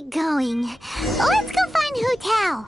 we going? Let's go find Hu Tao.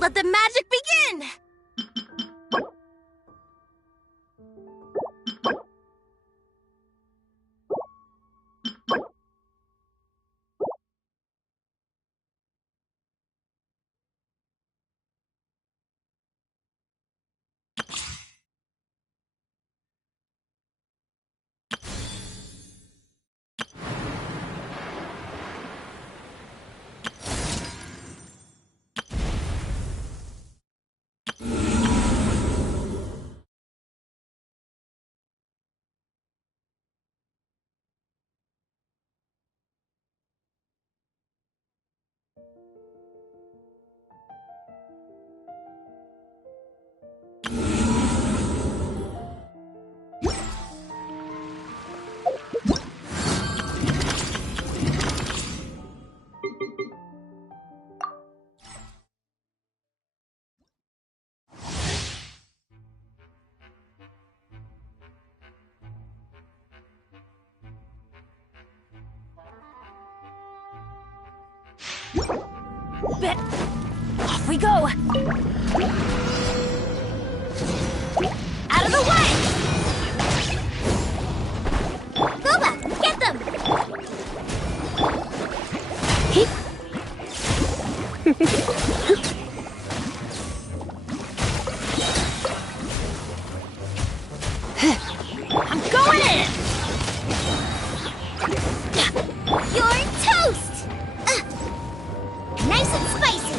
Let the magic begin! Bet. Off we go! Out of the way! Booba, get them! I'm going in! You're toast! Nice and spicy!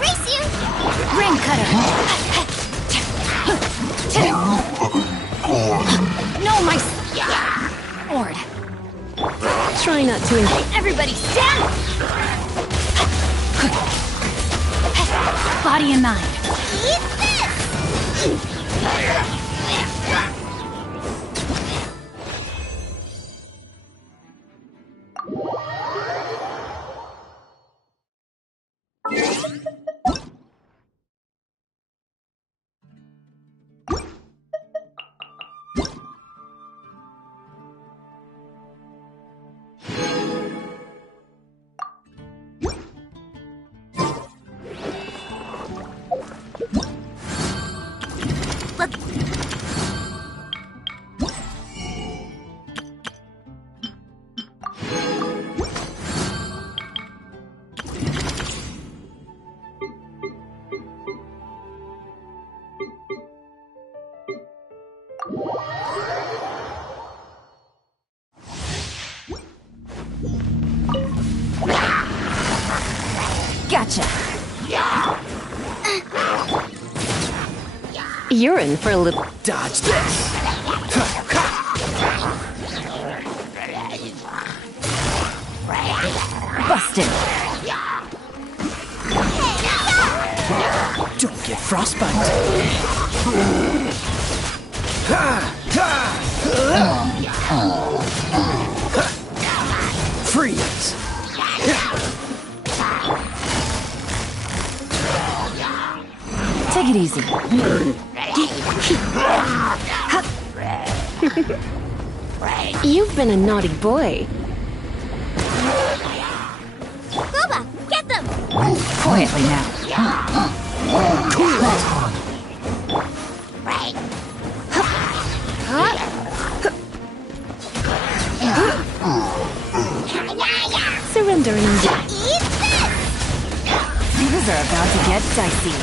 Race you! Ring cutter! No, my sword! Try not to invade. Everybody stand! Body and mind. Eat this! Gotcha. You're in for a little... Dodge this! Busted. Don't get frostbite! Freeze! Take it easy. You've been a naughty boy. Boba, get them! Quietly now. Surrendering. Eat this! Things are about to get dicey.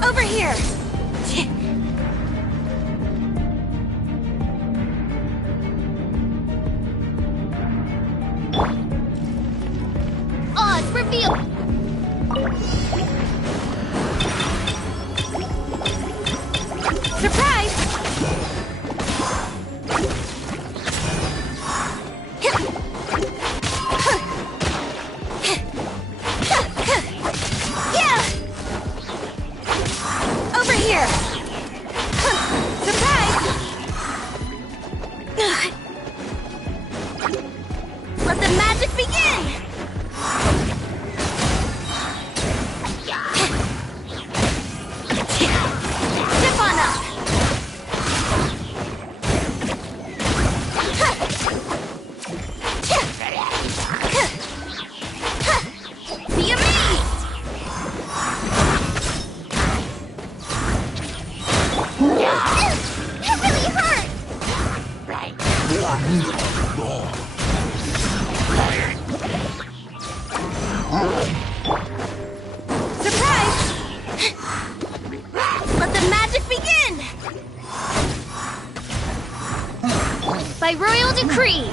Over here! Oz, reveal! Surprise! Yeah! Over here! Surprise! Let the magic begin! Zip on up! Be amazed! It really hurt! Surprise! Let the magic begin! By royal decree!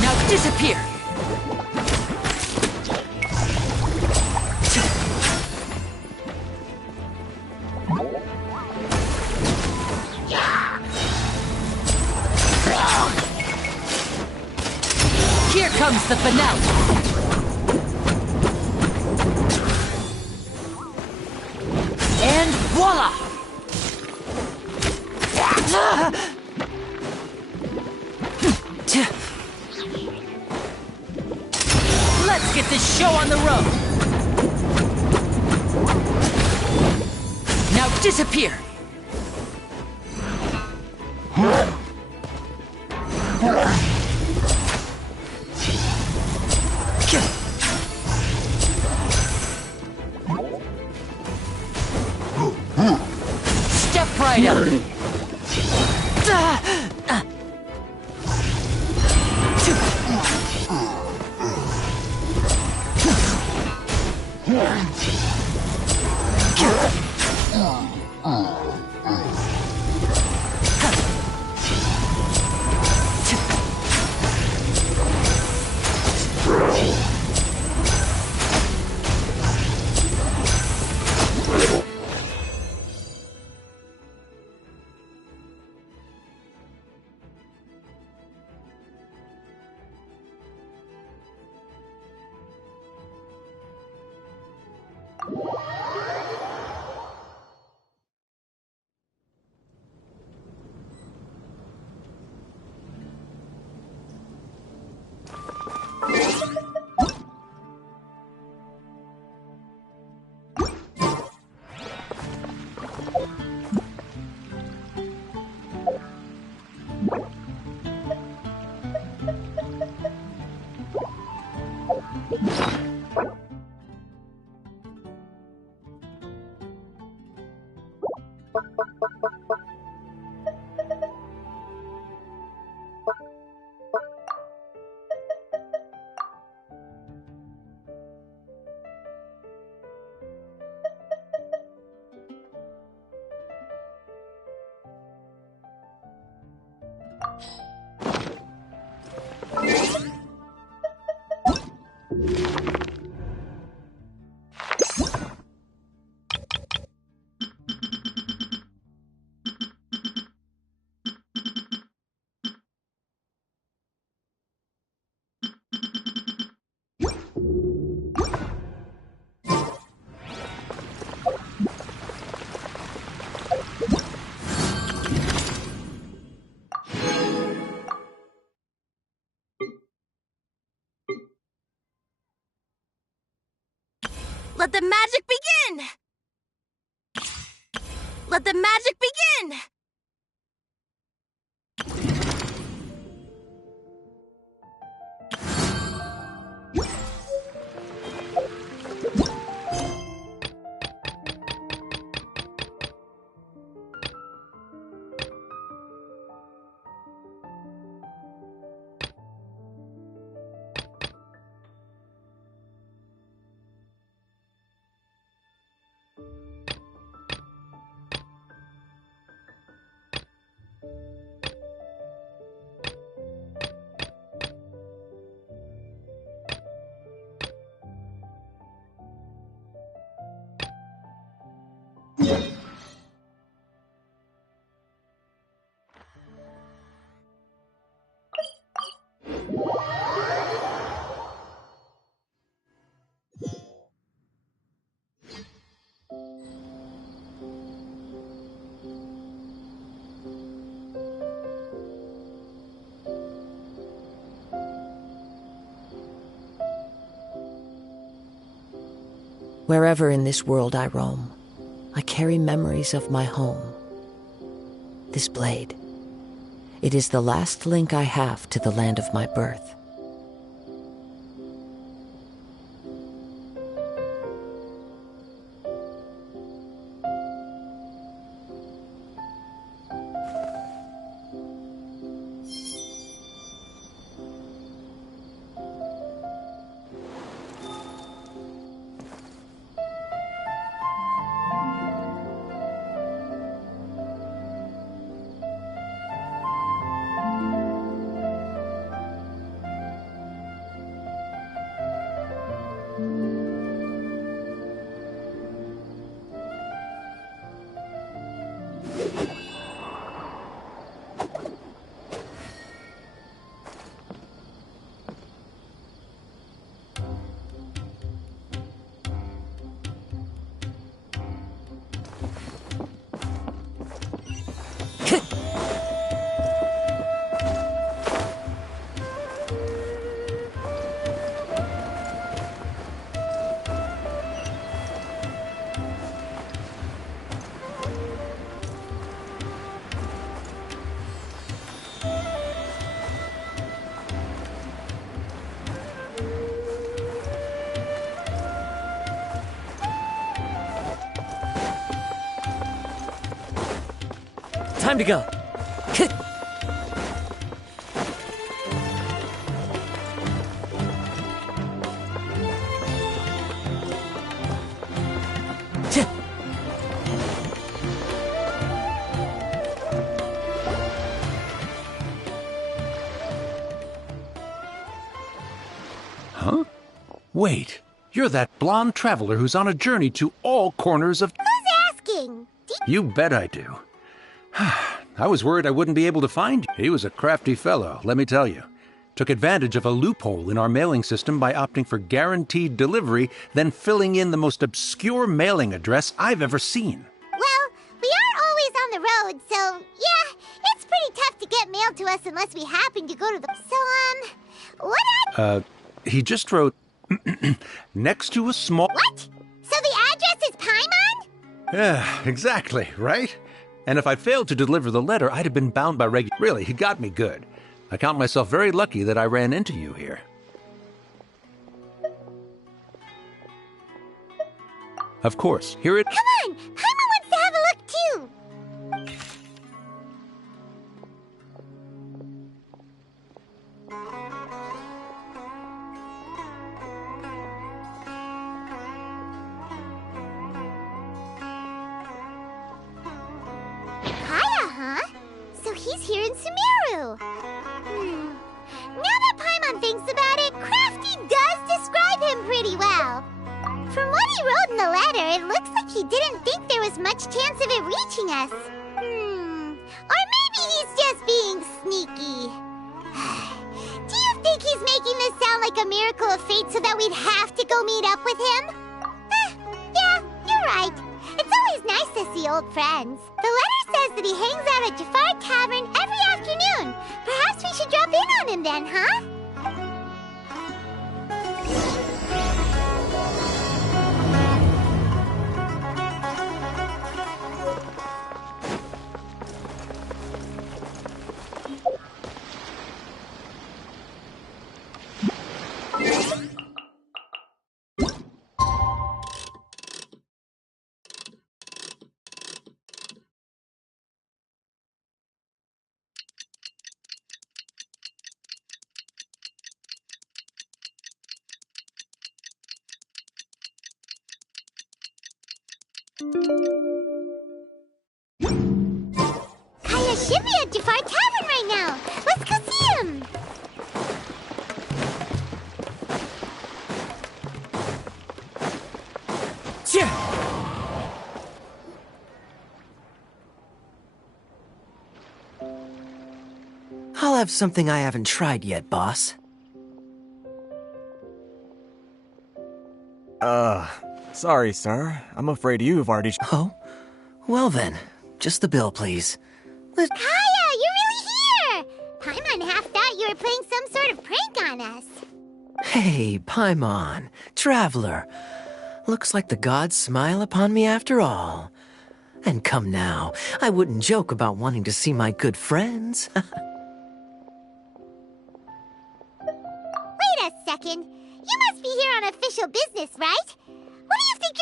Now disappear! Here comes the finale! And voila! Let's get this show on the road! Now disappear! Step right up! Let the magic begin! Let the magic begin! Wherever in this world I roam, I carry memories of my home. This blade, it is the last link I have to the land of my birth. Time to go. Huh? Wait, you're that blonde traveler who's on a journey to all corners of... Who's asking? You bet I do. I was worried I wouldn't be able to find you. He was a crafty fellow, let me tell you. Took advantage of a loophole in our mailing system by opting for guaranteed delivery, then filling in the most obscure mailing address I've ever seen. Well, we are always on the road, so yeah, it's pretty tough to get mail to us unless we happen to go to the... So, what He just wrote, next to a small... What? So the address is Paimon? Yeah, exactly, right? And if I failed to deliver the letter, I'd have been bound by Really, he got me good. I count myself very lucky that I ran into you here. Of course, here it... Come on! Paimon wants to have a look, too! Kaya, huh? So he's here in Sumeru. Now that Paimon thinks about it, Crafty does describe him pretty well. From what he wrote in the letter, it looks like he didn't think there was much chance of it reaching us. Or maybe he's just being sneaky. Do you think he's making this sound like a miracle of fate so that we'd have to go meet up with him? Yeah, you're right. It's always nice to see old friends. The letter says that he hangs out at Jafar Tavern every afternoon. Perhaps we should drop in on him then, huh? Kaya should be at Jafar Tavern right now. Let's go see him. I'll have something I haven't tried yet, boss. Sorry, sir. I'm afraid you've already... Oh? Well then, just the bill, please. Kaya, you're really here! Paimon half thought you were playing some sort of prank on us. Hey, Paimon, Traveler. Looks like the gods smile upon me after all. And come now, I wouldn't joke about wanting to see my good friends. Wait a second. You must be here on official business, right? What do you think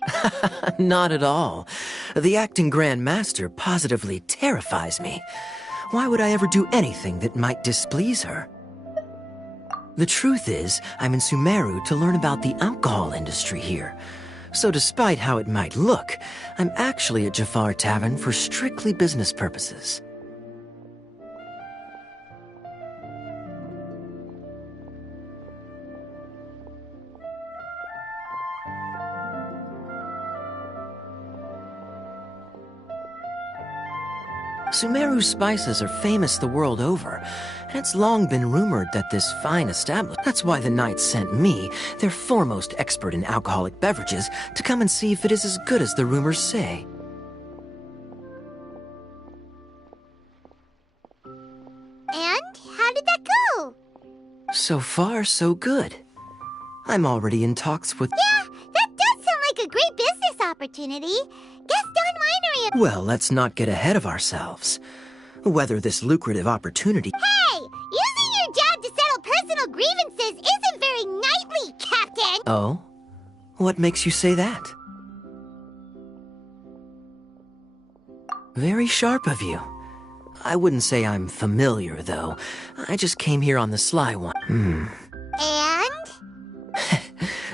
you're... Not at all. The acting Grand Master positively terrifies me. Why would I ever do anything that might displease her? The truth is, I'm in Sumeru to learn about the alcohol industry here. So despite how it might look, I'm actually at Jafar Tavern for strictly business purposes. Sumeru spices are famous the world over, and it's long been rumored that this fine establishment... That's why the knights sent me, their foremost expert in alcoholic beverages, to come and see if it is as good as the rumors say. And how did that go? So far, so good. I'm already in talks with... Yeah, that does sound like a great business opportunity. Guess Don Winery... Well, let's not get ahead of ourselves. Whether this lucrative opportunity... Hey! Using your job to settle personal grievances isn't very knightly, Captain! Oh? What makes you say that? Very sharp of you. I wouldn't say I'm familiar, though. I just came here on the sly one. And?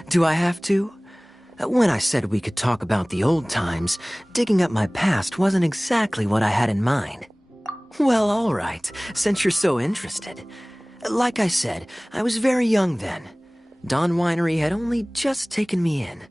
Do I have to? When I said we could talk about the old times, digging up my past wasn't exactly what I had in mind. Well, all right, since you're so interested. Like I said, I was very young then. Don Winery had only just taken me in.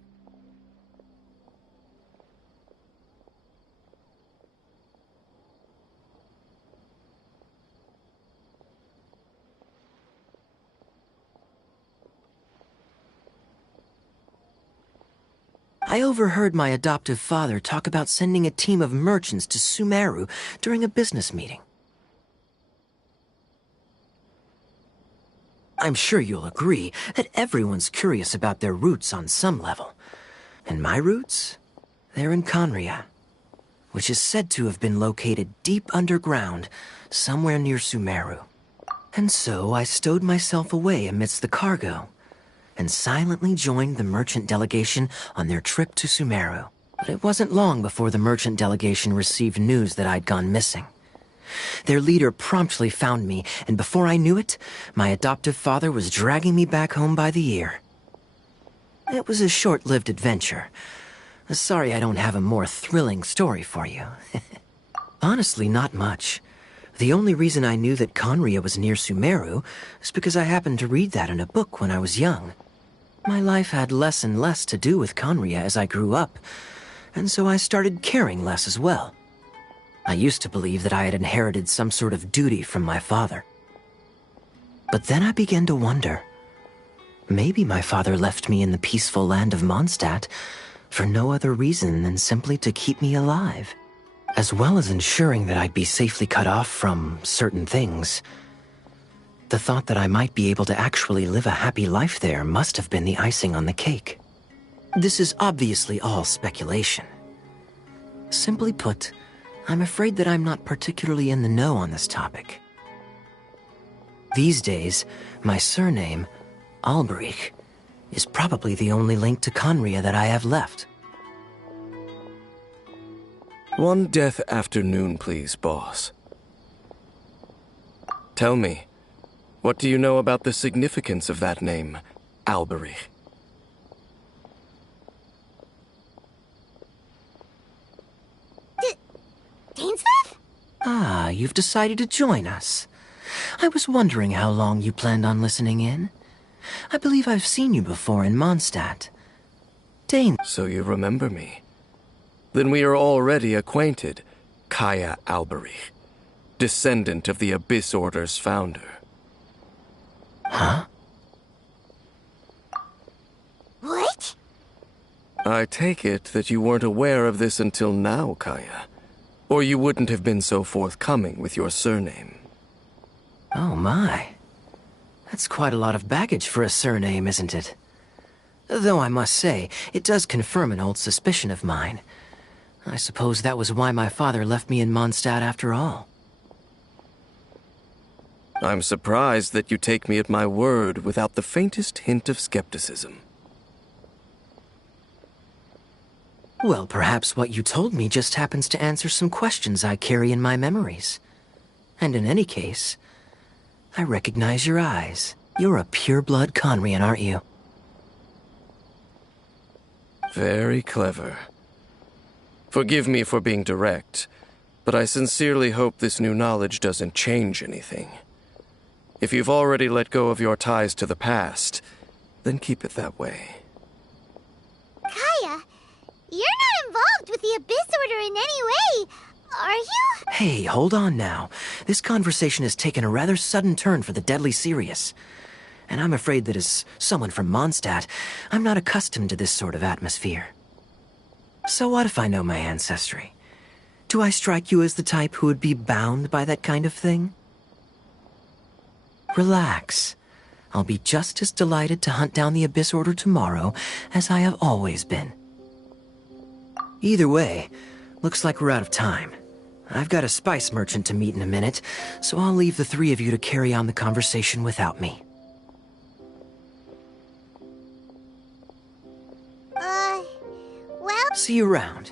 I overheard my adoptive father talk about sending a team of merchants to Sumeru during a business meeting. I'm sure you'll agree that everyone's curious about their roots on some level. And my roots? They're in Conria, which is said to have been located deep underground, somewhere near Sumeru. And so I stowed myself away amidst the cargo, and silently joined the merchant delegation on their trip to Sumeru. But it wasn't long before the merchant delegation received news that I'd gone missing. Their leader promptly found me, and before I knew it, my adoptive father was dragging me back home by the ear. It was a short-lived adventure. Sorry I don't have a more thrilling story for you. Honestly, not much. The only reason I knew that Conria was near Sumeru is because I happened to read that in a book when I was young. My life had less and less to do with Conria as I grew up, and so I started caring less as well. I used to believe that I had inherited some sort of duty from my father. But then I began to wonder. Maybe my father left me in the peaceful land of Mondstadt for no other reason than simply to keep me alive. As well as ensuring that I'd be safely cut off from certain things. The thought that I might be able to actually live a happy life there must have been the icing on the cake. This is obviously all speculation. Simply put, I'm afraid that I'm not particularly in the know on this topic. These days, my surname, Alberich, is probably the only link to Conria that I have left. One death afternoon, please, boss. Tell me, what do you know about the significance of that name, Alberich? Dainsmith? Ah, you've decided to join us. I was wondering how long you planned on listening in. I believe I've seen you before in Mondstadt. Dane. So you remember me. Then we are already acquainted, Kaya Alberich, descendant of the Abyss Order's founder. Huh? What? I take it that you weren't aware of this until now, Kaya. Or you wouldn't have been so forthcoming with your surname. Oh my. That's quite a lot of baggage for a surname, isn't it? Though I must say, it does confirm an old suspicion of mine. I suppose that was why my father left me in Mondstadt after all. I'm surprised that you take me at my word without the faintest hint of skepticism. Well, perhaps what you told me just happens to answer some questions I carry in my memories. And in any case, I recognize your eyes. You're a pure-blood Conrian, aren't you? Very clever. Forgive me for being direct, but I sincerely hope this new knowledge doesn't change anything. If you've already let go of your ties to the past, then keep it that way. Kaya, you're not involved with the Abyss Order in any way, are you? Hey, hold on now. This conversation has taken a rather sudden turn for the deadly serious. And I'm afraid that as someone from Mondstadt, I'm not accustomed to this sort of atmosphere. So what if I know my ancestry? Do I strike you as the type who would be bound by that kind of thing? Relax. I'll be just as delighted to hunt down the Abyss Order tomorrow as I have always been. Either way, looks like we're out of time. I've got a spice merchant to meet in a minute, so I'll leave the three of you to carry on the conversation without me. Well... See you around.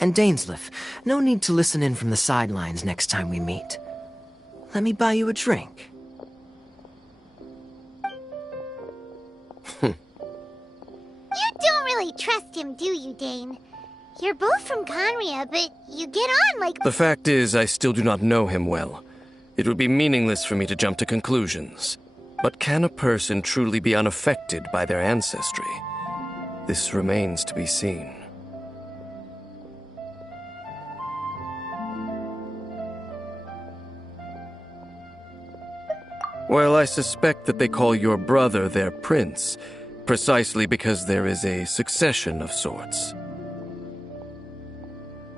And Dainsleif, no need to listen in from the sidelines next time we meet. Let me buy you a drink. You don't really trust him, do you, Dane? You're both from Conria, but you get on like... The fact is, I still do not know him well. It would be meaningless for me to jump to conclusions. But can a person truly be unaffected by their ancestry? This remains to be seen. Well, I suspect that they call your brother their prince, precisely because there is a succession of sorts.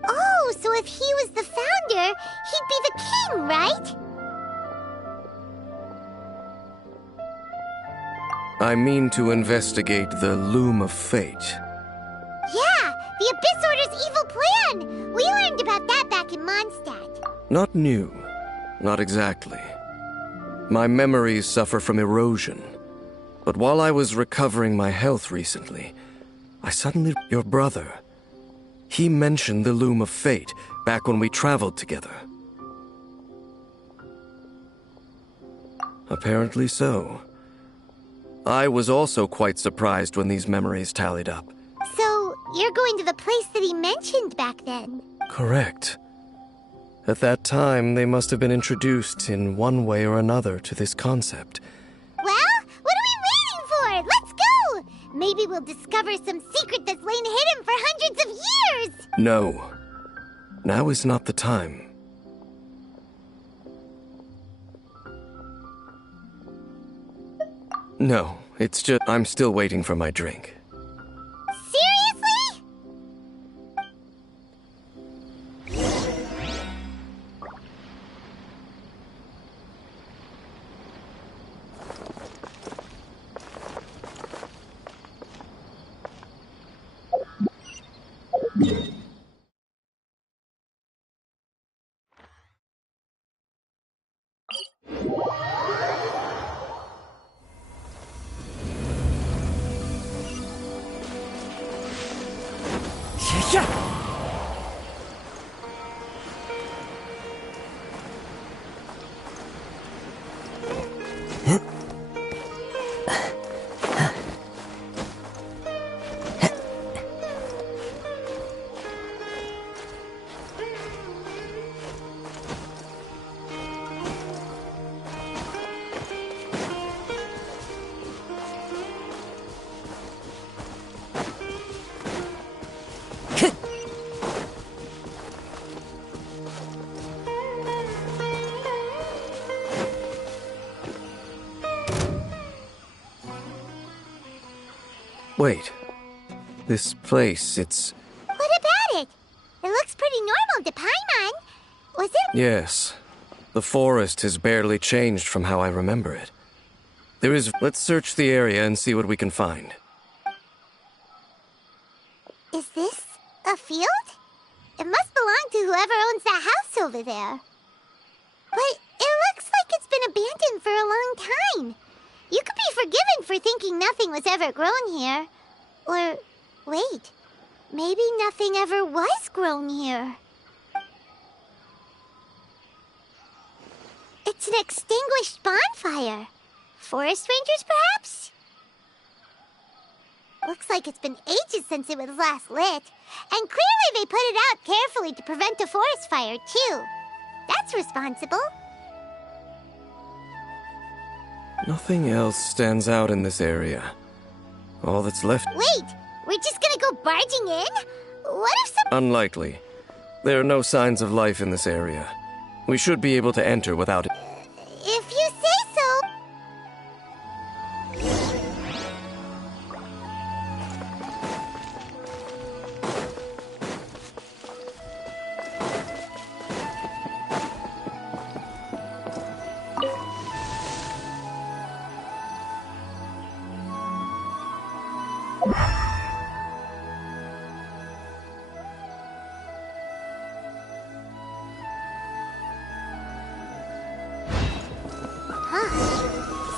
Oh, so if he was the founder, he'd be the king, right? I mean to investigate the Loom of Fate. Yeah, the Abyss Order's evil plan! We learned about that back in Mondstadt. Not new. Not exactly. My memories suffer from erosion. But while I was recovering my health recently, I suddenly... Your brother. He mentioned the Loom of Fate back when we traveled together. Apparently so. I was also quite surprised when these memories tallied up. So, you're going to the place that he mentioned back then? Correct. At that time, they must have been introduced in one way or another to this concept. Well, what are we waiting for? Let's go! Maybe we'll discover some secret that's lain hidden for hundreds of years! No. Now is not the time. No, it's just I'm still waiting for my drink. Seriously? Wait. This place, it's... What about it? It looks pretty normal to Paimon. Was it? Yes. The forest has barely changed from how I remember it. Let's search the area and see what we can find. Is this a field? It must belong to whoever owns that house over there. But it looks like it's been abandoned for a long time. You could be forgiven for thinking nothing was ever grown here. Or, wait, maybe nothing ever was grown here. It's an extinguished bonfire. Forest rangers, perhaps? Looks like it's been ages since it was last lit. And clearly they put it out carefully to prevent a forest fire, too. That's responsible. Nothing else stands out in this area. All that's left... Wait, we're just gonna go barging in? What if some... Unlikely. There are no signs of life in this area. We should be able to enter without it. If you say so.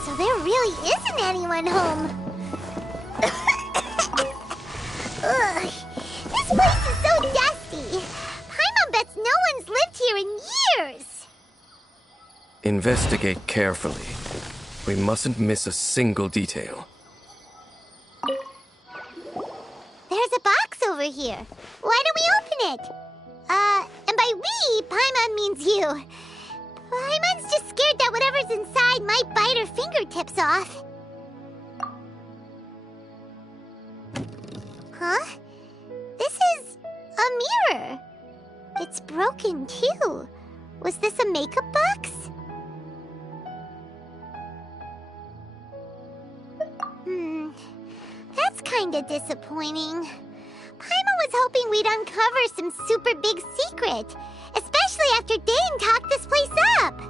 So there really isn't anyone home. Ugh, this place is so dusty. Paimon bets no one's lived here in years. Investigate carefully. We mustn't miss a single detail. There's a box over here. Why don't we open it? And by we, Paimon means you. Paimon's just scared that whatever's inside might bite her fingertips off. Huh? This is a mirror. It's broken, too. Was this a makeup box? That's kinda disappointing. Paimon was hoping we'd uncover some super big secret, especially after Dane talked this place up.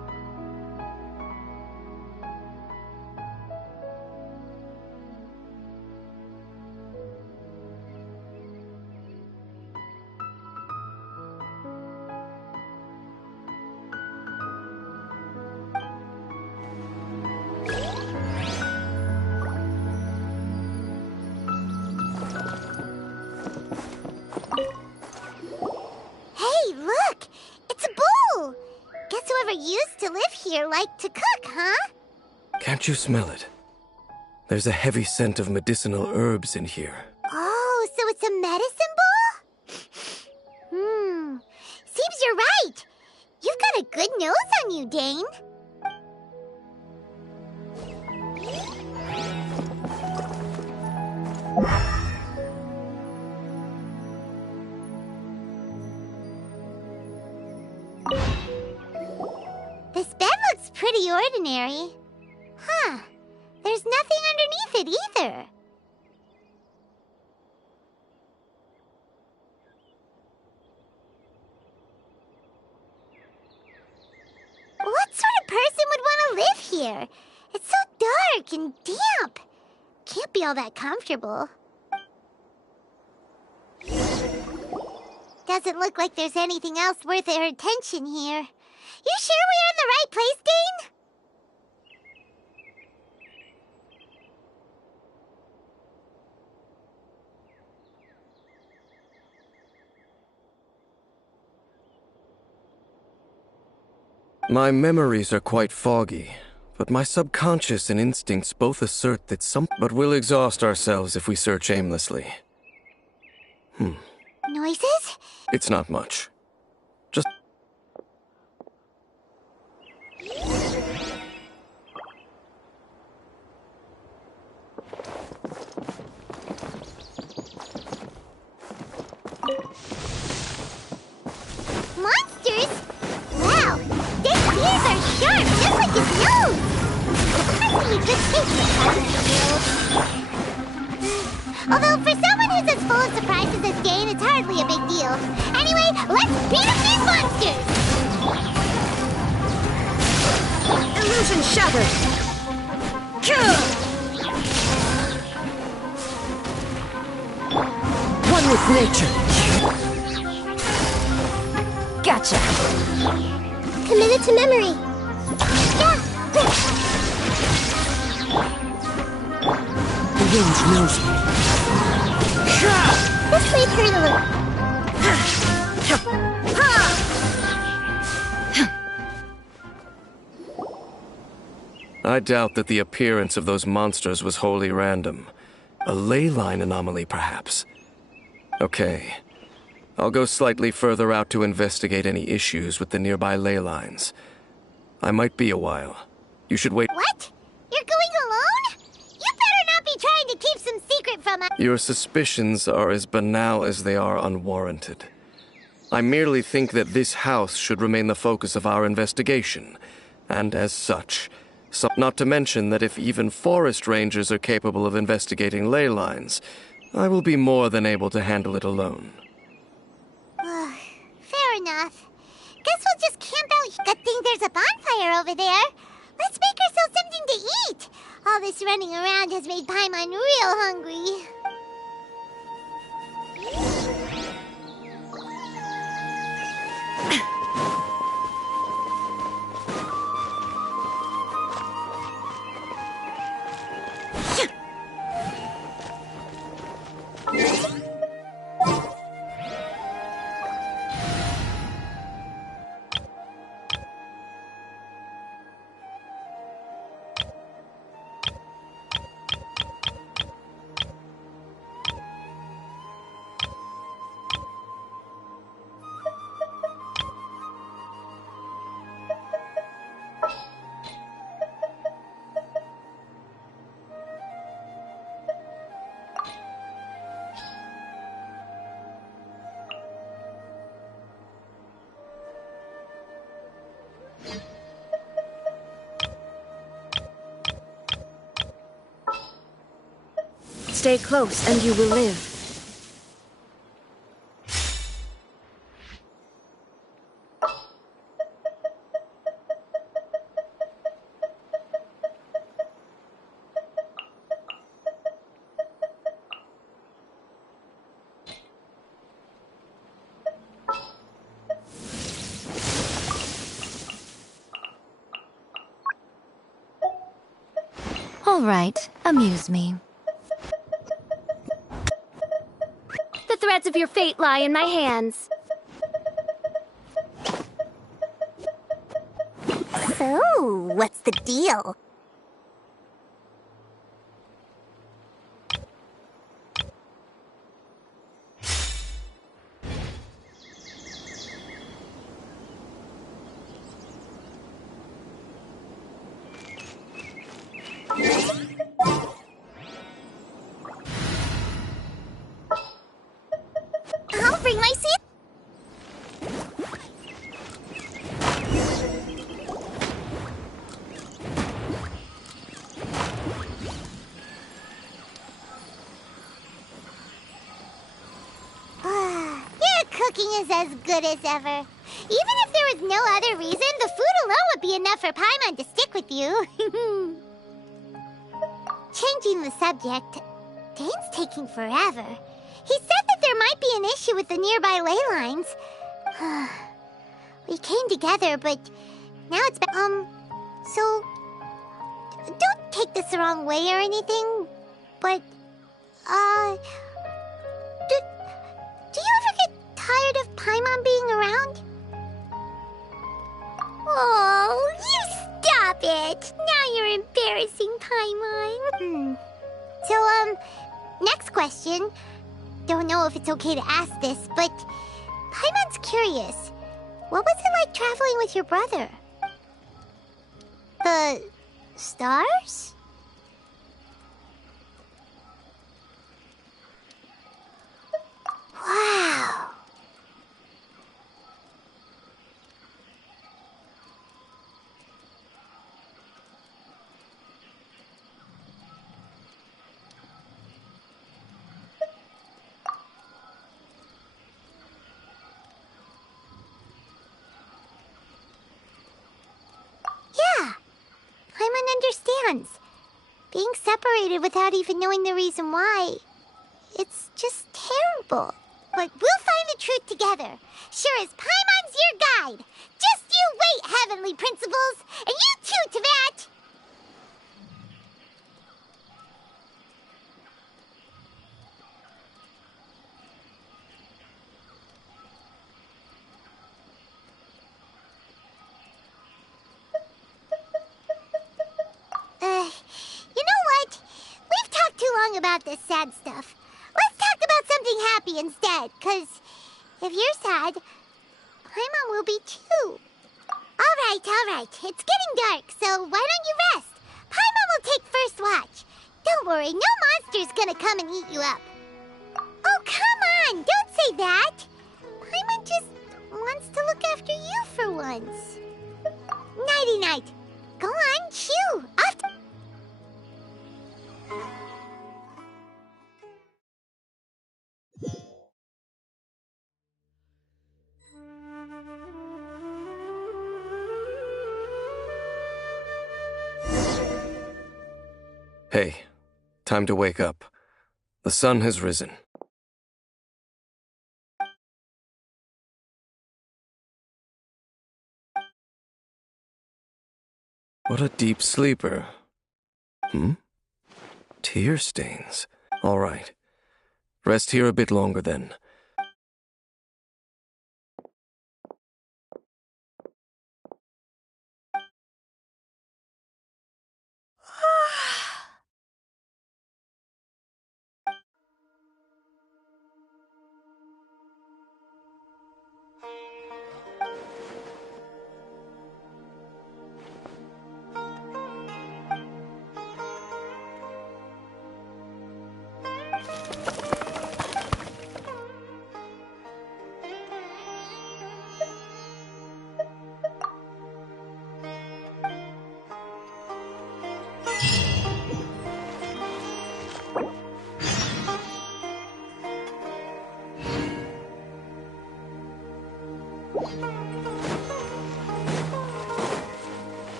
Hey, look! It's a bowl! Guess whoever used to live here liked to cook, huh? Can't you smell it? There's a heavy scent of medicinal herbs in here. Oh, so it's a medicine bowl? Seems you're right. You've got a good nose on you, Dane. This bed looks pretty ordinary. Huh. There's nothing underneath it either. What sort of person would want to live here? It's so dark and damp. Can't be all that comfortable. Doesn't look like there's anything else worth our attention here. You sure we're in the right place, Dane? My memories are quite foggy, but my subconscious and instincts both assert that But we'll exhaust ourselves if we search aimlessly. Noises? It's not much. Just... Monsters? Wow, Dane's ears are sharp, just like his nose. I see a good taste for fighting. Although for someone who's as full of surprises as Dane, it's hardly a big deal. Anyway, let's beat up these monsters! Illusion shattered! One with nature. Gotcha. Committed to memory. Yeah. The wind knows me. This way, Turtle. I doubt that the appearance of those monsters was wholly random. A ley line anomaly, perhaps. Okay. I'll go slightly further out to investigate any issues with the nearby ley lines. I might be a while. You should wait. What? You're going alone? You better not be trying to keep some secret from us. Your suspicions are as banal as they are unwarranted. I merely think that this house should remain the focus of our investigation, and as such, not to mention that if even forest rangers are capable of investigating ley lines, I will be more than able to handle it alone. Fair enough. Guess we'll just camp out. Good thing there's a bonfire over there. Let's make ourselves something to eat. All this running around has made Paimon real hungry. Stay close and you will live. All right, amuse me. The threads of your fate lie in my hands. So, what's the deal? I'll bring my seat. Your cooking is as good as ever. Even if there was no other reason, the food alone would be enough for Paimon to stick with you. Changing the subject, Dane's taking forever. He said that there might be an issue with the nearby ley lines. We came together, but now it's so don't take this the wrong way or anything, but do you ever get tired of Paimon being around? Oh, you stop it! Now you're embarrassing Paimon. So, next question. Don't know if it's okay to ask this, but Paimon's curious. What was it like traveling with your brother? The stars? Wow. Yeah, Paimon understands. Being separated without even knowing the reason why, it's just terrible. But we'll find the truth together. Sure as Paimon's your guide. Just you wait, heavenly principles. And you too, Teyvat. You know what? We've talked too long about this sad stuff. Let's talk about something happy instead, 'cause if you're sad, Paimon will be too. All right. It's getting dark, so why don't you rest? Paimon will take first watch. Don't worry, no monster's gonna come and eat you up. Oh, come on, don't say that. Paimon just wants to look after you for once. Nighty-night. Go on, chew. Off to... Hey, time to wake up. The sun has risen. What a deep sleeper. Tear stains. All right. Rest here a bit longer then.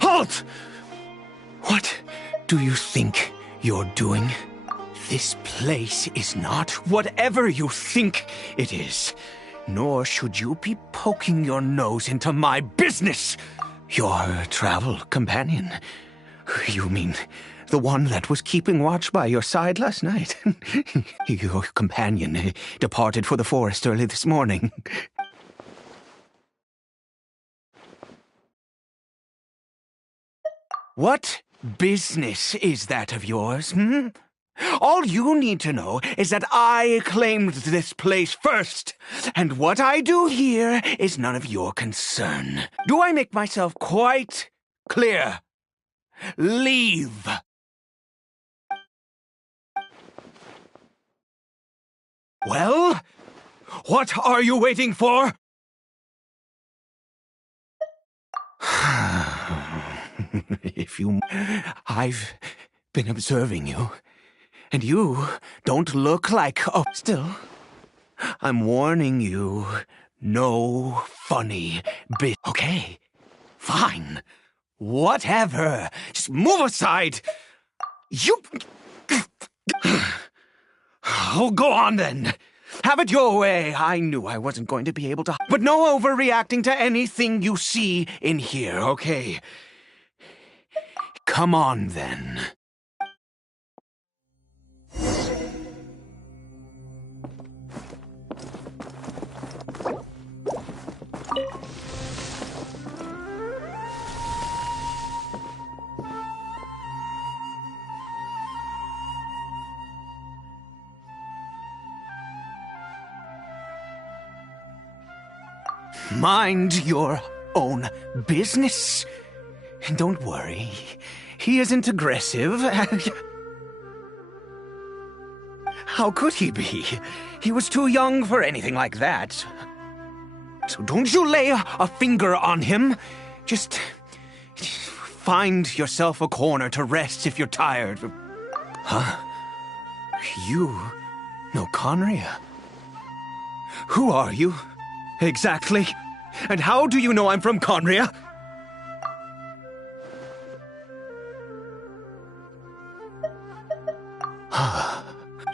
Halt! What do you think you're doing? This place is not whatever you think it is. Nor should you be poking your nose into my business. Your travel companion. You mean the one that was keeping watch by your side last night? Your companion departed for the forest early this morning. What business is that of yours, All you need to know is that I claimed this place first, and what I do here is none of your concern. Do I make myself quite clear? Leave! Well, what are you waiting for? I've been observing you, and you don't look like... Oh, still, I'm warning you, no funny bit. Okay, fine, whatever, just move aside. You... Oh, go on then. Have it your way. I knew I wasn't going to be able to... But no overreacting to anything you see in here, okay? Come on, then. Mind your own business. And don't worry, he isn't aggressive. How could he be? He was too young for anything like that. So don't you lay a finger on him. Just find yourself a corner to rest if you're tired. Huh? You know Conria? Who are you? Exactly. And how do you know I'm from Conria?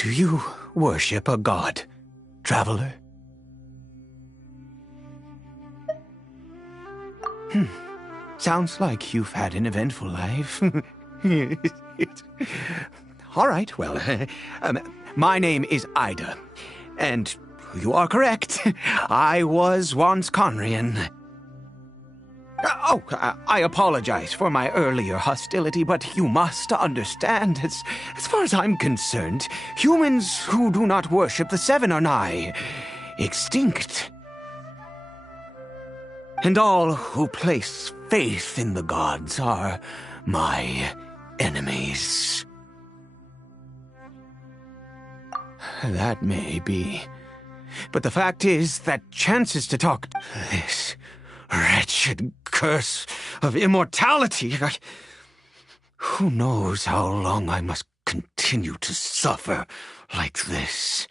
Do you worship a god, traveler? Sounds like you've had an eventful life. All right, well, my name is Ida, and you are correct. I was once Conrian. Oh, I apologize for my earlier hostility, but you must understand, as far as I'm concerned, humans who do not worship the Seven are nigh extinct. And all who place faith in the gods are my enemies. That may be. But the fact is that chances to talk to this wretched curse of immortality. Who knows how long I must continue to suffer like this?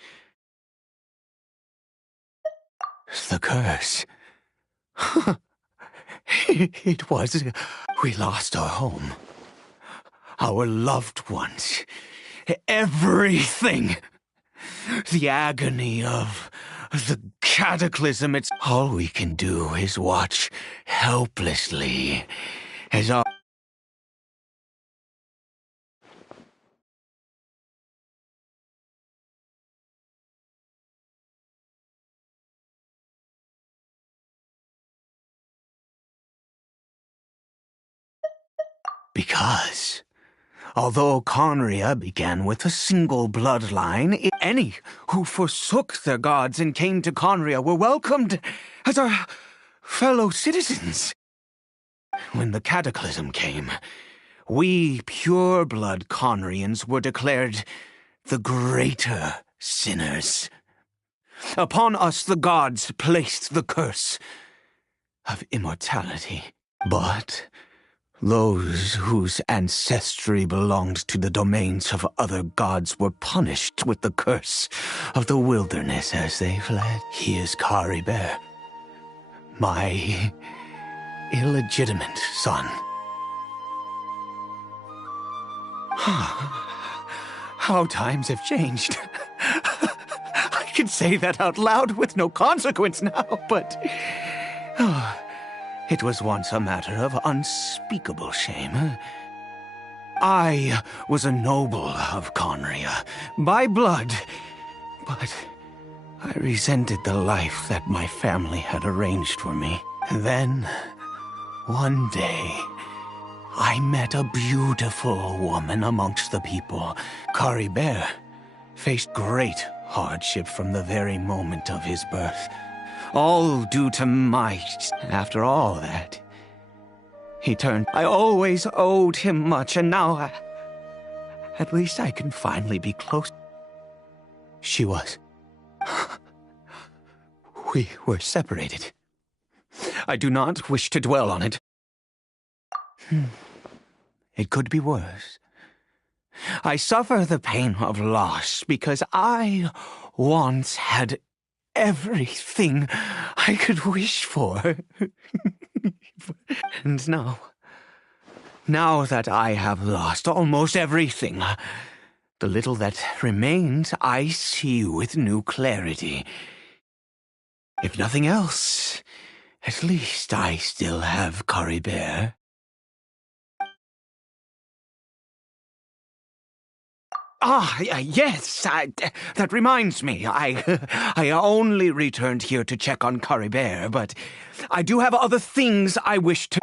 The curse. It was. We lost our home. Our loved ones. Everything. The agony of the cataclysm. It's all we can do is watch helplessly as our. Because, although Conria began with a single bloodline, any who forsook their gods and came to Conria were welcomed as our fellow citizens. When the cataclysm came, we pure-blood Conrians were declared the greater sinners. Upon us the gods placed the curse of immortality. But those whose ancestry belonged to the domains of other gods were punished with the curse of the wilderness as they fled. He is Caribert, my illegitimate son. How times have changed. I can say that out loud with no consequence now, but it was once a matter of unspeakable shame. I was a noble of Conria, by blood, but I resented the life that my family had arranged for me. And then, one day, I met a beautiful woman amongst the people. Caribert faced great hardship from the very moment of his birth. All due to my... After all that, he turned. I always owed him much, and now at least I can finally be close. She was. We were separated. I do not wish to dwell on it. It could be worse. I suffer the pain of loss because I once had everything I could wish for. And now that I have lost almost everything, the little that remains I see with new clarity. If nothing else, at least I still have Caribert. Yes, that reminds me. I only returned here to check on Caribert, but I do have other things I wish to...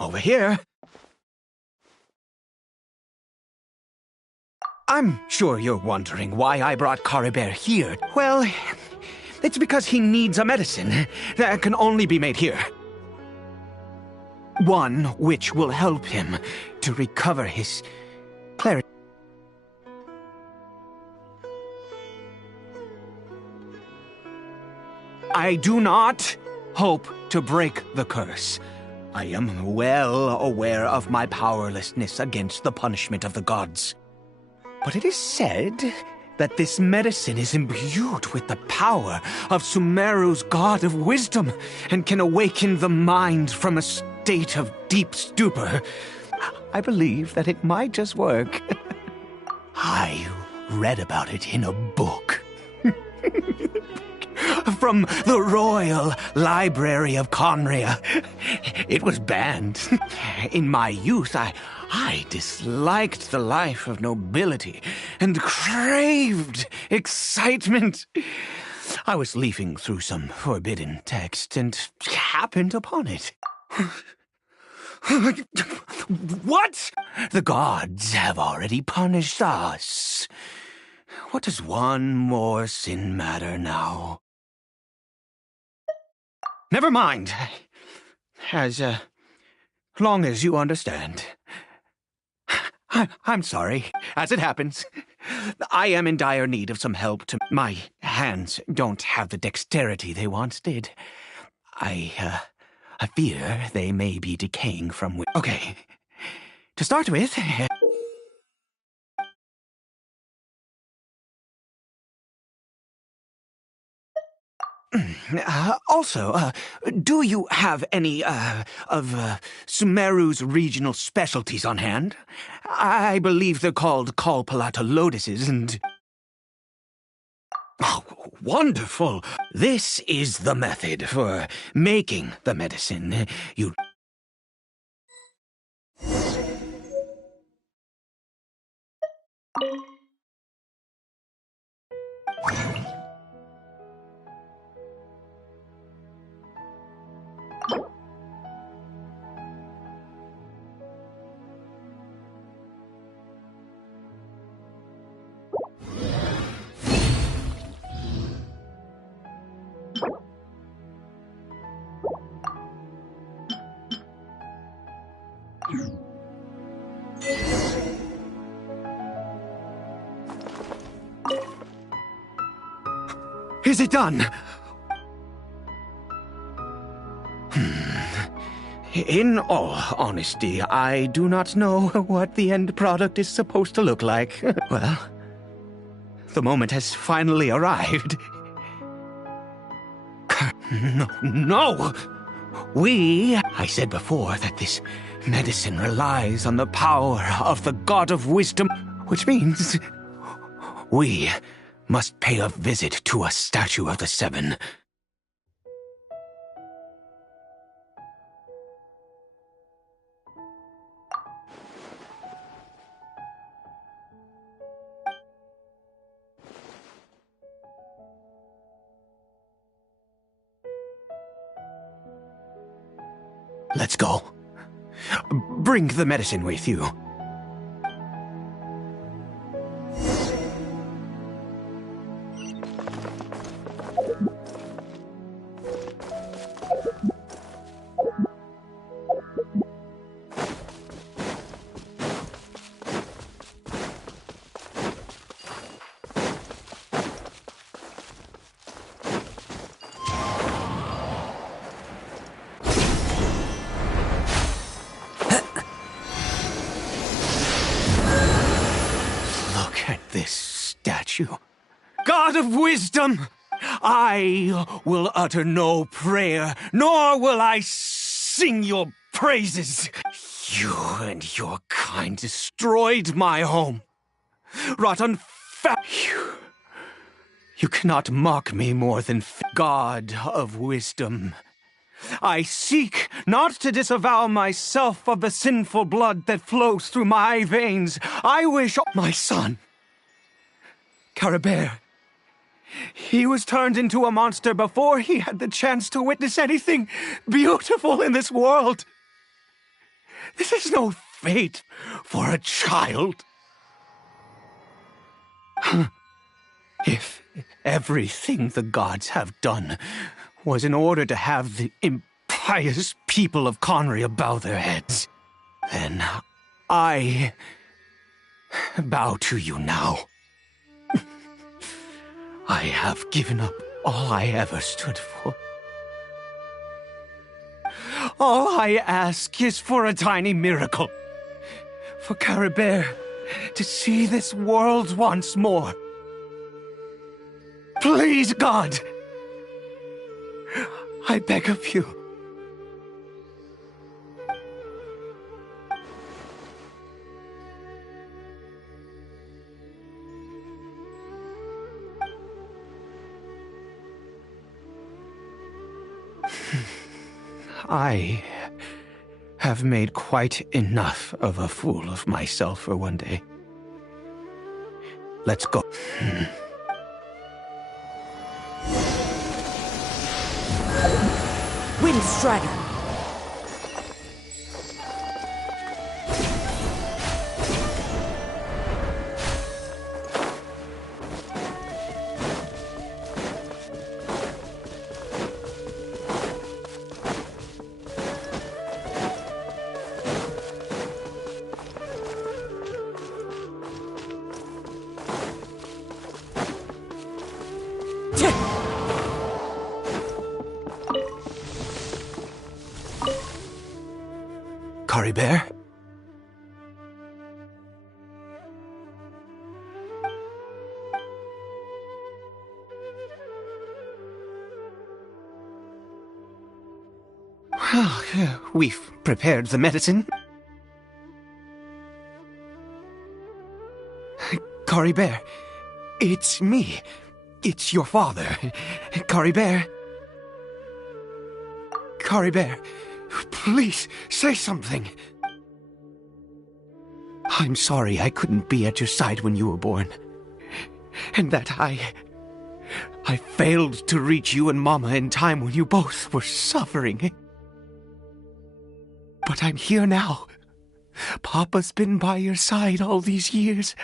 Over here. I'm sure you're wondering why I brought Caribert here. Well, it's because he needs a medicine that can only be made here. One which will help him to recover his clarity. I do not hope to break the curse. I am well aware of my powerlessness against the punishment of the gods. But it is said that this medicine is imbued with the power of Sumeru's god of wisdom and can awaken the mind from a state of deep stupor. I believe that it might just work. I read about it in a book. From the Royal Library of Conria. It was banned. In my youth, I disliked the life of nobility and craved excitement. I was leafing through some forbidden text and happened upon it. What? The gods have already punished us. What does one more sin matter now? Never mind. As long as you understand. I'm sorry. As it happens, I am in dire need of some help. My hands don't have the dexterity they once did. I fear they may be decaying from... Okay. To start with... Also, do you have any, of Sumeru's regional specialties on hand? I believe they're called Palata lotuses and... Oh, wonderful! This is the method for making the medicine. You... Is it done? In all honesty, I do not know what the end product is supposed to look like. Well, the moment has finally arrived. No! I said before that this medicine relies on the power of the god of wisdom, which means we must pay a visit to a statue of the Seven. Let's go. Bring the medicine with you. God of wisdom, I will utter no prayer, nor will I sing your praises. You and your kind destroyed my home. Wrought on You cannot mock me more than God of wisdom. I seek not to disavow myself of the sinful blood that flows through my veins. I wish my son, Carabert, he was turned into a monster before he had the chance to witness anything beautiful in this world. This is no fate for a child. If everything the gods have done was in order to have the impious people of Conria bow their heads, then I bow to you now. I have given up all I ever stood for. All I ask is for a tiny miracle. For Caribert to see this world once more. Please, God! I beg of you. I have made quite enough of a fool of myself for one day. Let's go. Wind Strider. Caribert? Well, we've prepared the medicine. Caribert, it's me. It's your father. Caribert. Caribert, please say something. I'm sorry I couldn't be at your side when you were born. And that I failed to reach you and Mama in time when you both were suffering. But I'm here now. Papa's been by your side all these years.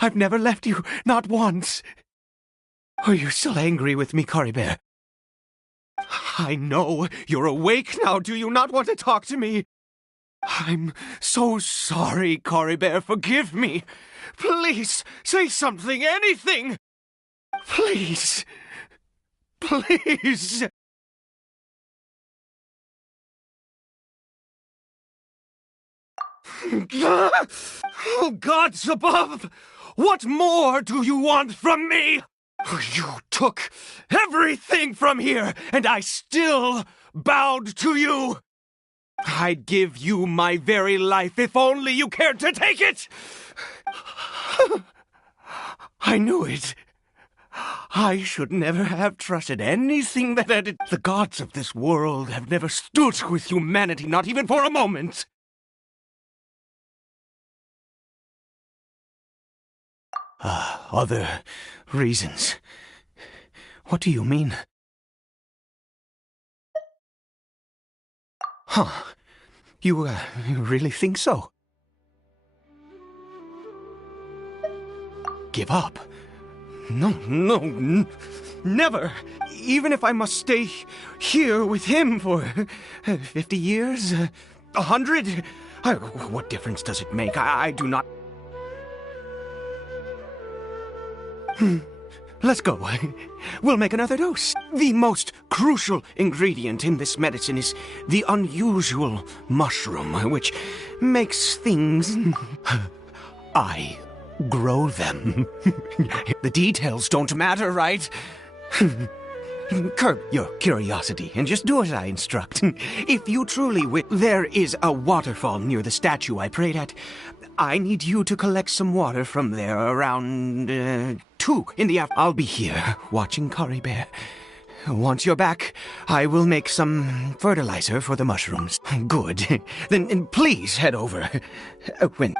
I've never left you, not once. Are you still angry with me, Caribert? I know you're awake now. Do you not want to talk to me? I'm so sorry, Caribert. Forgive me. Please, say something, anything. Please. Please. Oh, gods above! What more do you want from me? You took everything from here, and I still bowed to you. I'd give you my very life if only you cared to take it. I knew it. I should never have trusted anything that had... The gods of this world have never stood with humanity, not even for a moment. Other reasons. What do you mean? Huh. You really think so? Give up? No, never. Even if I must stay here with him for 50 years, 100, what difference does it make? I do not... Let's go. We'll make another dose. The most crucial ingredient in this medicine is the unusual mushroom, which makes things... I grow them. The details don't matter, right? Curb your curiosity and just do as I instruct. If you truly wish... There is a waterfall near the statue I prayed at. I need you to collect some water from there around 2 in the afternoon. I'll be here watching Caribert. Once you're back, I will make some fertilizer for the mushrooms. Good. Then please head over. When...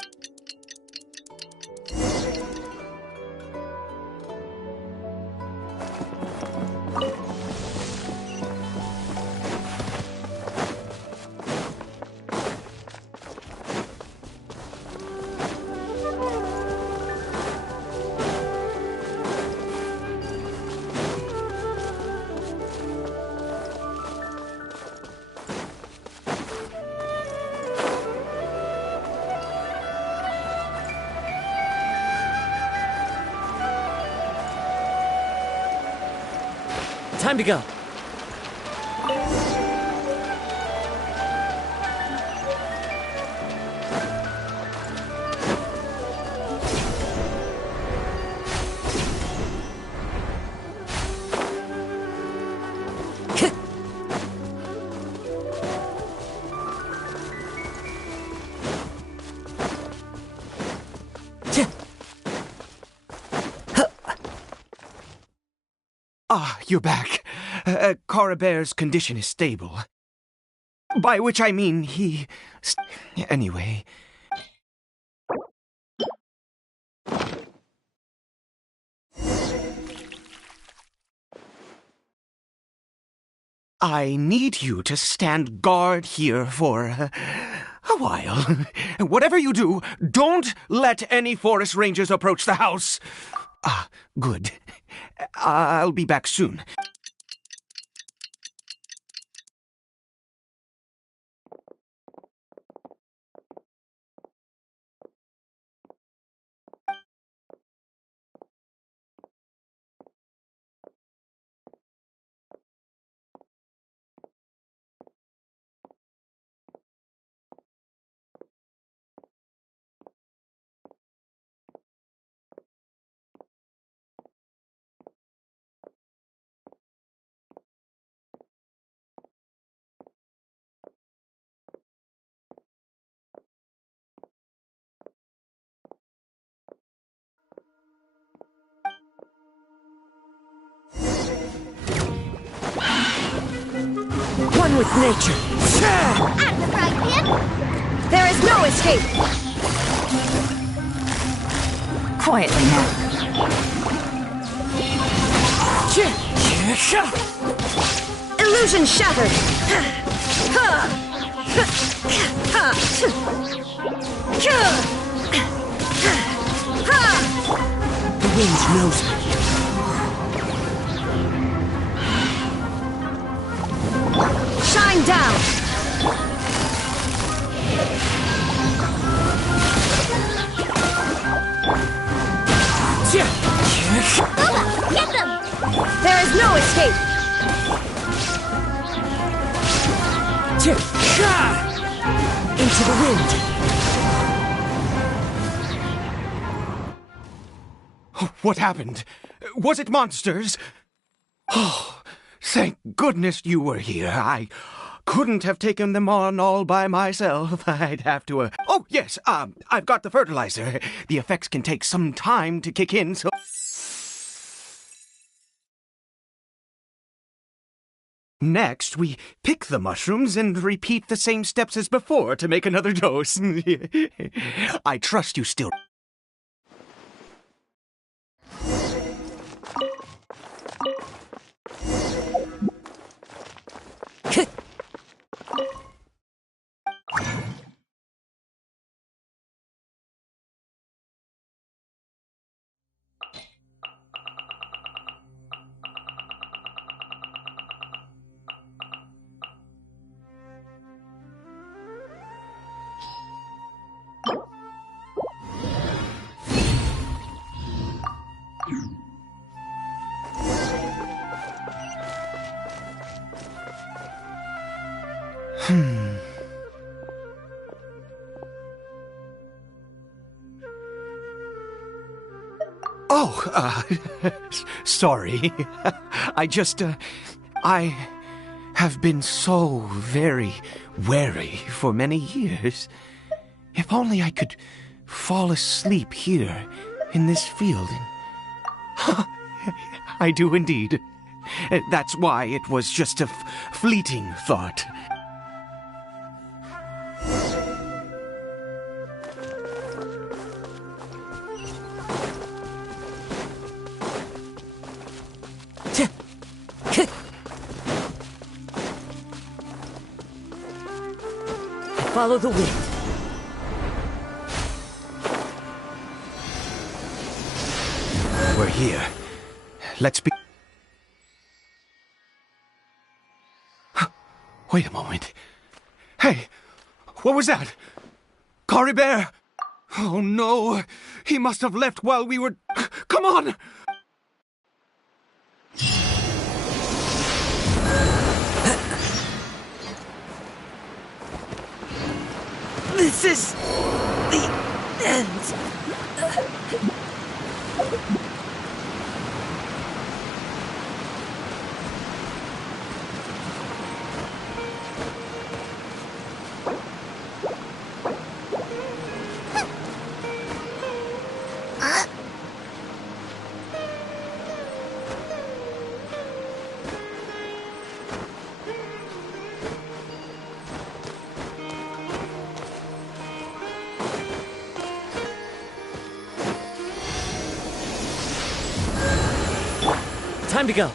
Time to go. You're back. Coribere's condition is stable. By which I mean he... Anyway... I need you to stand guard here for a while. Whatever you do, don't let any forest rangers approach the house. Good. I'll be back soon. One with nature. I'm the right him. There is no escape. Quietly now. Illusion shattered. The wind knows me. Shine down! Booba, get them! There is no escape! Into the wind! What happened? Was it monsters? Oh, thank goodness you were here. I couldn't have taken them on all by myself. I'd have to... Oh, yes, I've got the fertilizer. The effects can take some time to kick in, so... Next, we pick the mushrooms and repeat the same steps as before to make another dose. I trust you still... Oh, sorry. I have been so very wary for many years. If only I could fall asleep here in this field. I do indeed. That's why it was just a fleeting thought. Follow the wind. We're here. Let's be... Wait a moment. Hey, what was that? Coribere! Oh no, he must have left while we were... Come on! This is the end. Time to go.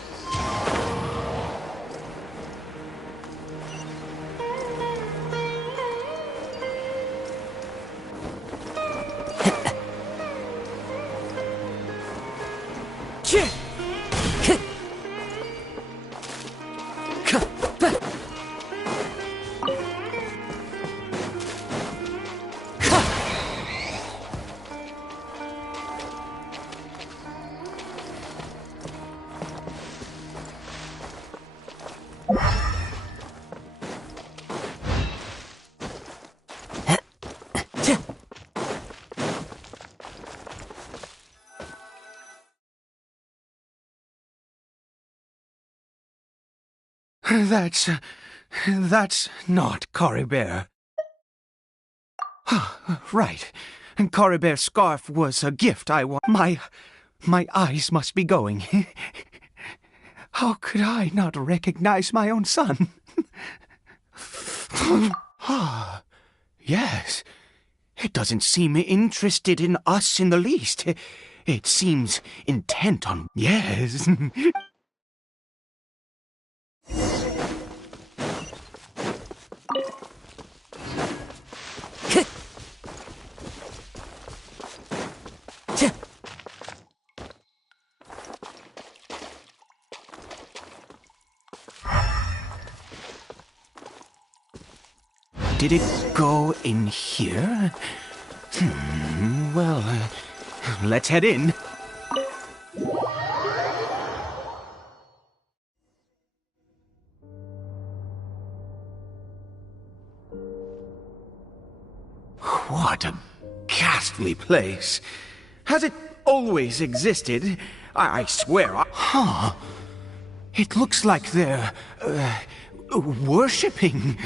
That's not Corribear. Right. Corribear's scarf was a gift I want. My eyes must be going. How could I not recognize my own son? Yes. It doesn't seem interested in us in the least. It seems intent on... Yes. Did it go in here? Well, let's head in. What a ghastly place. Has it always existed? I swear. Huh. It looks like they're... worshipping.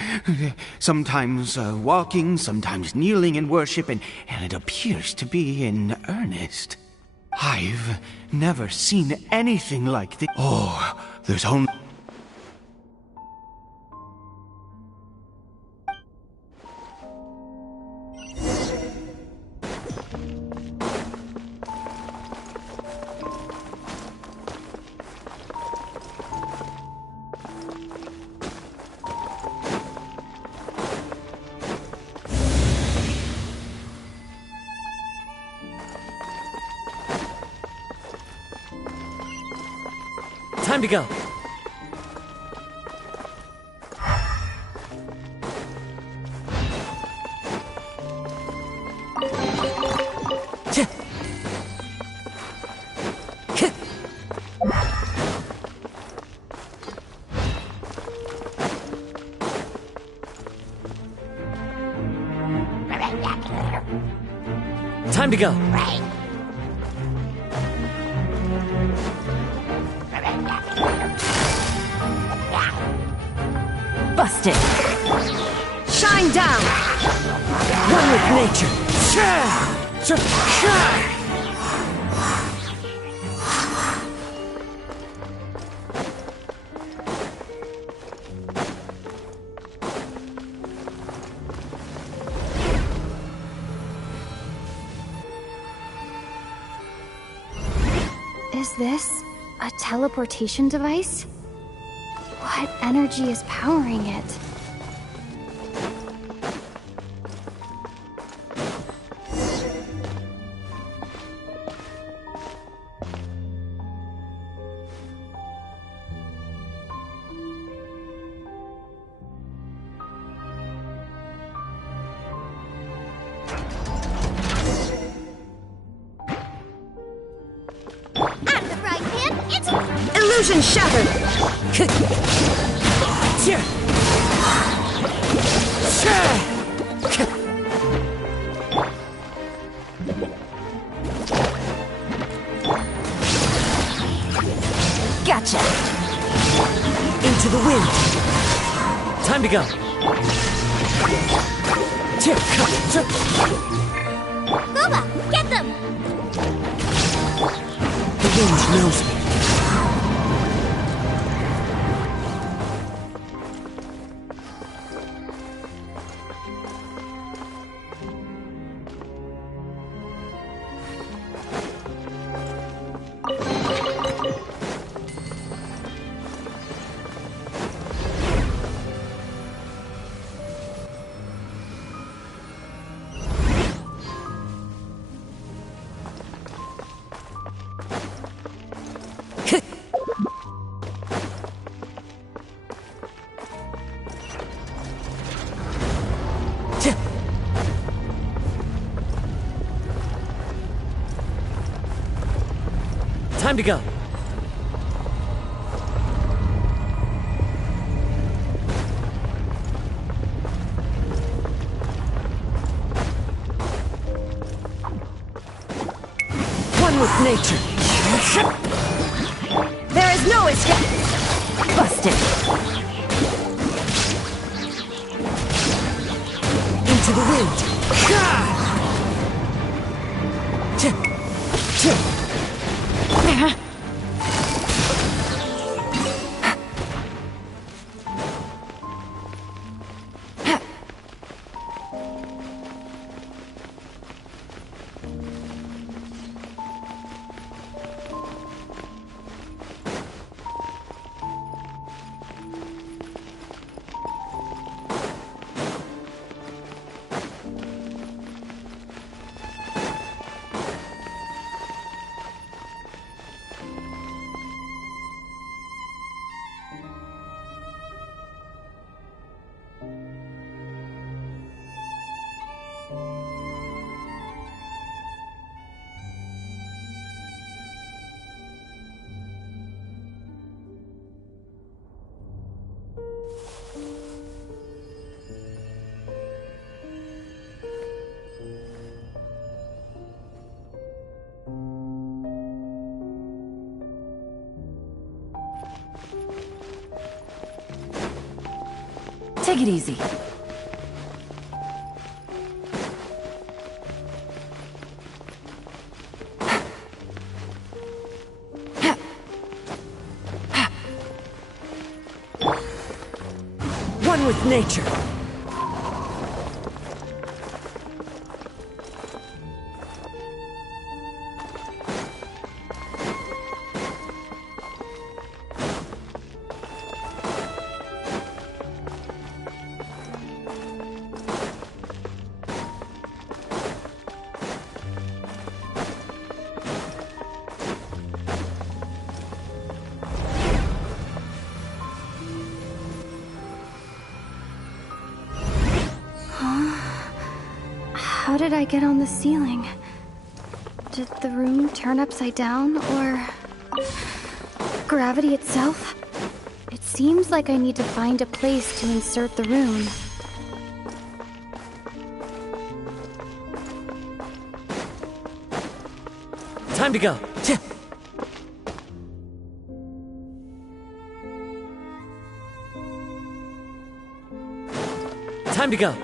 Sometimes walking, sometimes kneeling in worship, and it appears to be in earnest. I've never seen anything like this. Oh, there's only... Time to go. Time to go. Busted. Shine down. One with nature. Is this a teleportation device? What energy is powering it? Illusion shattered! Gotcha! Into the wind! Time to go! Booba, get them! The wind knows me. Time to go. One with nature. There is no escape. Busted. Into the wind. Take it easy. One with nature. How did I get on the ceiling? Did the room turn upside down, or gravity itself? It seems like I need to find a place to insert the rune. Time to go. Time to go.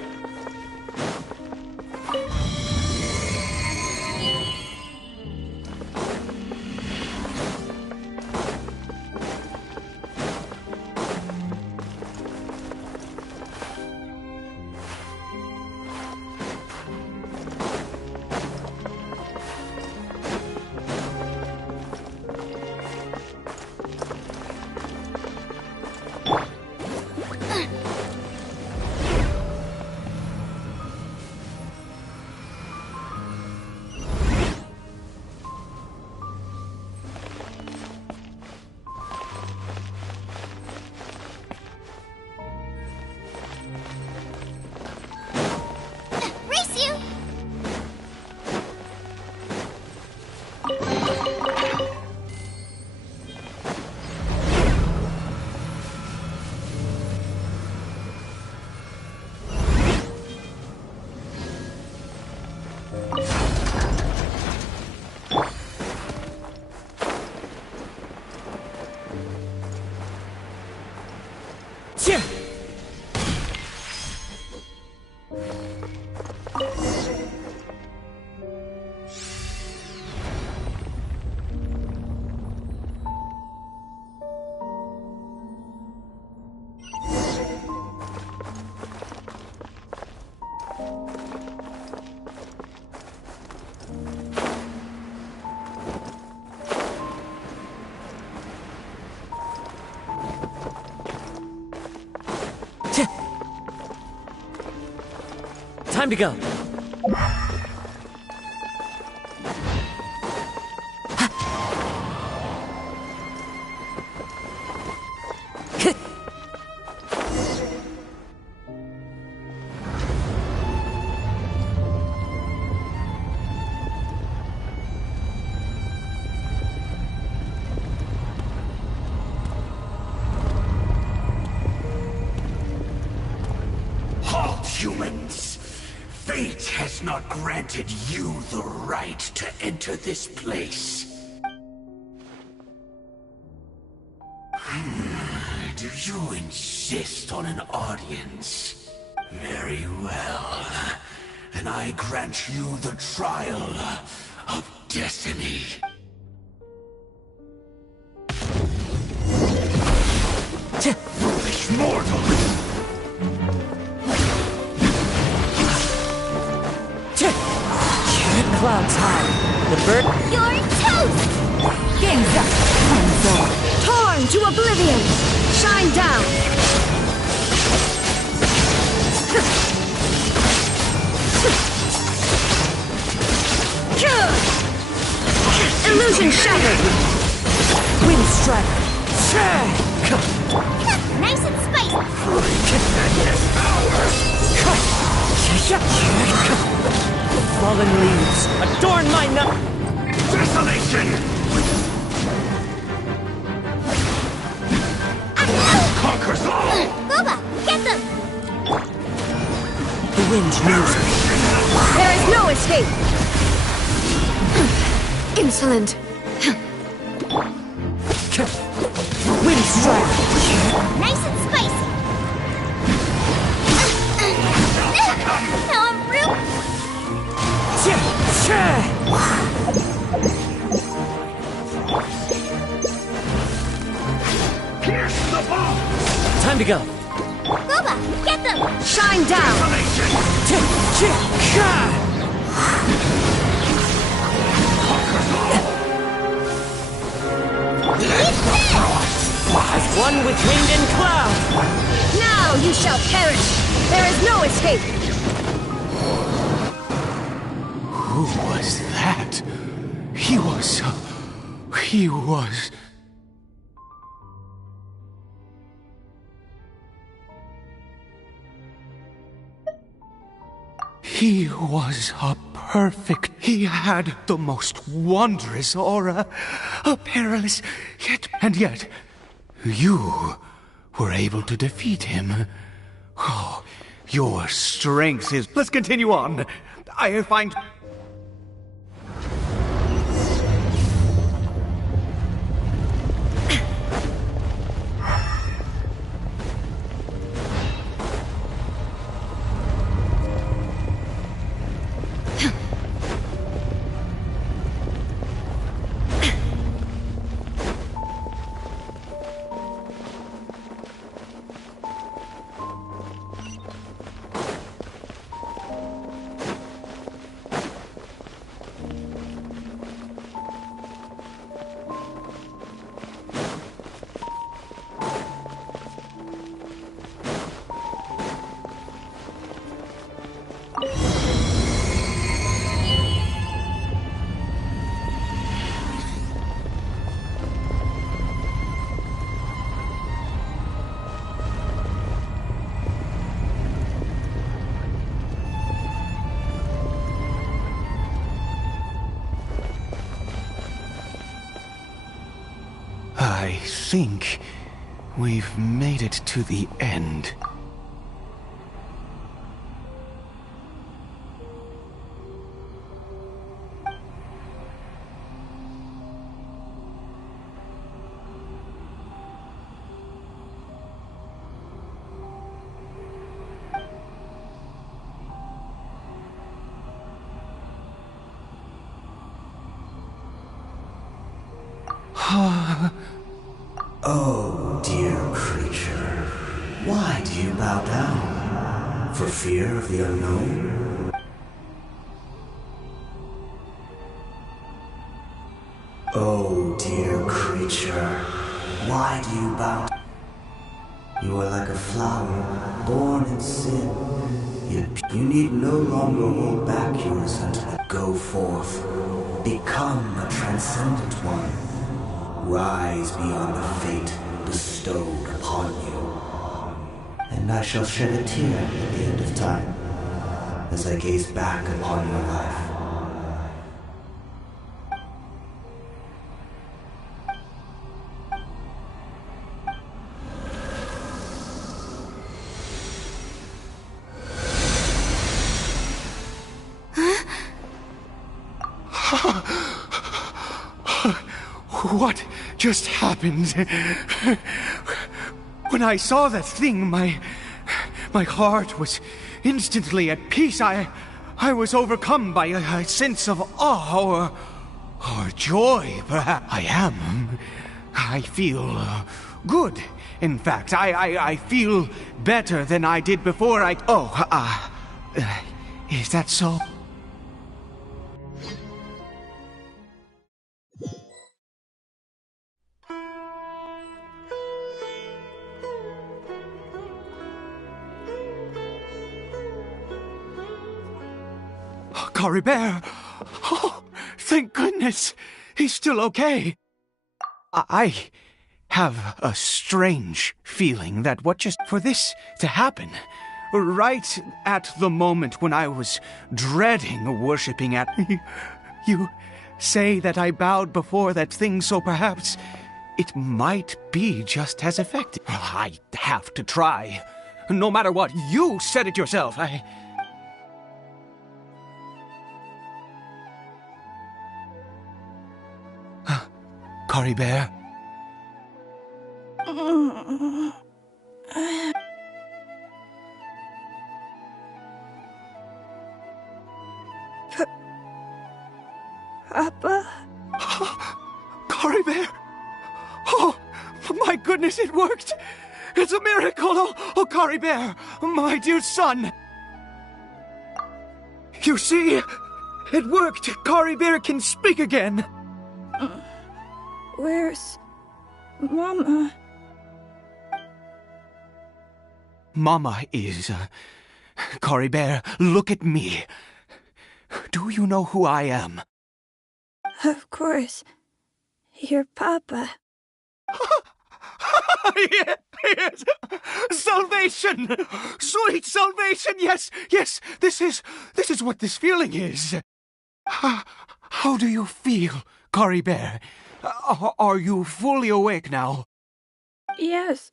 Time to go. Fate has not granted you the right to enter this place. Do you insist on an audience? Very well. Then I grant you the trial of destiny. Foolish mortal! Clouds high. The bird. You're toast! Game's up. Time's over. Torn to oblivion. Shine down. Illusion shattered. Wind strike. Nice and spicy! Fallen leaves adorn my nut. Desolation! Conquers all! Booba, get them! The wind knows me. There is no escape. Insolent. Wind strike. Nice and spicy! Now I'm through! Pierce the ball! Time to go. Booba, get them! Shine down. As one with wind and cloud. Now you shall perish. There is no escape. Who was that? He was... He was a perfect... He had the most wondrous aura, a perilous... Yet, you were able to defeat him. Oh, your strength is... Let's continue on. I find... I think we've made it to the end. Oh, dear creature, why do you bow down? For fear of the unknown? Oh, dear creature, why do you bow down? You are like a flower, born in sin. Yet you need no longer hold back your resentment. Go forth, become a transcendent one. Rise beyond the fate bestowed upon you. And I shall shed a tear at the end of time, as I gaze back upon your life. What just happened? When I saw that thing, my heart was instantly at peace. I was overcome by a sense of awe or joy, perhaps. I feel good. In fact, I feel better than I did before. Is that so? Caribert! Oh, thank goodness! He's still okay. I have a strange feeling that for this to happen, right at the moment when I was dreading worshipping at... You say that I bowed before that thing, so perhaps it might be just as effective. I have to try. No matter what, you said it yourself. Caribert? Papa? Caribert! Oh, my goodness, it worked! It's a miracle! Oh, Caribert, my dear son! You see? It worked! Caribert can speak again! Where's Mama? Mama is... Caribert, look at me. Do you know who I am? Of course. Your Papa. Yes! Salvation! Sweet salvation! Yes! This is what this feeling is. How do you feel, Caribert? Are you fully awake now? Yes.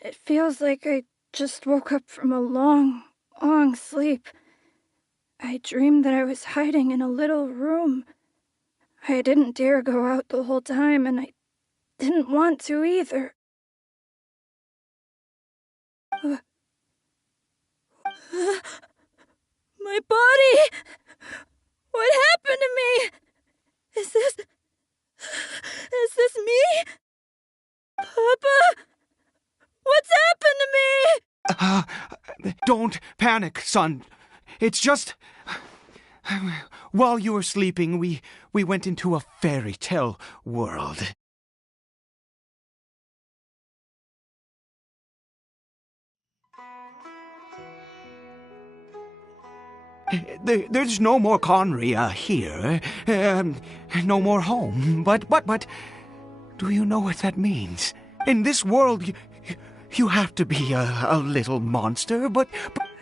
It feels like I just woke up from a long, long sleep. I dreamed that I was hiding in a little room. I didn't dare go out the whole time, and I didn't want to either. My body! What happened to me? Is this me? Papa? What's happened to me? Don't panic, son. It's just... While you were sleeping, we went into a fairy tale world. There's no more Conria here. No more home. But, do you know what that means? In this world, you have to be a little monster, but...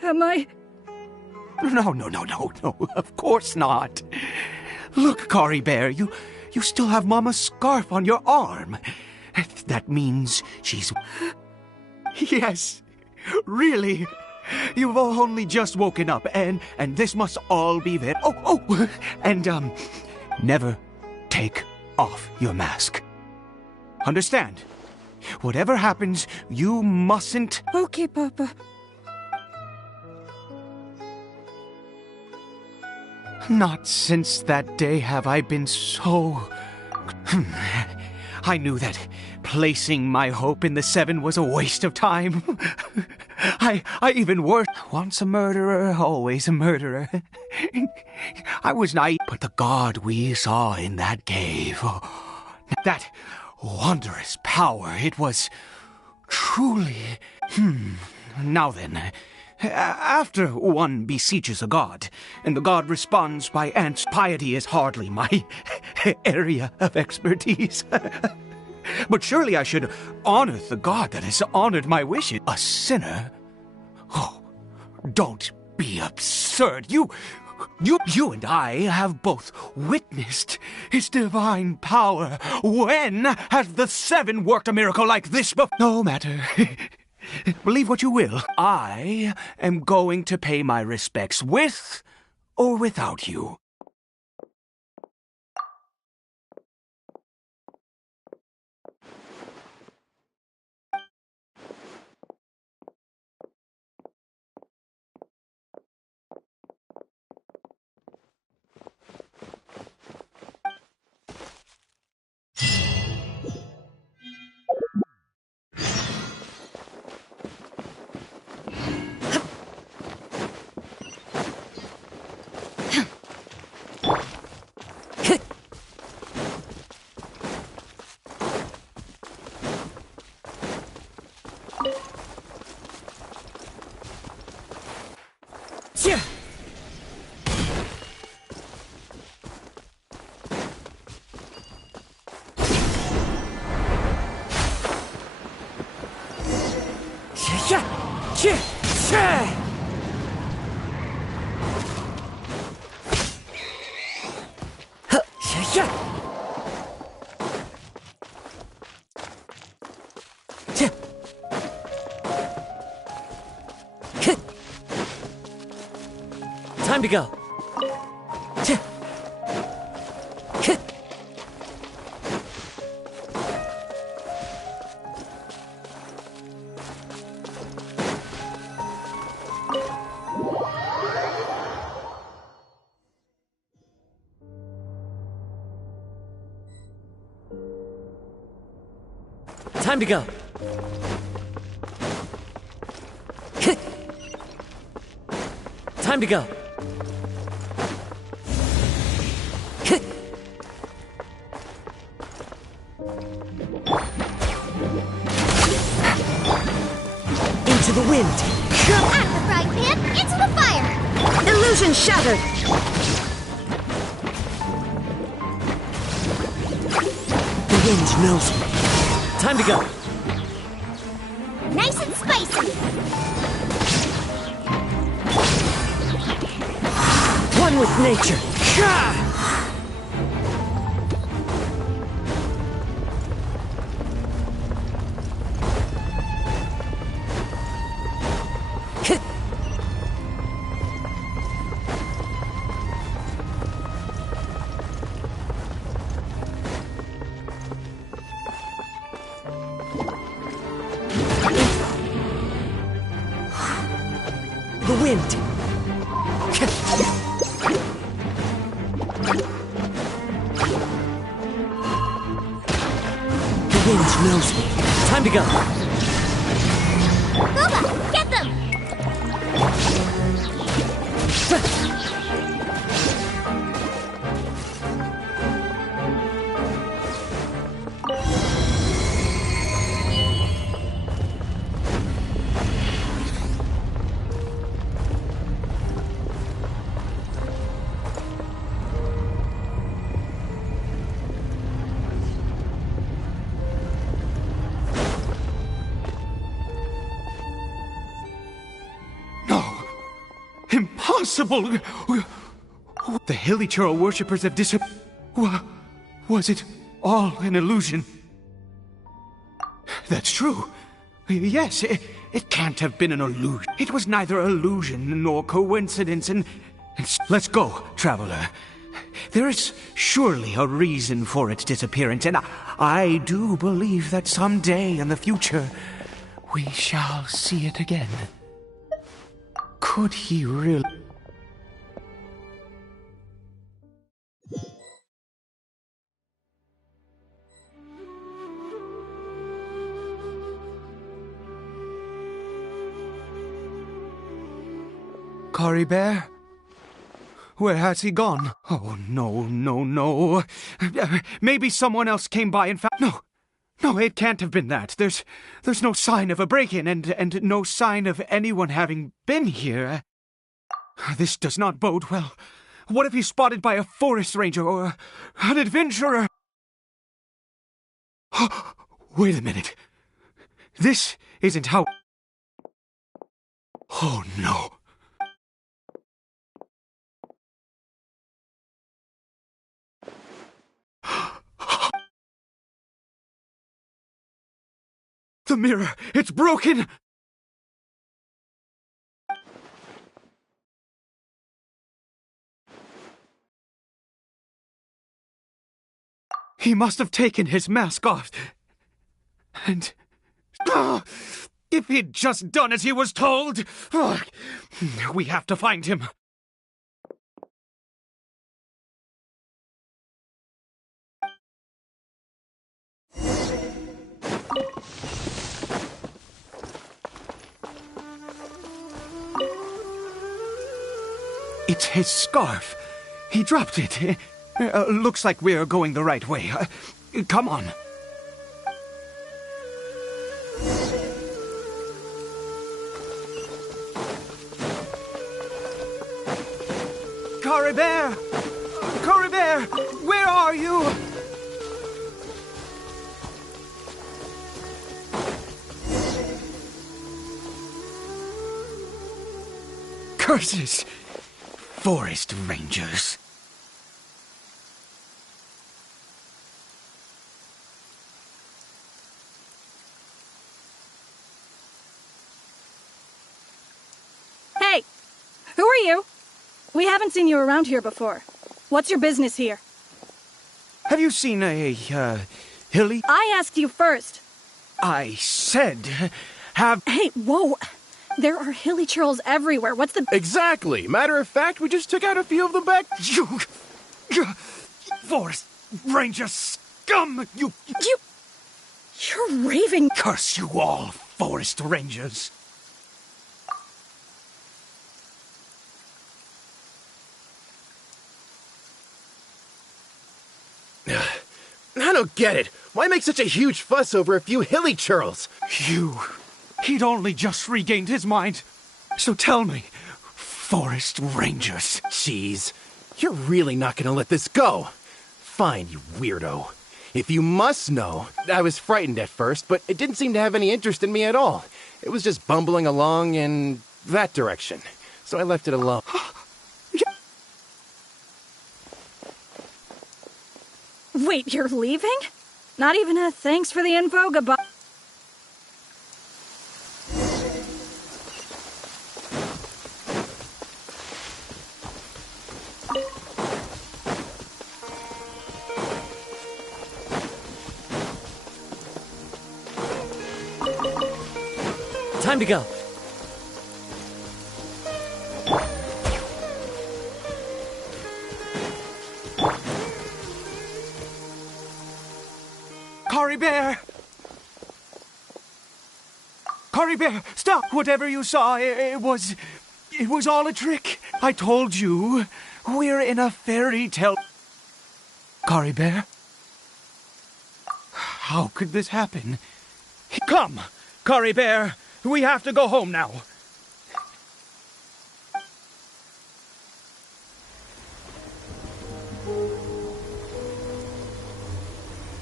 Am I... No, of course not. Look, Caribert, you still have Mama's scarf on your arm. That means she's... Yes, really. You've only just woken up, and this must all be there. Oh, and, never take off your mask. Understand? Whatever happens, you mustn't... Okay, Papa. Not since that day have I been so... I knew that placing my hope in the Seven was a waste of time. I even worse. Once a murderer, always a murderer. I was naive, but the god we saw in that cave, that wondrous power, it was truly... Now then, after one beseeches a god, and the god responds by answer, piety is hardly my area of expertise. But surely I should honor the god that has honored my wishes. A sinner? Oh, don't be absurd. You and I have both witnessed his divine power. When has the Seven worked a miracle like this before? No matter. Believe what you will. I am going to pay my respects with or without you. Time to go. Time to go. Time to go. Into the wind. Out of the frying pan, into the fire! Illusion shattered! The wind knows me. Time to go. Nice and spicy! One with nature. The wind. The wind knows me. Time to go. Boba, get them! Impossible! The Hilichurl worshippers have disappeared. Was it all an illusion? That's true. Yes, it can't have been an illusion. It was neither illusion nor coincidence, and let's go, traveler. There is surely a reason for its disappearance, and I do believe that someday in the future we shall see it again. Could he really... Cory Bear? Where has he gone? Oh, no. Maybe someone else came by and found... No, it can't have been that. There's no sign of a break-in and no sign of anyone having been here. This does not bode well. What if he's spotted by a forest ranger or an adventurer? Wait a minute. This isn't how... Oh, no. The mirror! It's broken! He must have taken his mask off. And... if he'd just done as he was told! We have to find him. It's his scarf. He dropped it. Looks like we're going the right way. Come on. Cory Bear! Cory Bear! Where are you? Curses! Forest rangers. Hey! Who are you? We haven't seen you around here before. What's your business here? Have you seen a, hilly? I asked you first. I said, have... Hey, whoa! There are hilly churls everywhere. What's the... Exactly. Matter of fact, we just took out a few of them back... You... Forest Ranger scum! You're raving... Curse you all, Forest Rangers! I don't get it. Why make such a huge fuss over a few hilly churls? He'd only just regained his mind. So tell me, Forest Rangers. Jeez, you're really not gonna let this go. Fine, you weirdo. If you must know, I was frightened at first, but it didn't seem to have any interest in me at all. It was just bumbling along in that direction. So I left it alone. Wait, you're leaving? Not even a thanks for the info, goodbye. Time to go. Cory Bear! Cory Bear, stop! Whatever you saw, it was all a trick. I told you, we're in a fairy tale. Cory Bear? How could this happen? Come, Cory Bear, we have to go home now.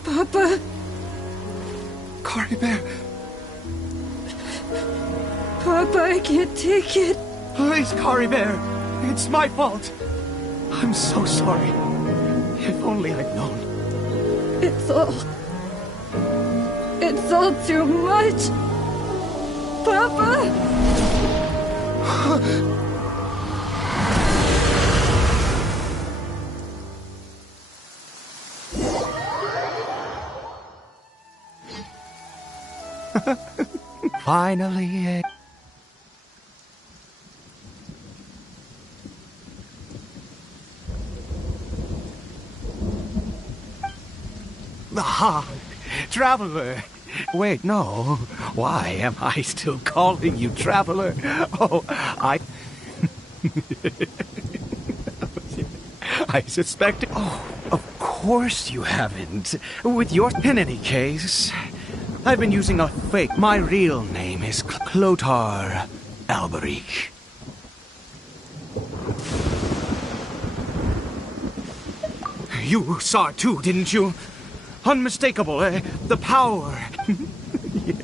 Papa... Cory Bear. Papa, I can't take it. Please, Cory Bear. It's my fault. I'm so sorry. If only I'd known. It's all too much. Papa! Finally. Ah, Traveler. Wait, no. Why am I still calling you Traveler? Oh, I suspected... Oh, of course you haven't. With your... In any case, I've been using a fake. My real name is Clotar Alberic. You saw it too, didn't you? Unmistakable, the power. Yeah,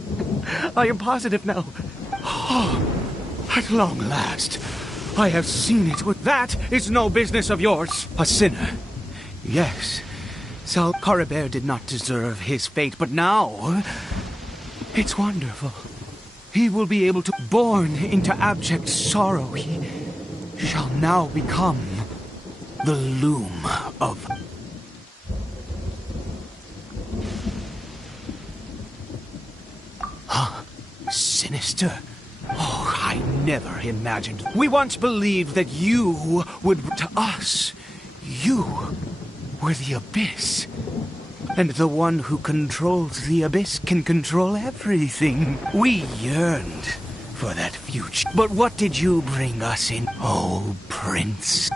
I am positive now. Oh, at long last, I have seen it. That is no business of yours. A sinner. Yes, Sal Caribert did not deserve his fate, but now, it's wonderful. He will be able to, born into abject sorrow, he shall now become the loom of... Huh? Sinister? Oh, I never imagined. We once believed that you would... To us, you were the Abyss. And the one who controls the Abyss can control everything. We yearned for that future. But what did you bring us in, oh Prince?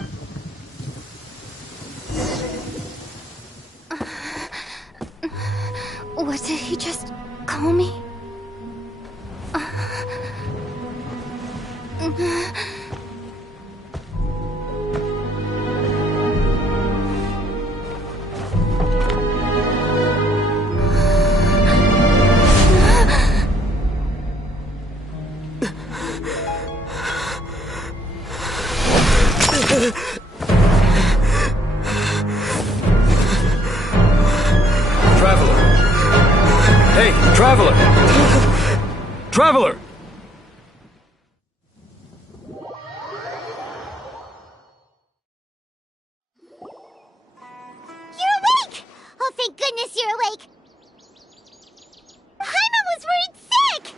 What did he just call me? Traveler! Hey, Traveler! Traveler! course you're awake! Paimon was worried sick!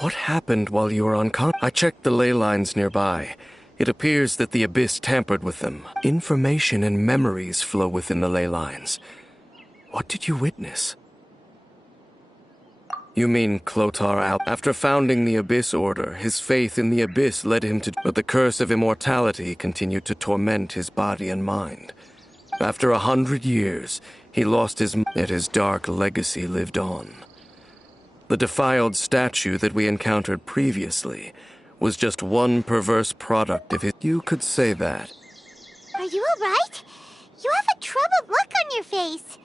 What happened while you were unconscious? I checked the ley lines nearby. It appears that the Abyss tampered with them. Information and memories flow within the ley lines. What did you witness? You mean Clotar Al? After founding the Abyss Order, his faith in the Abyss led him to... But the curse of immortality continued to torment his body and mind. After 100 years, he lost his... Yet his dark legacy lived on. The defiled statue that we encountered previously was just one perverse product of his... You could say that. Are you alright? You have a troubled look on your face.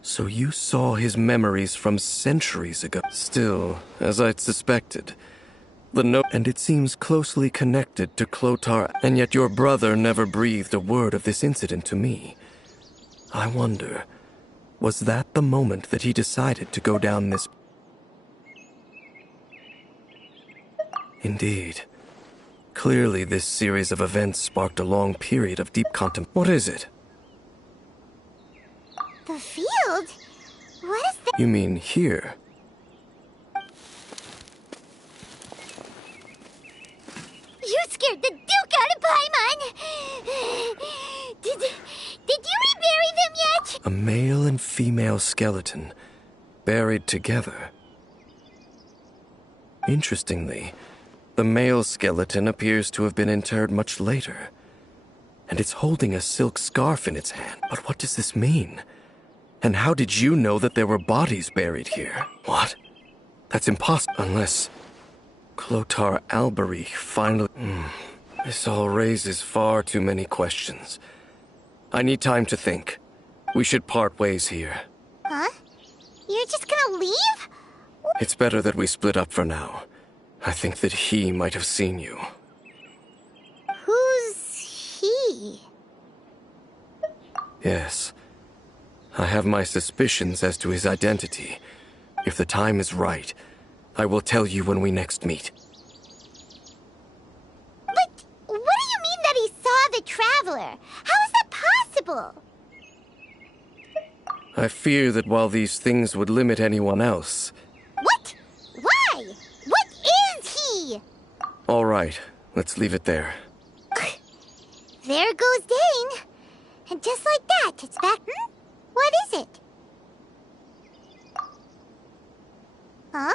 So you saw his memories from centuries ago. Still, as I'd suspected, the note... And it seems closely connected to Clotar, and yet your brother never breathed a word of this incident to me. I wonder, was that the moment that he decided to go down this... Indeed. Clearly this series of events sparked a long period of deep contemplation. What is it? The field? What is that? You mean here? You scared the Duke out of Paimon! Did you rebury them yet? A male and female skeleton, buried together. Interestingly, the male skeleton appears to have been interred much later, and it's holding a silk scarf in its hand. But what does this mean? And how did you know that there were bodies buried here? What? That's impossible, unless Clotar Alberich finally... This all raises far too many questions. I need time to think. We should part ways here. Huh? You're just gonna leave? It's better that we split up for now. I think that he might have seen you. Who's he? Yes. I have my suspicions as to his identity. If the time is right, I will tell you when we next meet. But what do you mean that he saw the Traveler? How is that possible? I fear that while these things would limit anyone else... What? Why? What is he? All right, let's leave it there. There goes Dane. And just like that, it's back... What is it? Huh?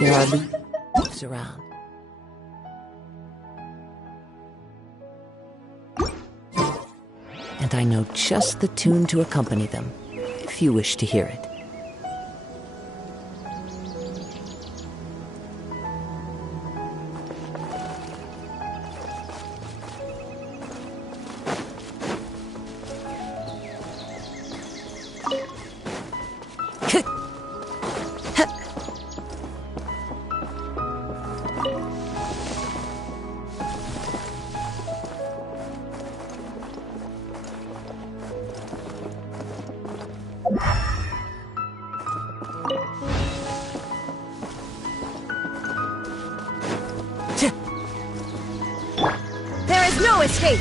There are leaves around. And I know just the tune to accompany them, if you wish to hear it. There is no escape!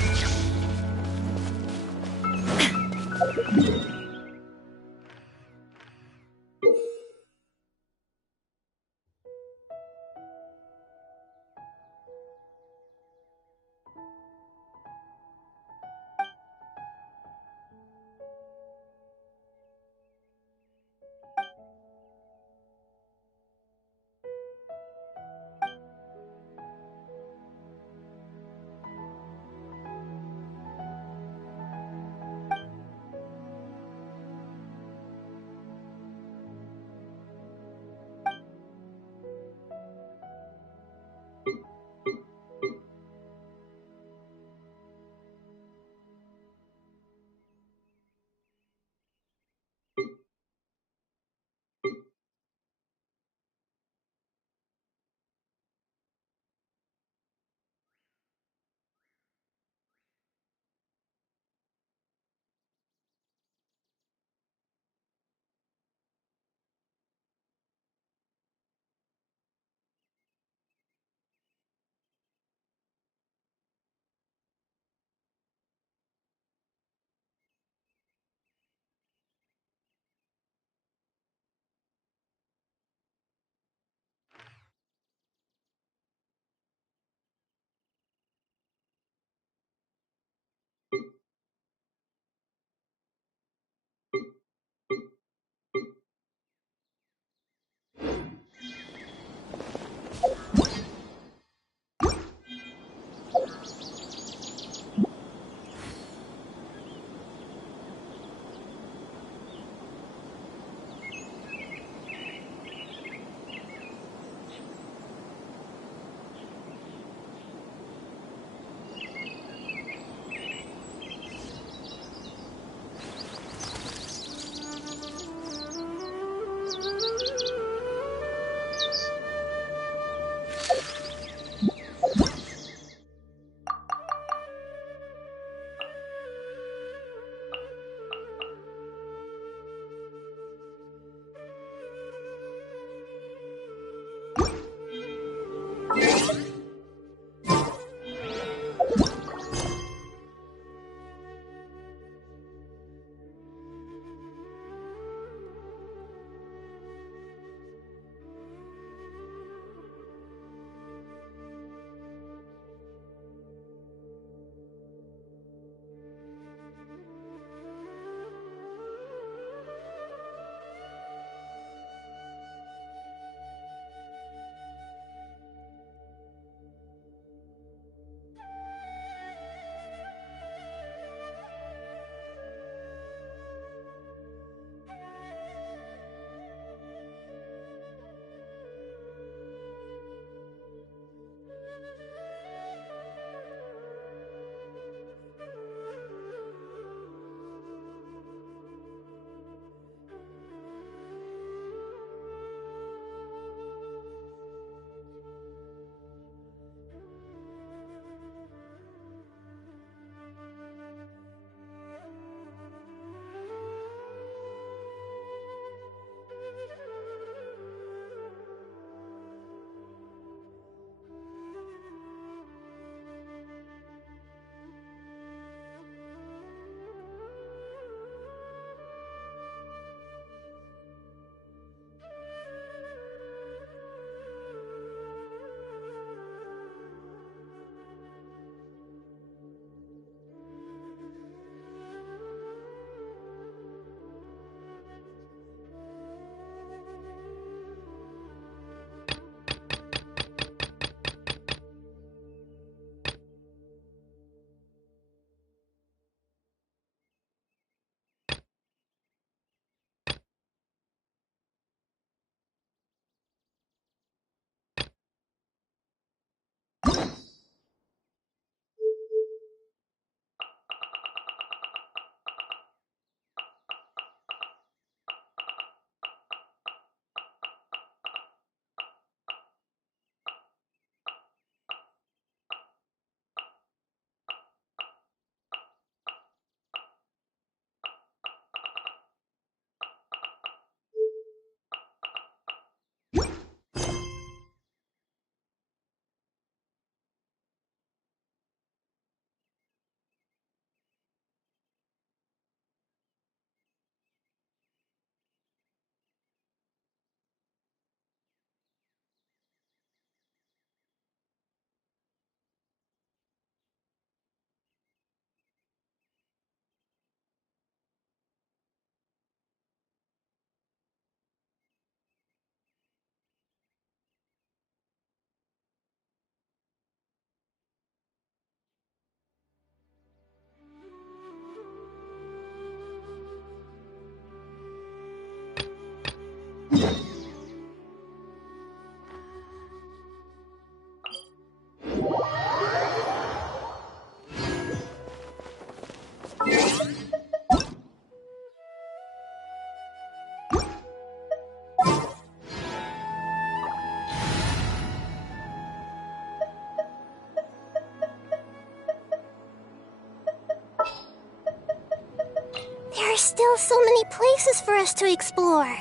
still so many places for us to explore.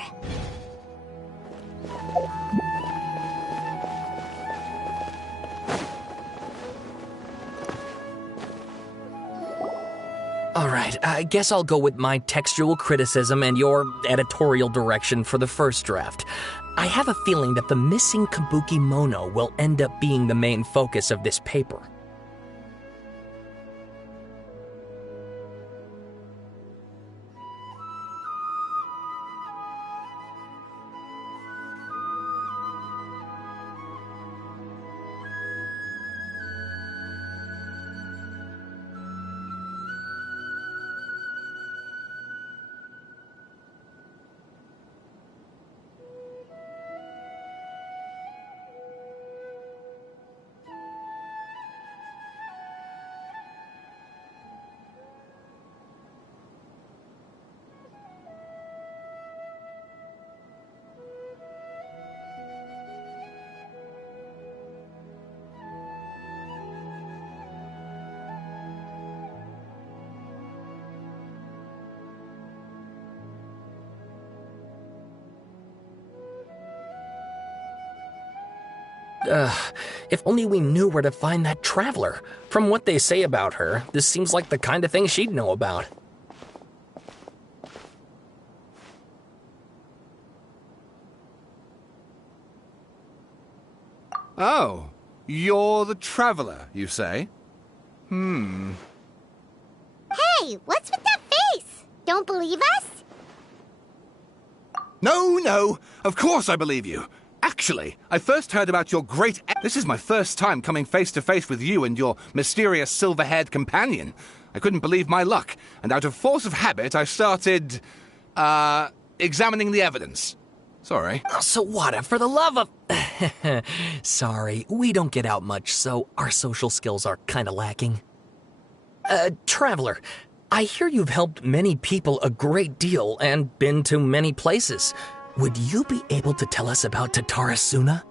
Alright, I guess I'll go with my textual criticism and your editorial direction for the first draft. I have a feeling that the missing kabuki mono will end up being the main focus of this paper. If only we knew where to find that traveler. From what they say about her, this seems like the kind of thing she'd know about. Oh, you're the traveler, you say? Hey, what's with that face? Don't believe us? No, of course I believe you. Actually, I first heard about your great... This is my first time coming face to face with you and your mysterious silver-haired companion. I couldn't believe my luck, and out of force of habit, I started, examining the evidence. Sorry. Oh, Sawada, for the love of... Sorry, we don't get out much, so our social skills are kinda lacking. Traveler, I hear you've helped many people a great deal and been to many places. Would you be able to tell us about Tatarasuna?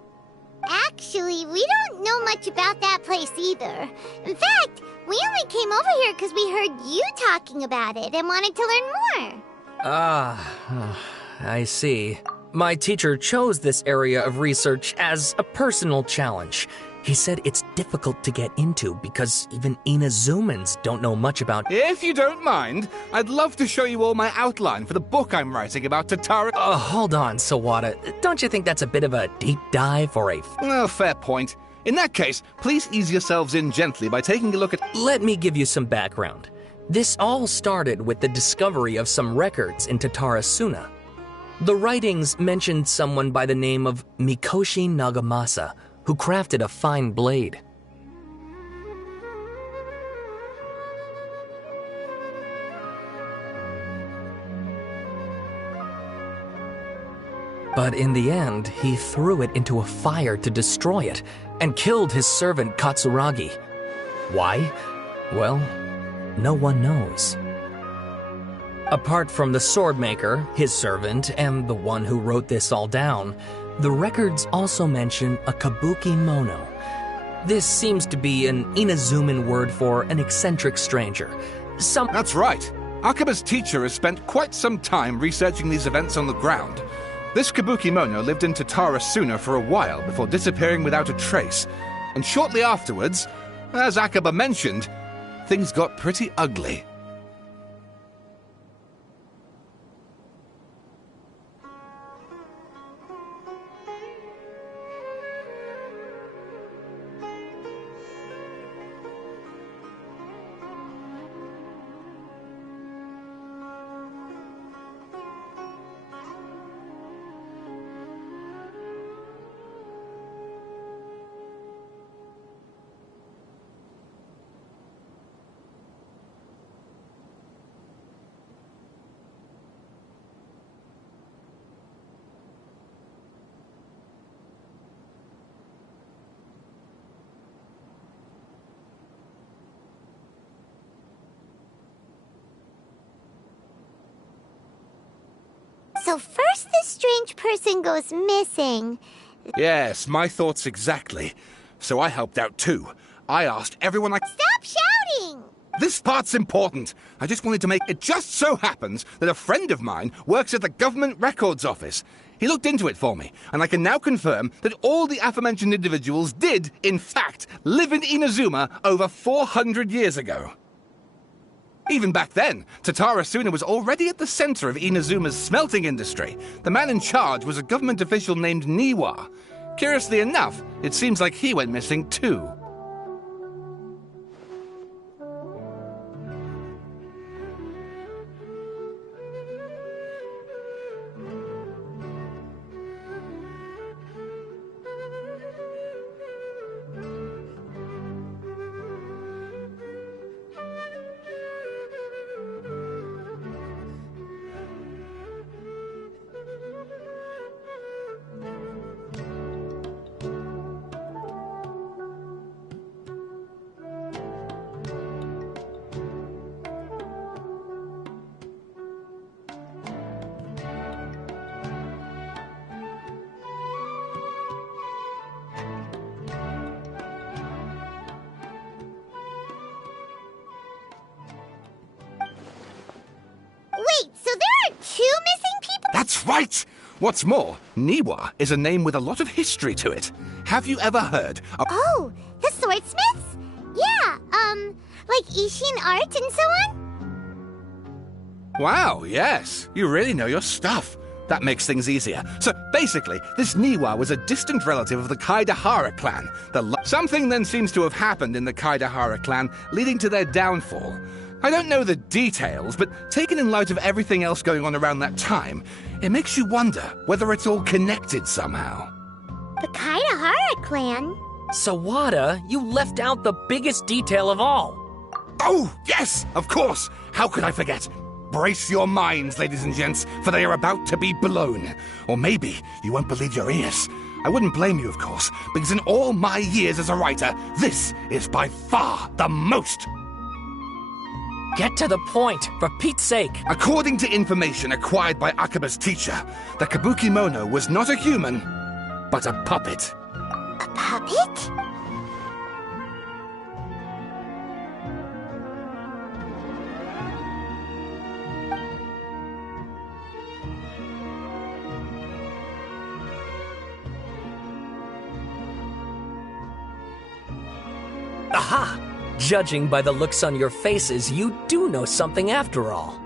Actually, we don't know much about that place either. In fact, we only came over here because we heard you talking about it and wanted to learn more. I see. My teacher chose this area of research as a personal challenge. He said it's difficult to get into because even Inazumans don't know much about... If you don't mind, I'd love to show you all my outline for the book I'm writing about Tatara... Hold on, Sawada. Don't you think that's a bit of a deep dive or a... Oh, fair point. In that case, please ease yourselves in gently by taking a look at... Let me give you some background. This all started with the discovery of some records in Tatarasuna. The writings mentioned someone by the name of Mikoshi Nagamasa, who crafted a fine blade. But in the end, he threw it into a fire to destroy it, and killed his servant Katsuragi. Why? Well, no one knows. Apart from the swordmaker, his servant, and the one who wrote this all down, the records also mention a kabuki mono. This seems to be an Inazuman word for an eccentric stranger. That's right. Akaba's teacher has spent quite some time researching these events on the ground. This kabuki mono lived in Tatarasuna for a while before disappearing without a trace. And shortly afterwards, as Akaba mentioned, things got pretty ugly. So first this strange person goes missing. Yes, my thoughts exactly. So I helped out too. I asked everyone I... Stop shouting! This part's important. I just wanted to make... It just so happens that a friend of mine works at the government records office. He looked into it for me, and I can now confirm that all the aforementioned individuals did, in fact, live in Inazuma over 400 years ago. Even back then, Tatara Suna was already at the center of Inazuma's smelting industry. The man in charge was a government official named Niwa. Curiously enough, it seems like he went missing too. Wait, so there are 2 missing people? That's right! What's more, Niwa is a name with a lot of history to it. Have you ever heard of... Oh, the swordsmiths? Yeah, like Ishin art and so on? Wow, yes. You really know your stuff. That makes things easier. So, basically, this Niwa was a distant relative of the Kaidahara clan. Something then seems to have happened in the Kaidahara clan, leading to their downfall. I don't know the details, but taken in light of everything else going on around that time, it makes you wonder whether it's all connected somehow. The Kaidahara clan? Sawada, you left out the biggest detail of all. Oh, yes, of course. How could I forget? Brace your minds, ladies and gents, for they are about to be blown. Or maybe you won't believe your ears. I wouldn't blame you, of course, because in all my years as a writer, this is by far the most. Get to the point, for Pete's sake. According to information acquired by Akaba's teacher, the Kabukimono was not a human, but a puppet. A puppet? Aha! Judging by the looks on your faces, you do know something after all.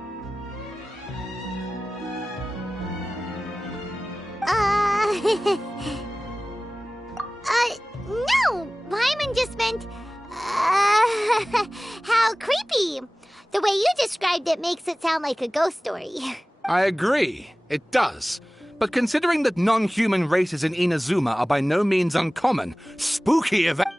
No! Paimon just meant, how creepy. The way you described it makes it sound like a ghost story. I agree, it does. But considering that non-human races in Inazuma are by no means uncommon, spooky events...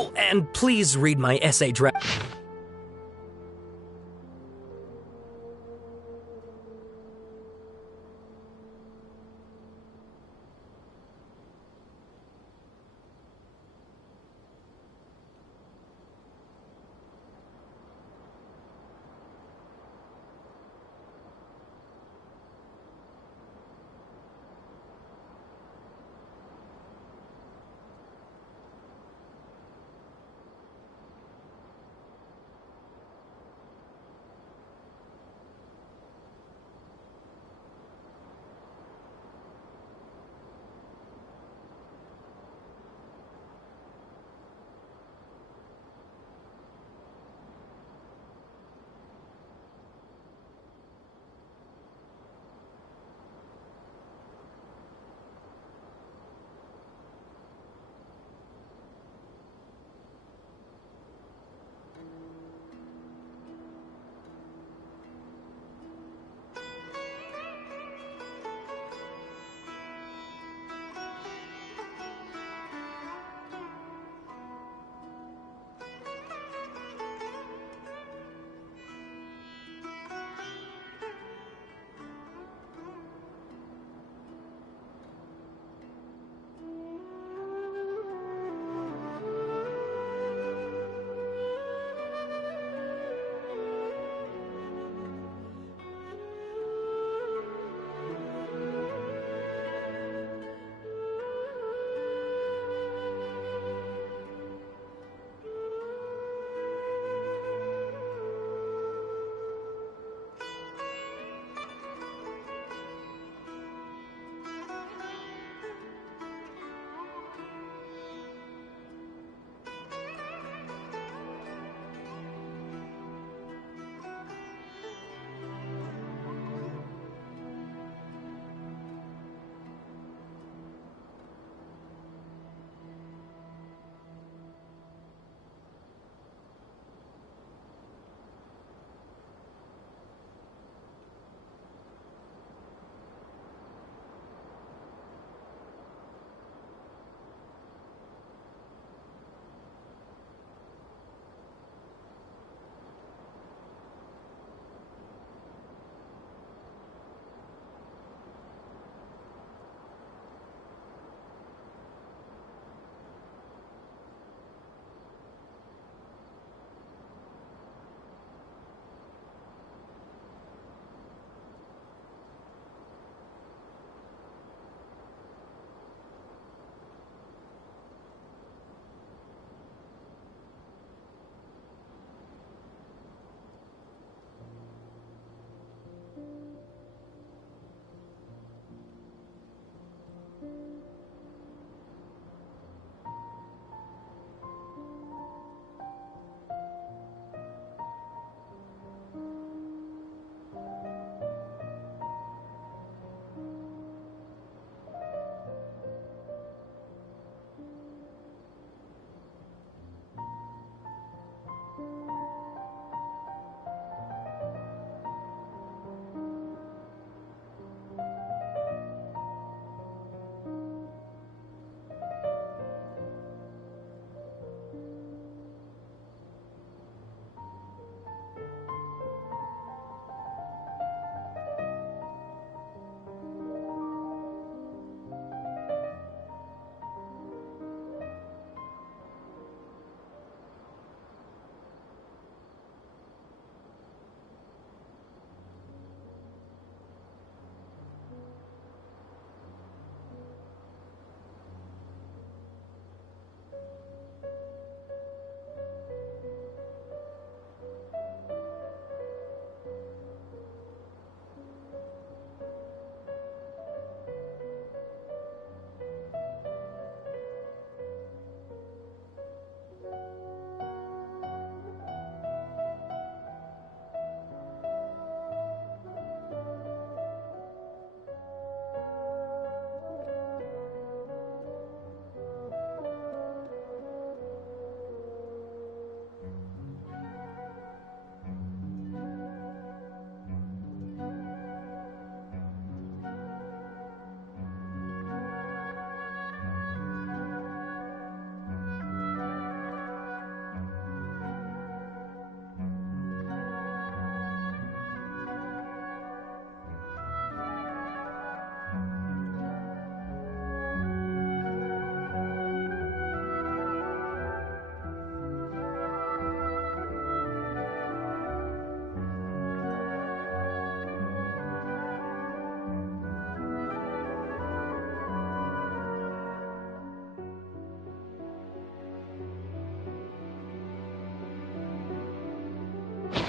Oh, and please read my essay draft.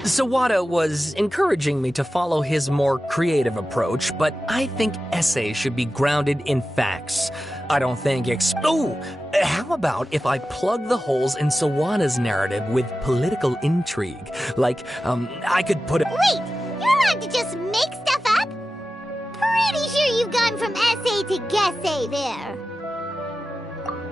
Sawada was encouraging me to follow his more creative approach, but I think essays should be grounded in facts. I don't think how about if I plug the holes in Sawada's narrative with political intrigue? Like, I could put Wait! You're allowed to just make stuff up? Pretty sure you've gone from essay to guessay there.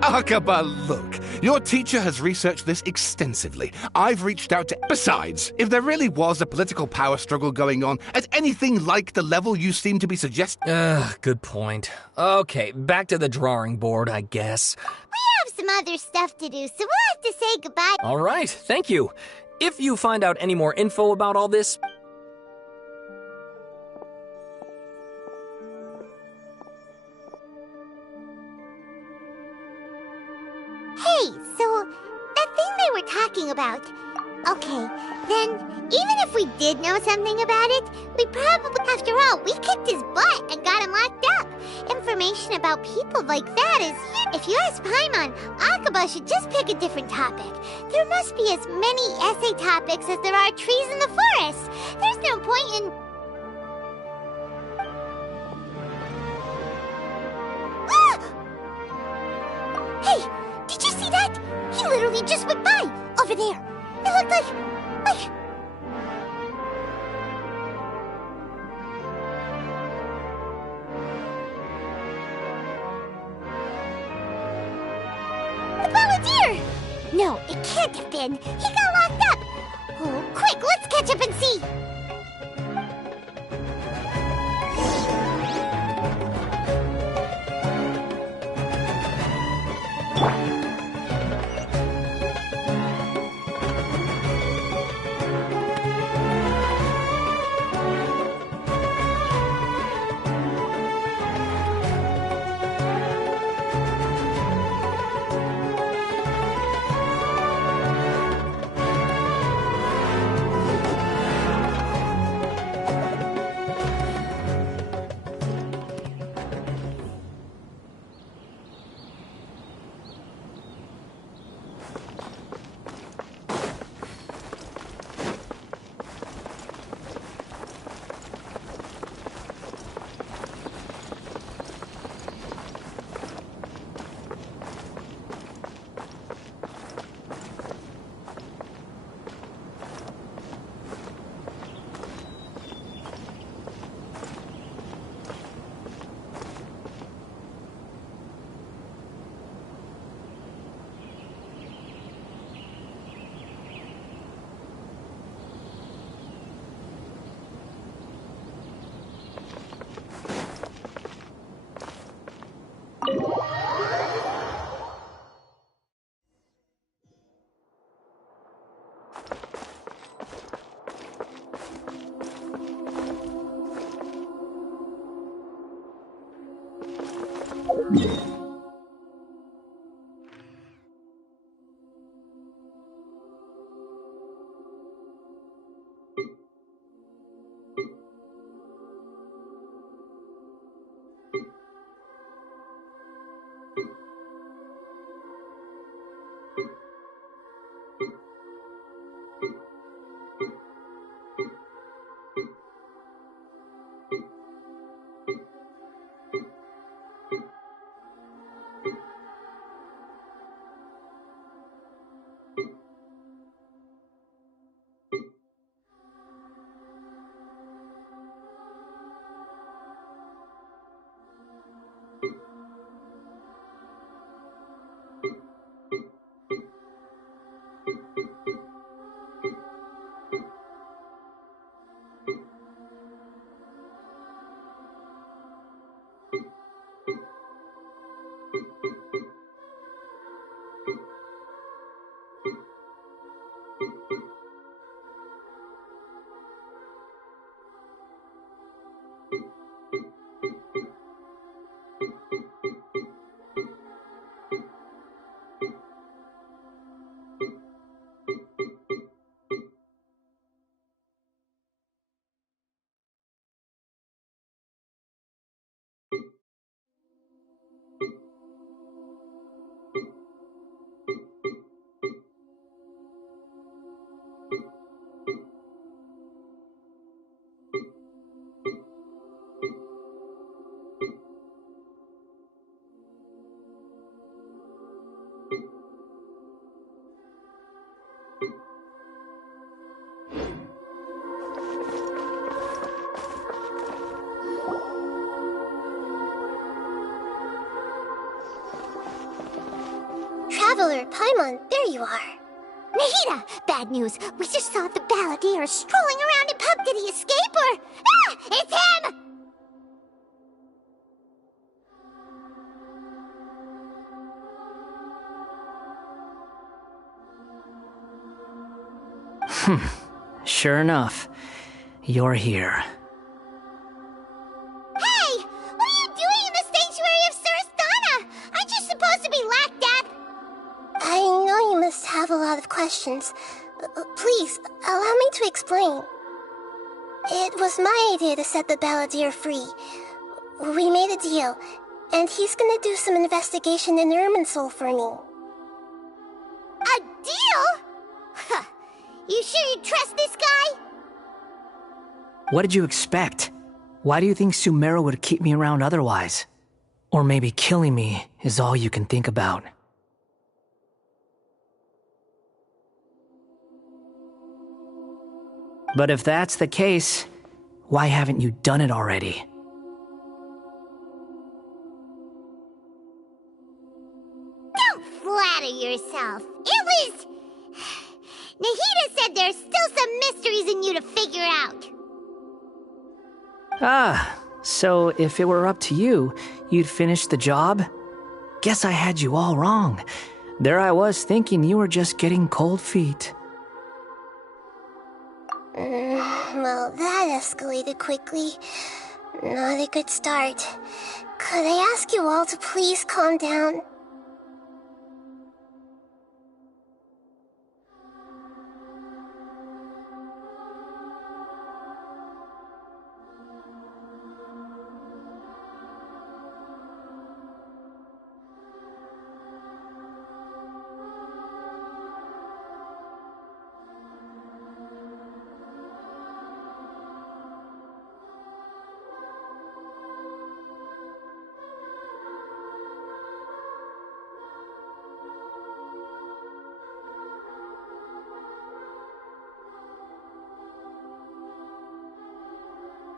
Akaba, look. Your teacher has researched this extensively. I've reached out to... Besides, if there really was a political power struggle going on at anything like the level you seem to be suggesting... Good point. Okay, back to the drawing board, I guess. We have some other stuff to do, so we'll have to say goodbye. All right, thank you. If you find out any more info about all this... Hey, so that thing they were talking about. Okay, then even if we did know something about it, we probably, after all, we kicked his butt and got him locked up. Information about people like that is huge. If you ask Paimon, Akaba should just pick a different topic. There must be as many essay topics as there are trees in the forest. There's no point in... Hey! Did you see that? He literally just went by, over there. It looked like... The Balladeer! No, it can't have been. He got locked up. Oh, quick, let's catch up and see. Controller, Paimon, there you are. Nahida, bad news. We just saw the balladeer strolling around in pub. Did he escape or... Ah! It's him! Sure enough, you're here. Hey! What are you doing in the sanctuary of Surasthana? Aren't you supposed to be lacked up? I know you must have a lot of questions. Please, allow me to explain. It was my idea to set the balladeer free. We made a deal, and he's gonna do some investigation in Irminsul for me. A deal? Huh. You sure you trust this guy? What did you expect? Why do you think Sumeru would keep me around otherwise? Or maybe killing me is all you can think about. But if that's the case, why haven't you done it already? Don't flatter yourself. It was... Nahida said there's still some mysteries in you to figure out. Ah, so if it were up to you, you'd finish the job? Guess I had you all wrong. There I was thinking you were just getting cold feet. Well, that escalated quickly. Not a good start. Could I ask you all to please calm down?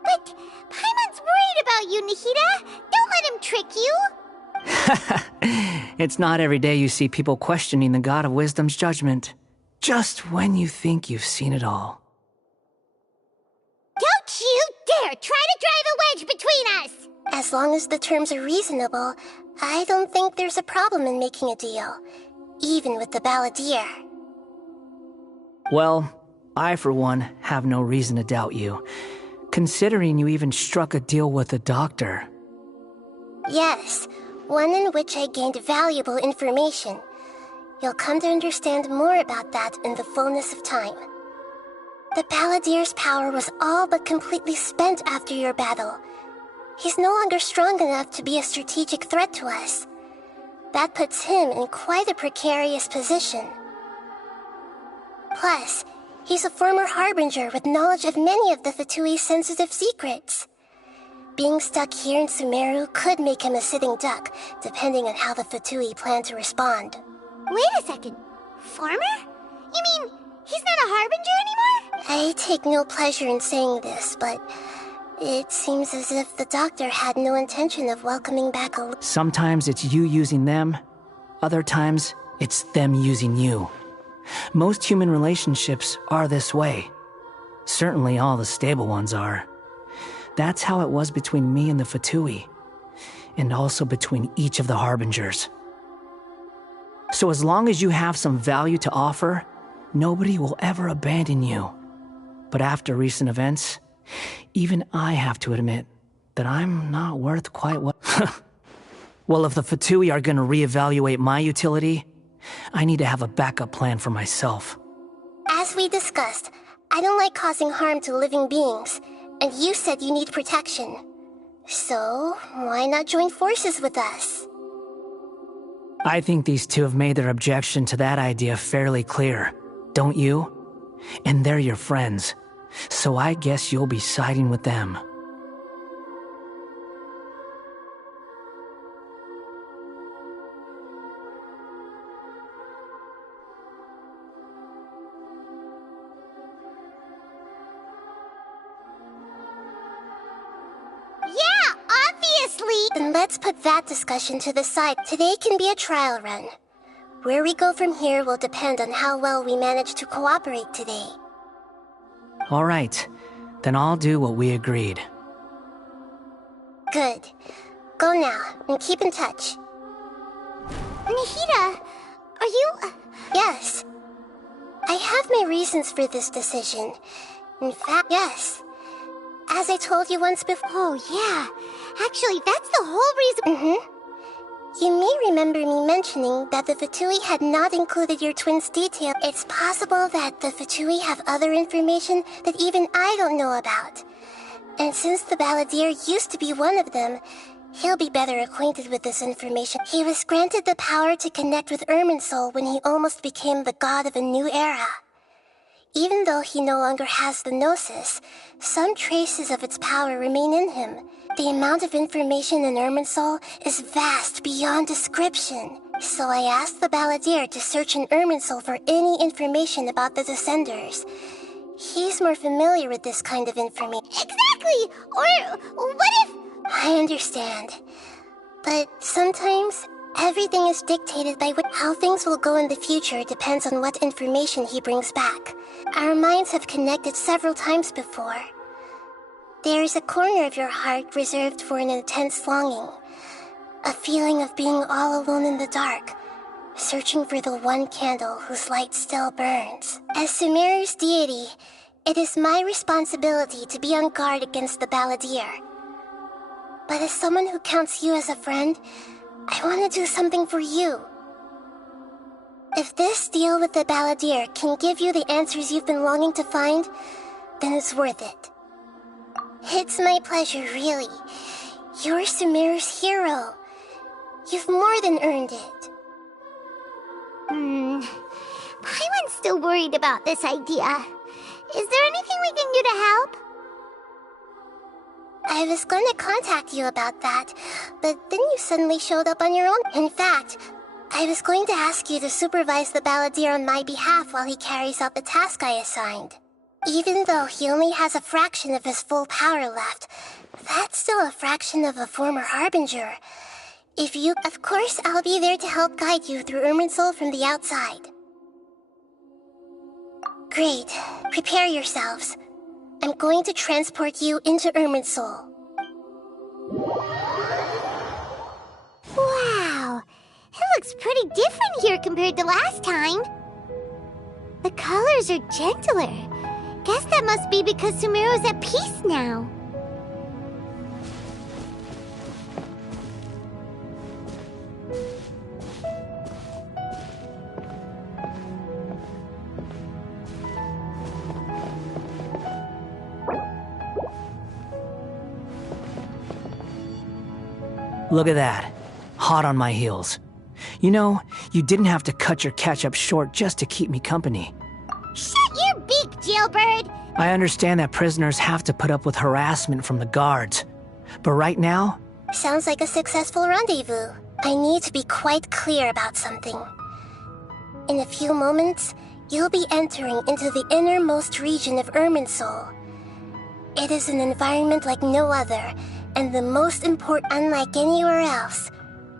But Paimon's worried about you, Nahida. Don't let him trick you. It's not every day you see people questioning the God of Wisdom's judgment. Just when you think you've seen it all. Don't you dare try to drive a wedge between us! As long as the terms are reasonable, I don't think there's a problem in making a deal. Even with the balladeer. Well, I for one have no reason to doubt you. Considering you even struck a deal with the doctor. Yes, one in which I gained valuable information. You'll come to understand more about that in the fullness of time. The balladeer's power was all but completely spent after your battle. He's no longer strong enough to be a strategic threat to us. That puts him in quite a precarious position. Plus, he's a former harbinger with knowledge of many of the Fatui's sensitive secrets. Being stuck here in Sumeru could make him a sitting duck, depending on how the Fatui plan to respond. Wait a second. Farmer? You mean he's not a harbinger anymore? I take no pleasure in saying this, but it seems as if the doctor had no intention of welcoming back a... Sometimes it's you using them, other times it's them using you. Most human relationships are this way. Certainly all the stable ones are. That's how it was between me and the Fatui, and also between each of the harbingers. So as long as you have some value to offer, nobody will ever abandon you. But after recent events, even I have to admit that I'm not worth quite what... Well, if the Fatui are gonna reevaluate my utility, I need to have a backup plan for myself. As we discussed, I don't like causing harm to living beings, and you said you need protection. So, why not join forces with us? I think these two have made their objection to that idea fairly clear, don't you? And they're your friends, so I guess you'll be siding with them. Then let's put that discussion to the side. Today can be a trial run. Where we go from here will depend on how well we manage to cooperate today. All right. Then I'll do what we agreed. Good. Go now, and keep in touch. Nahida, are you... Yes. I have my reasons for this decision. In fact, yes. As I told you once before... Oh, yeah. Actually, that's the whole reason... You may remember me mentioning that the Fatui had not included your twins' detail. It's possible that the Fatui have other information that even I don't know about. And since the Balladeer used to be one of them, he'll be better acquainted with this information. He was granted the power to connect with Irminsul when he almost became the god of a new era. Even though he no longer has the Gnosis, some traces of its power remain in him. The amount of information in Irminsul is vast beyond description. So I asked the Balladeer to search in Irminsul for any information about the Descenders. He's more familiar with this kind of information. Exactly! Or what if... I understand. But sometimes, everything is dictated by how things will go in the future depends on what information he brings back. Our minds have connected several times before. There is a corner of your heart reserved for an intense longing. A feeling of being all alone in the dark, searching for the one candle whose light still burns. As Sumeru's deity, it is my responsibility to be on guard against the Balladeer. But as someone who counts you as a friend, I want to do something for you. If this deal with the Balladeer can give you the answers you've been longing to find, then it's worth it. It's my pleasure, really. You're Sumeru's hero. You've more than earned it. Paimon's still worried about this idea. Is there anything we can do to help? I was going to contact you about that, but then you suddenly showed up on your own. In fact, I was going to ask you to supervise the Balladeer on my behalf while he carries out the task I assigned. Even though he only has a fraction of his full power left, that's still a fraction of a former Harbinger. Of course, I'll be there to help guide you through Irminsul from the outside. Great. Prepare yourselves. I'm going to transport you into Irminsul. Wow! It looks pretty different here compared to last time. The colors are gentler. Guess that must be because Sumeru's at peace now. Look at that. Hot on my heels. You know, you didn't have to cut your catch-up short just to keep me company. Shut your beak, jailbird! I understand that prisoners have to put up with harassment from the guards. But right now... Sounds like a successful rendezvous. I need to be quite clear about something. In a few moments, you'll be entering into the innermost region of Irminsul. It is an environment like no other, and the most important, unlike anywhere else.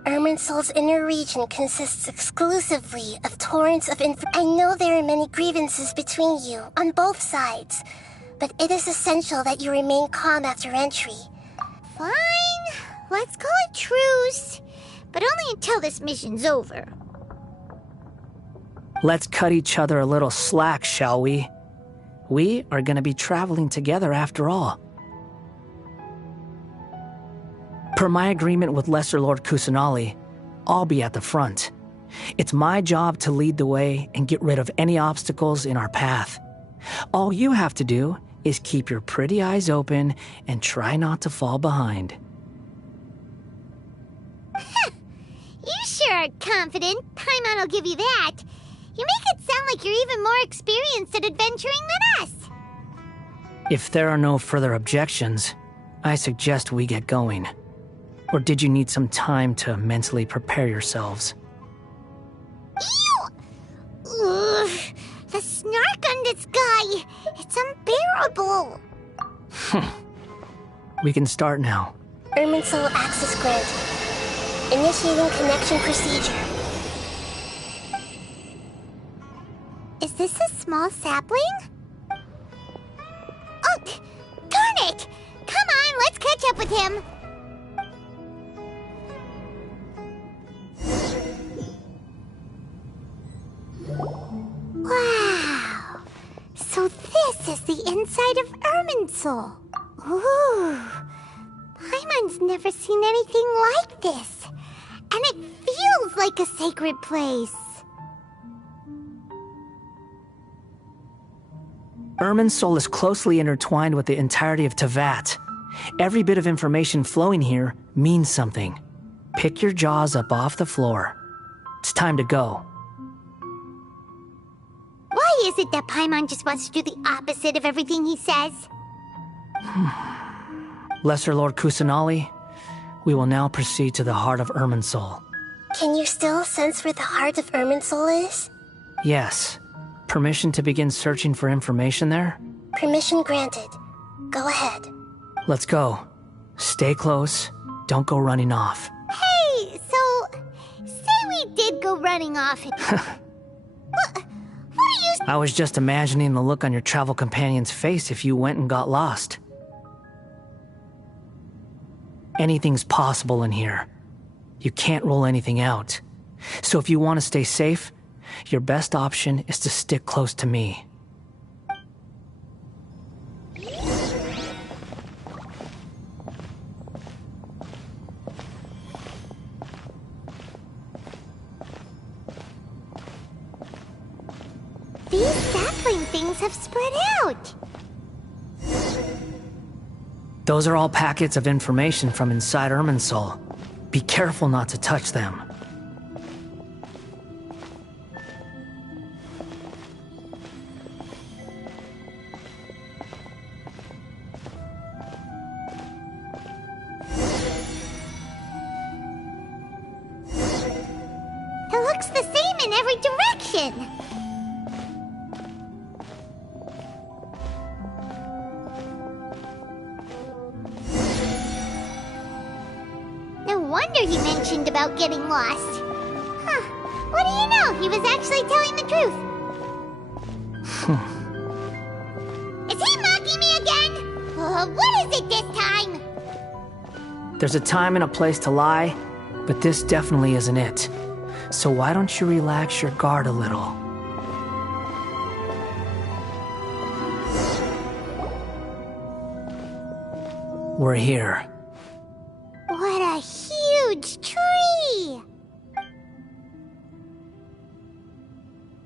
Irminsul's inner region consists exclusively of torrents of I know there are many grievances between you, on both sides, but it is essential that you remain calm after entry. Fine. Let's call it truce. But only until this mission's over. Let's cut each other a little slack, shall we? We are going to be traveling together after all. Per my agreement with Lesser Lord Kusanali, I'll be at the front. It's my job to lead the way and get rid of any obstacles in our path. All you have to do is keep your pretty eyes open and try not to fall behind. You sure are confident. Paimon will give you that. You make it sound like you're even more experienced at adventuring than us. If there are no further objections, I suggest we get going. Or did you need some time to mentally prepare yourselves? Ew! Ugh, the snark on this guy! It's unbearable! We can start now. Irminsul access granted. Initiating connection procedure. this a small sapling? Oh, darn it! Come on, let's catch up with him. Wow! So this is the inside of Irminsul. Ooh! Paimon's never seen anything like this. And it feels like a sacred place. Irminsul is closely intertwined with the entirety of Teyvat. Every bit of information flowing here means something. Pick your jaws up off the floor. It's time to go. Why is it that Paimon just wants to do the opposite of everything he says? Lesser Lord Kusanali, we will now proceed to the heart of Irminsul. Can you still sense where the heart of Irminsul is? Yes. Permission to begin searching for information there? Permission granted. Go ahead. Let's go. Stay close. Don't go running off. Hey, so... say we did go running off. What are you... I was just imagining the look on your travel companion's face if you went and got lost. Anything's possible in here. You can't rule anything out. So if you want to stay safe, your best option is to stick close to me. These sapling things have spread out. Those are all packets of information from inside Irminsul. Be careful not to touch them. It looks the same in every direction. No wonder he mentioned about getting lost. Huh. What do you know? He was actually telling the truth. Is he mocking me again? What is it this time? There's a time and a place to lie, but this definitely isn't it. So why don't you relax your guard a little? We're here. What a huge tree!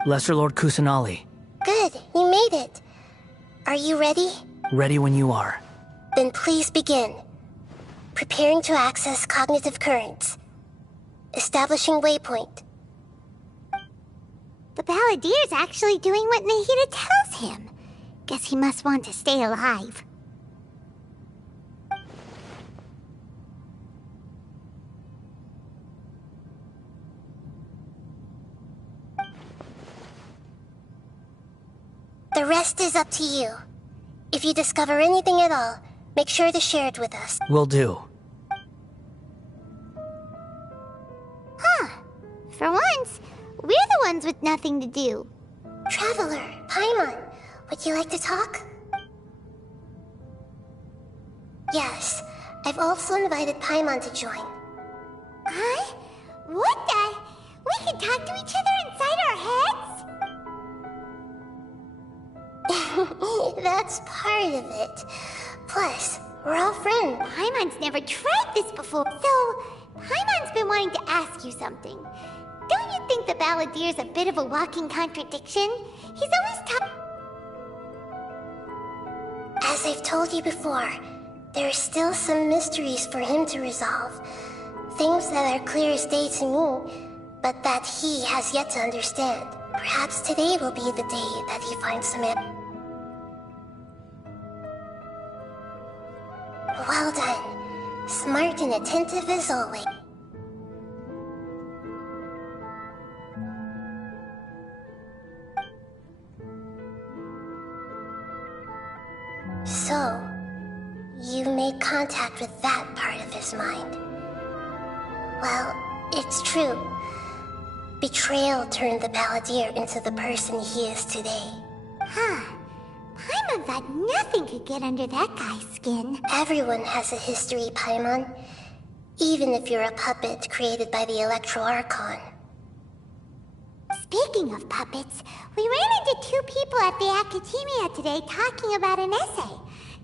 Lesser Lord Kusanali. Good, you made it. Are you ready? Ready when you are. Then please begin. Preparing to access cognitive currents. Establishing waypoint. The Balladeer's actually doing what Nahida tells him. Guess he must want to stay alive. The rest is up to you. If you discover anything at all, make sure to share it with us. Will do. Huh. For once, we're the ones with nothing to do. Traveler, Paimon, would you like to talk? Yes, I've also invited Paimon to join. Huh? What the? We can talk to each other inside our heads? That's part of it. Plus, we're all friends. Paimon's never tried this before. So, Paimon's been wanting to ask you something. Don't you think the Balladeer's a bit of a walking contradiction? He's always As I've told you before, there are still some mysteries for him to resolve. Things that are clear as day to me, but that he has yet to understand. Perhaps today will be the day that he finds some answers. Well done. Smart and attentive as always. So, you made contact with that part of his mind. Well, it's true. Betrayal turned the Balladeer into the person he is today. Huh. Paimon thought nothing could get under that guy's skin. Everyone has a history, Paimon. Even if you're a puppet created by the Electro Archon. Speaking of puppets, we ran into two people at the Academia today talking about an essay.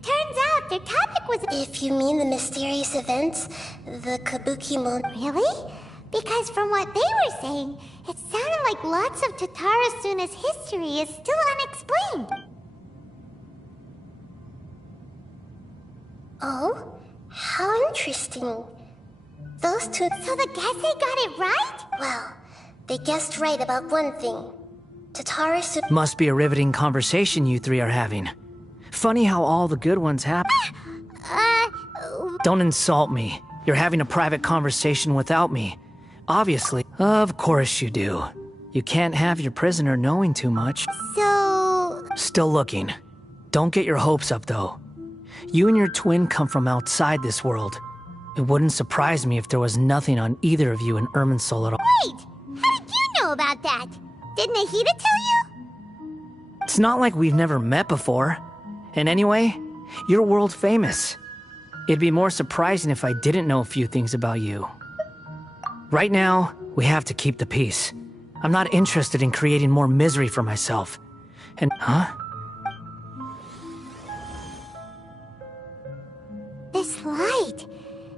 Turns out their topic was... If you mean the mysterious events, the Kabuki Mon... Really? Because from what they were saying, it sounded like lots of Totara Suna's history is still unexplained. Oh? How interesting. Those two... So the Käse got it right? Well, they guessed right about one thing. Totara Suna... Must be a riveting conversation you three are having. Funny how all the good ones happen. Don't insult me. You're having a private conversation without me. Obviously. Of course you do. You can't have your prisoner knowing too much. So... Still looking. Don't get your hopes up, though. You and your twin come from outside this world. It wouldn't surprise me if there was nothing on either of you in Irminsul at all. Wait! How did you know about that? Didn't Nahida tell you? It's not like we've never met before. And anyway, you're world famous. It'd be more surprising if I didn't know a few things about you. Right now, we have to keep the peace. I'm not interested in creating more misery for myself. And, huh? This light.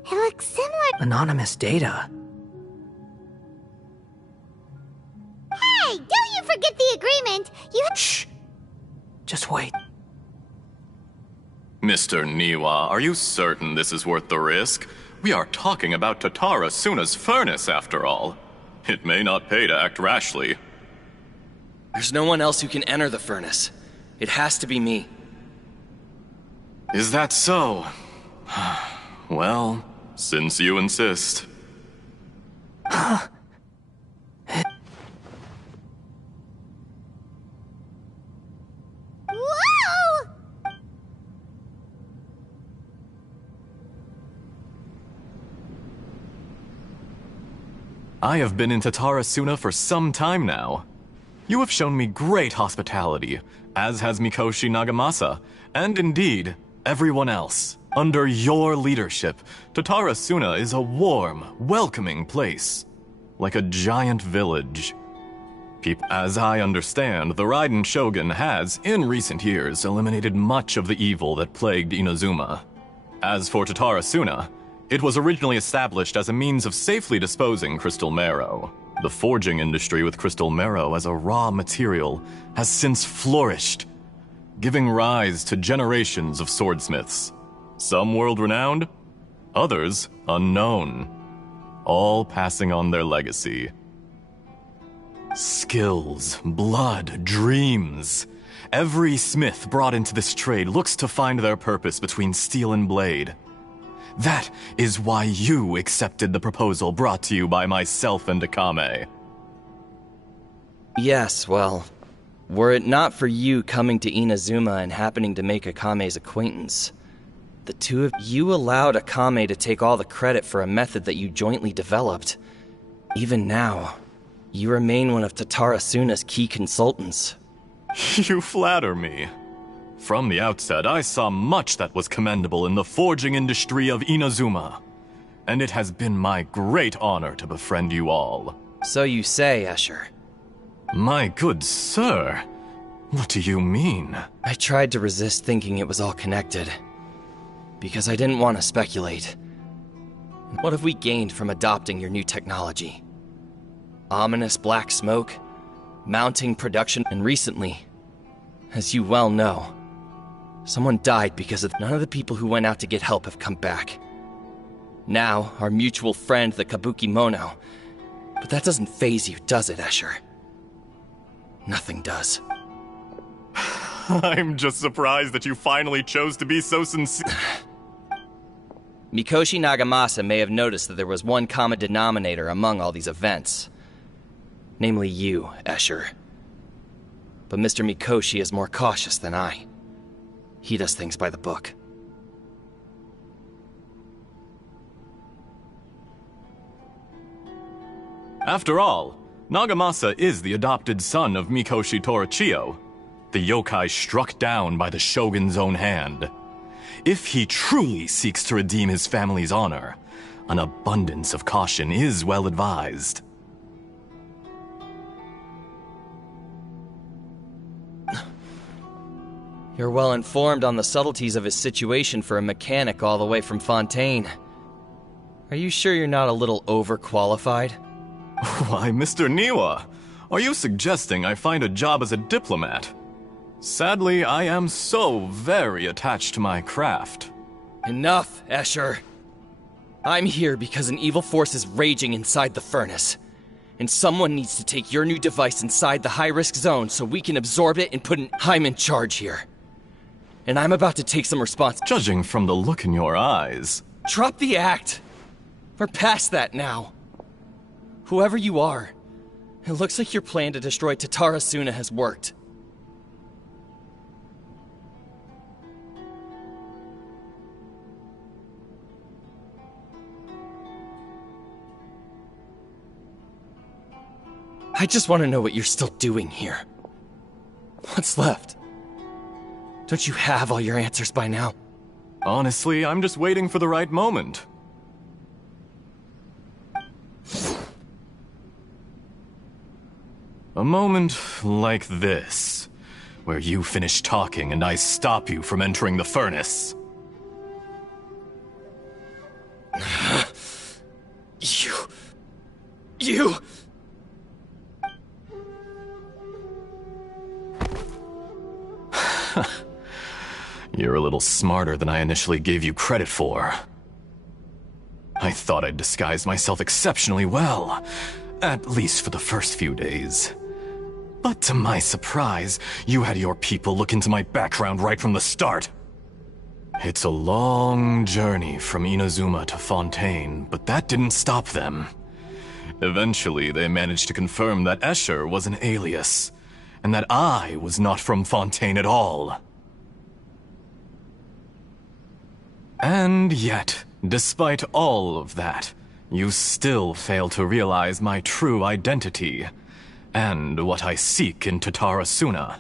It looks similar... Anonymous data. Hey, don't you forget the agreement! You... Shh! Just wait. Mr. Niwa, are you certain this is worth the risk? We are talking about Totara Suna's furnace, after all. It may not pay to act rashly. There's no one else who can enter the furnace. It has to be me. Is that so? Well, since you insist. Whoa! I have been in Totara Suna for some time now. You have shown me great hospitality, as has Mikoshi Nagamasa, and indeed, everyone else. Under your leadership, Totara Suna is a warm, welcoming place. Like a giant village. As I understand, the Raiden Shogun has, in recent years, eliminated much of the evil that plagued Inazuma. As for Totara Suna, it was originally established as a means of safely disposing crystal marrow. The forging industry with crystal marrow as a raw material has since flourished, giving rise to generations of swordsmiths. Some world-renowned, others unknown, all passing on their legacy. Skills, blood, dreams. Every smith brought into this trade looks to find their purpose between steel and blade. That is why you accepted the proposal brought to you by myself and Akame. Yes, well, were it not for you coming to Inazuma and happening to make Akame's acquaintance, the two of you allowed Akame to take all the credit for a method that you jointly developed. Even now, you remain one of Totara Suna's key consultants. You flatter me. From the outset, I saw much that was commendable in the forging industry of Inazuma, and it has been my great honor to befriend you all. So you say, Escher. My good sir, what do you mean? I tried to resist thinking it was all connected, because I didn't want to speculate. What have we gained from adopting your new technology? Ominous black smoke, mounting production, and recently, as you well know, someone died because of none of the people who went out to get help have come back. Now, our mutual friend, the Kabuki Mono. But that doesn't faze you, does it, Escher? Nothing does. I'm just surprised that you finally chose to be so sincere. Mikoshi Nagamasa may have noticed that there was one common denominator among all these events. Namely you, Escher. But Mr. Mikoshi is more cautious than I. He does things by the book. After all, Nagamasa is the adopted son of Mikoshi Torichio, the yokai struck down by the shogun's own hand. If he truly seeks to redeem his family's honor, an abundance of caution is well advised. You're well informed on the subtleties of his situation for a mechanic all the way from Fontaine. Are you sure you're not a little overqualified? Why, Mr. Niwa, are you suggesting I find a job as a diplomat? Sadly, I am so very attached to my craft. Enough, Escher. I'm here because an evil force is raging inside the furnace. And someone needs to take your new device inside the high-risk zone so we can absorb it and I'm in charge here. And I'm about to take some responsibility. Judging from the look in your eyes... Drop the act! We're past that now. Whoever you are, it looks like your plan to destroy Tatarasuna has worked. I just want to know what you're still doing here. What's left? Don't you have all your answers by now? Honestly, I'm just waiting for the right moment. A moment like this, where you finish talking and I stop you from entering the furnace. You... You're a little smarter than I initially gave you credit for. I thought I'd disguised myself exceptionally well, at least for the first few days. But to my surprise, you had your people look into my background right from the start. It's a long journey from Inazuma to Fontaine, but that didn't stop them. Eventually, they managed to confirm that Escher was an alias, and that I was not from Fontaine at all. And yet, despite all of that, you still fail to realize my true identity, and what I seek in Tatarasuna.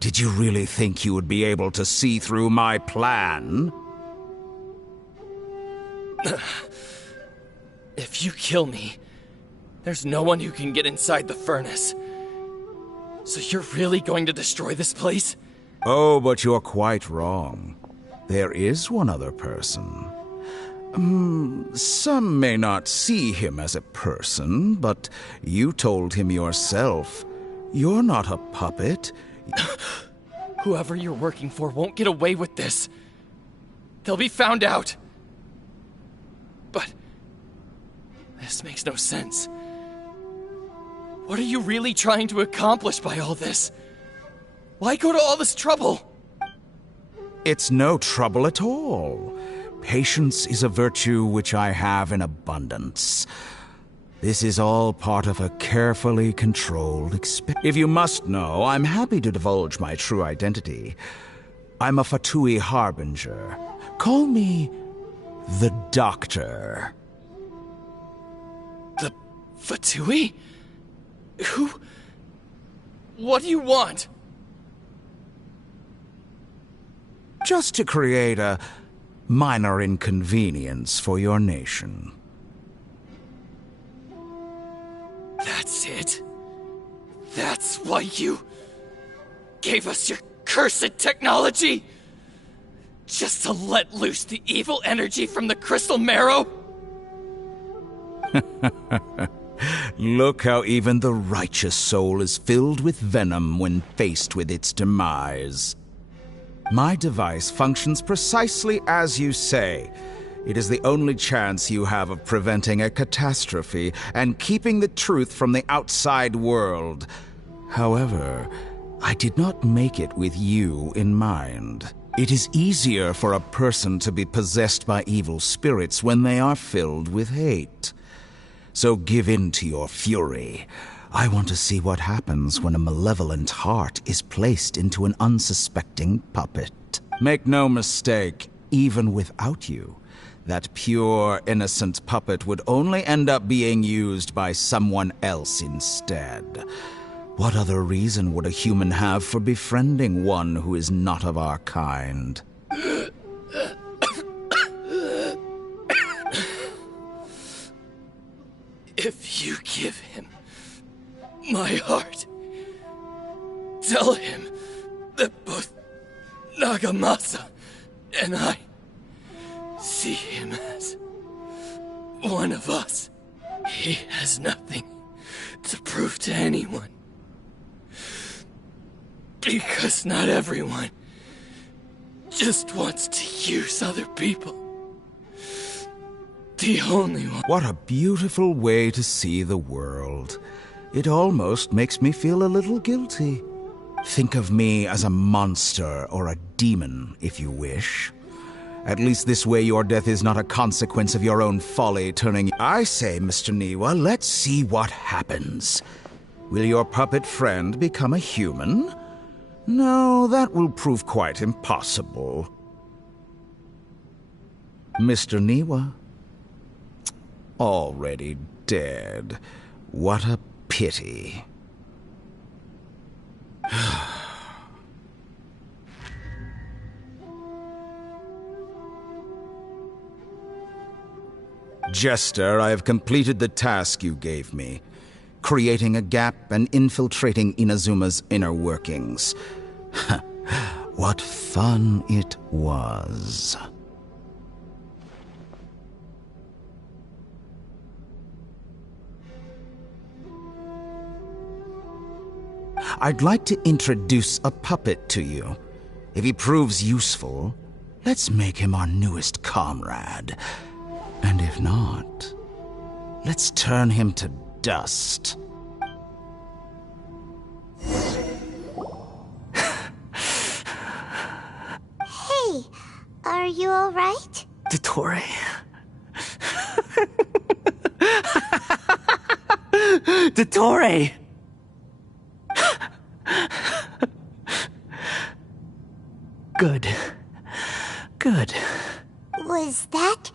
Did you really think you would be able to see through my plan? If you kill me, there's no one who can get inside the furnace. So you're really going to destroy this place? Oh, but you're quite wrong. There is one other person. Some may not see him as a person, but you told him yourself. You're not a puppet. Whoever you're working for won't get away with this. They'll be found out. But this makes no sense. What are you really trying to accomplish by all this? Why go to all this trouble? It's no trouble at all. Patience is a virtue which I have in abundance. This is all part of a carefully controlled experiment. If you must know, I'm happy to divulge my true identity. I'm a Fatui harbinger. Call me the Doctor. The Fatui? Who? What do you want? Just to create a minor inconvenience for your nation. That's it? That's why you gave us your cursed technology? Just to let loose the evil energy from the crystal marrow? Look how even the righteous soul is filled with venom when faced with its demise. My device functions precisely as you say. It is the only chance you have of preventing a catastrophe and keeping the truth from the outside world. However, I did not make it with you in mind. It is easier for a person to be possessed by evil spirits when they are filled with hate. So give in to your fury. I want to see what happens when a malevolent heart is placed into an unsuspecting puppet. Make no mistake, even without you, That pure, innocent puppet would only end up being used by someone else instead. What other reason would a human have for befriending one who is not of our kind? If you give him my heart, tell him that both Nagamasa and I see him as one of us. He has nothing to prove to anyone. Because not everyone just wants to use other people. The only one. What a beautiful way to see the world. It almost makes me feel a little guilty. Think of me as a monster or a demon, if you wish. At least this way your death is not a consequence of your own folly turning... I say, Mr. Niwa, let's see what happens. Will your puppet friend become a human? No, that will prove quite impossible. Mr. Niwa? Already dead. What a pity. Jester, I have completed the task you gave me, creating a gap and infiltrating Inazuma's inner workings. What fun it was. I'd like to introduce a puppet to you. If he proves useful, let's make him our newest comrade. And if not, let's turn him to dust. Hey, are you alright? Dottore? Dottore! Good. Good. Was that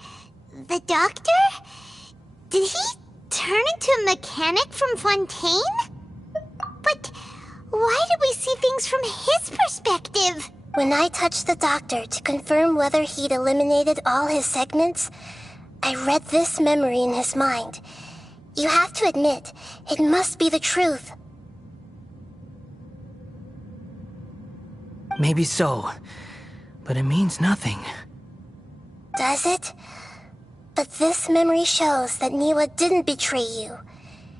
the doctor? Did he turn into a mechanic from Fontaine? But why did we see things from his perspective? When I touched the doctor to confirm whether he'd eliminated all his segments, I read this memory in his mind. You have to admit, it must be the truth. Maybe so, but it means nothing. Does it? But this memory shows that Niwa didn't betray you.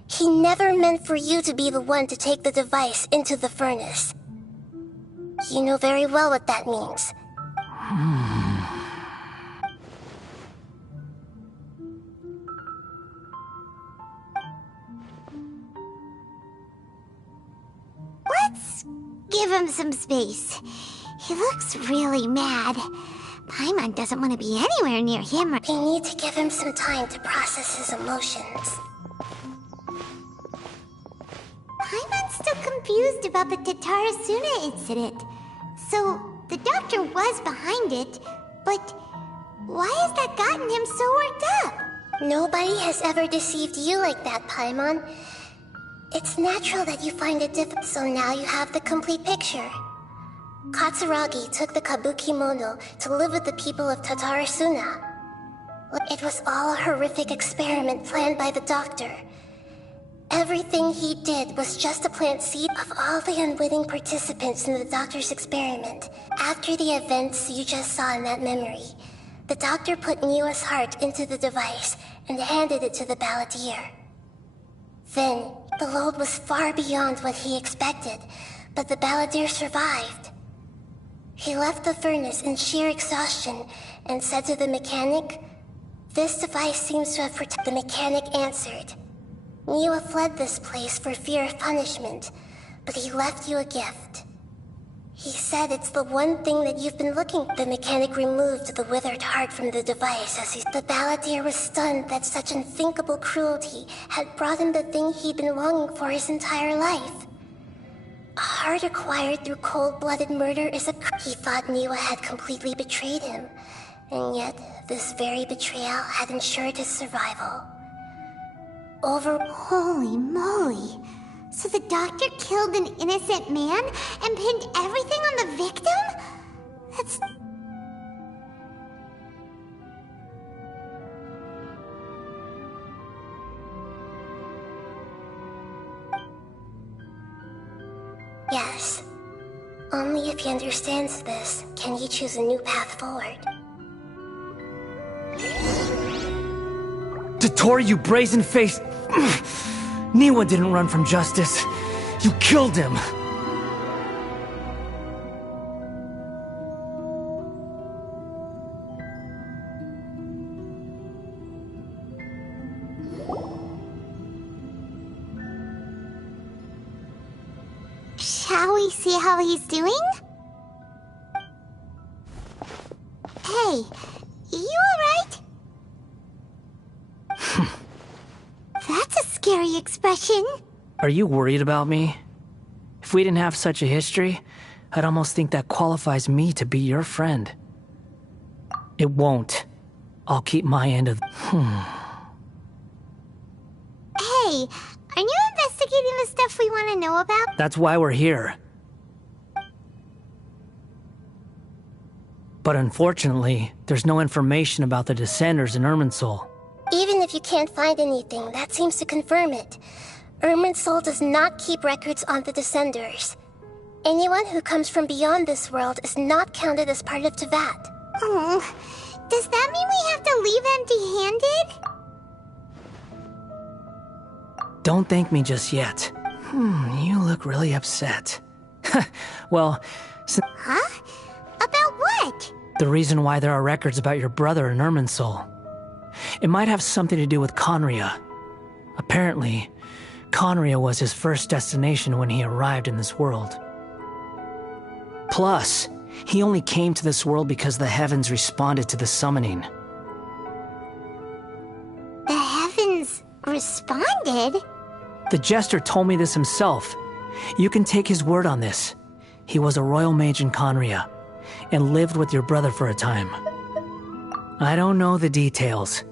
He never meant for you to be the one to take the device into the furnace. You know very well what that means. Let's give him some space. He looks really mad. Paimon doesn't want to be anywhere near him. We need to give him some time to process his emotions. Paimon's still confused about the Tatarasuna incident. So, the doctor was behind it, but why has that gotten him so worked up? Nobody has ever deceived you like that, Paimon. It's natural that you find it difficult, so now you have the complete picture. Katsuragi took the kabuki mono to live with the people of Tatarasuna. It was all a horrific experiment planned by the doctor. Everything he did was just to plant seed of all the unwitting participants in the doctor's experiment. After the events you just saw in that memory, the doctor put Niwa's heart into the device and handed it to the balladeer. Then, the load was far beyond what he expected, but the balladeer survived. He left the furnace in sheer exhaustion and said to the mechanic, "This device seems to have protected." The mechanic answered, "Niwa fled this place for fear of punishment, but he left you a gift. He said it's the one thing that you've been looking for." The mechanic removed the withered heart from the device as the balladeer was stunned that such unthinkable cruelty had brought him the thing he'd been longing for his entire life. A heart acquired through cold-blooded murder is a... He thought Niwa had completely betrayed him, And yet, this very betrayal had ensured his survival. Holy moly! So the doctor killed an innocent man and pinned everything on the victim? That's... Yes. Only if he understands this can he choose a new path forward. Dottori, you brazen-faced... Niwa didn't run from justice. You killed him. Shall we see how he's doing? Hey, you alright? That's a scary expression. Are you worried about me? If we didn't have such a history, I'd almost think that qualifies me to be your friend. It won't. I'll keep my end of... Hey, are you investigating the stuff we want to know about? That's why we're here. But unfortunately, there's no information about the Descenders in Irminsul. Even if you can't find anything, that seems to confirm it. Irminsul does not keep records on the Descenders. Anyone who comes from beyond this world is not counted as part of Tevat. Oh, does that mean we have to leave empty-handed? Don't thank me just yet. You look really upset. Well, Huh? About what? The reason why there are records about your brother in Irminsul. It might have something to do with Conria. Apparently, Conria was his first destination when he arrived in this world. Plus, he only came to this world because the heavens responded to the summoning. The heavens responded? The Jester told me this himself. You can take his word on this. He was a royal mage in Conria, and lived with your brother for a time. I don't know the details.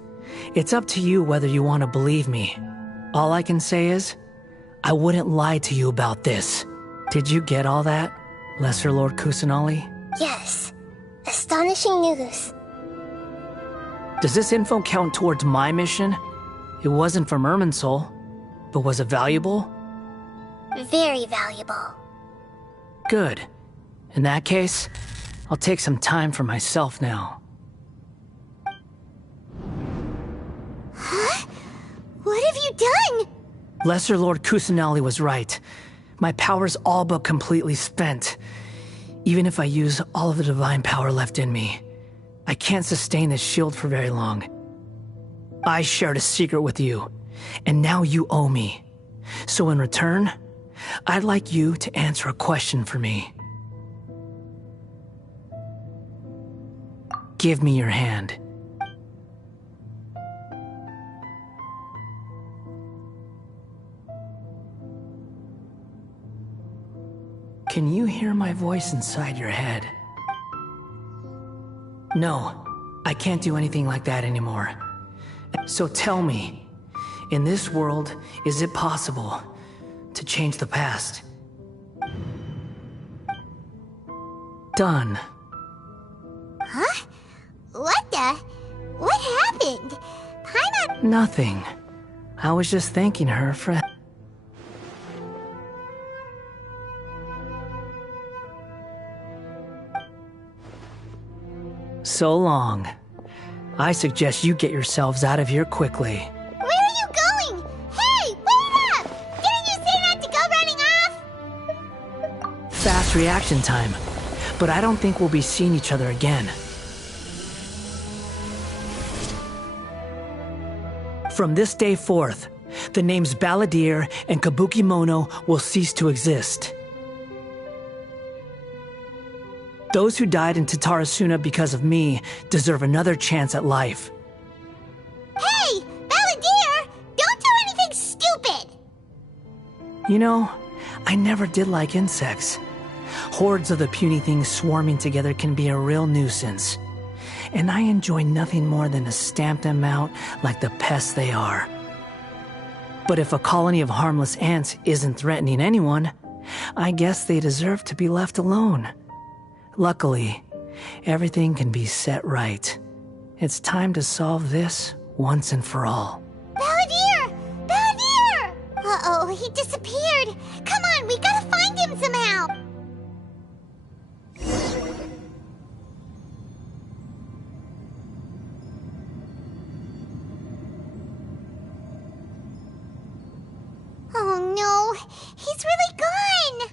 It's up to you whether you want to believe me. All I can say is, I wouldn't lie to you about this. Did you get all that, Lesser Lord Kusanali? Yes. Astonishing news. Does this info count towards my mission? It wasn't from Irminsul, but was it valuable? Very valuable. Good. In that case, I'll take some time for myself now. Huh? What have you done? Lesser Lord Kusanali was right. My power's all but completely spent. Even if I use all of the divine power left in me, I can't sustain this shield for very long. I shared a secret with you, and now you owe me. So in return, I'd like you to answer a question for me. Give me your hand. Can you hear my voice inside your head? No, I can't do anything like that anymore. So tell me, in this world, is it possible to change the past? Done. Huh? What the? What happened? Paimon... Nothing. I was just thanking her for... So long. I suggest you get yourselves out of here quickly. Where are you going? Hey, wait up! Didn't you say not to go running off? Fast reaction time. But I don't think we'll be seeing each other again. From this day forth, the names Balladeer and Kabukimono will cease to exist. Those who died in Tatarasuna because of me deserve another chance at life. Hey, Balladeer! Don't do anything stupid! You know, I never did like insects. Hordes of the puny things swarming together can be a real nuisance. and I enjoy nothing more than to stamp them out like the pests they are. But if a colony of harmless ants isn't threatening anyone, I guess they deserve to be left alone. Luckily, everything can be set right. It's time to solve this once and for all. Balladeer! Balladeer! Uh-oh, he disappeared. Come on, we gotta find him somehow. Oh no, he's really gone!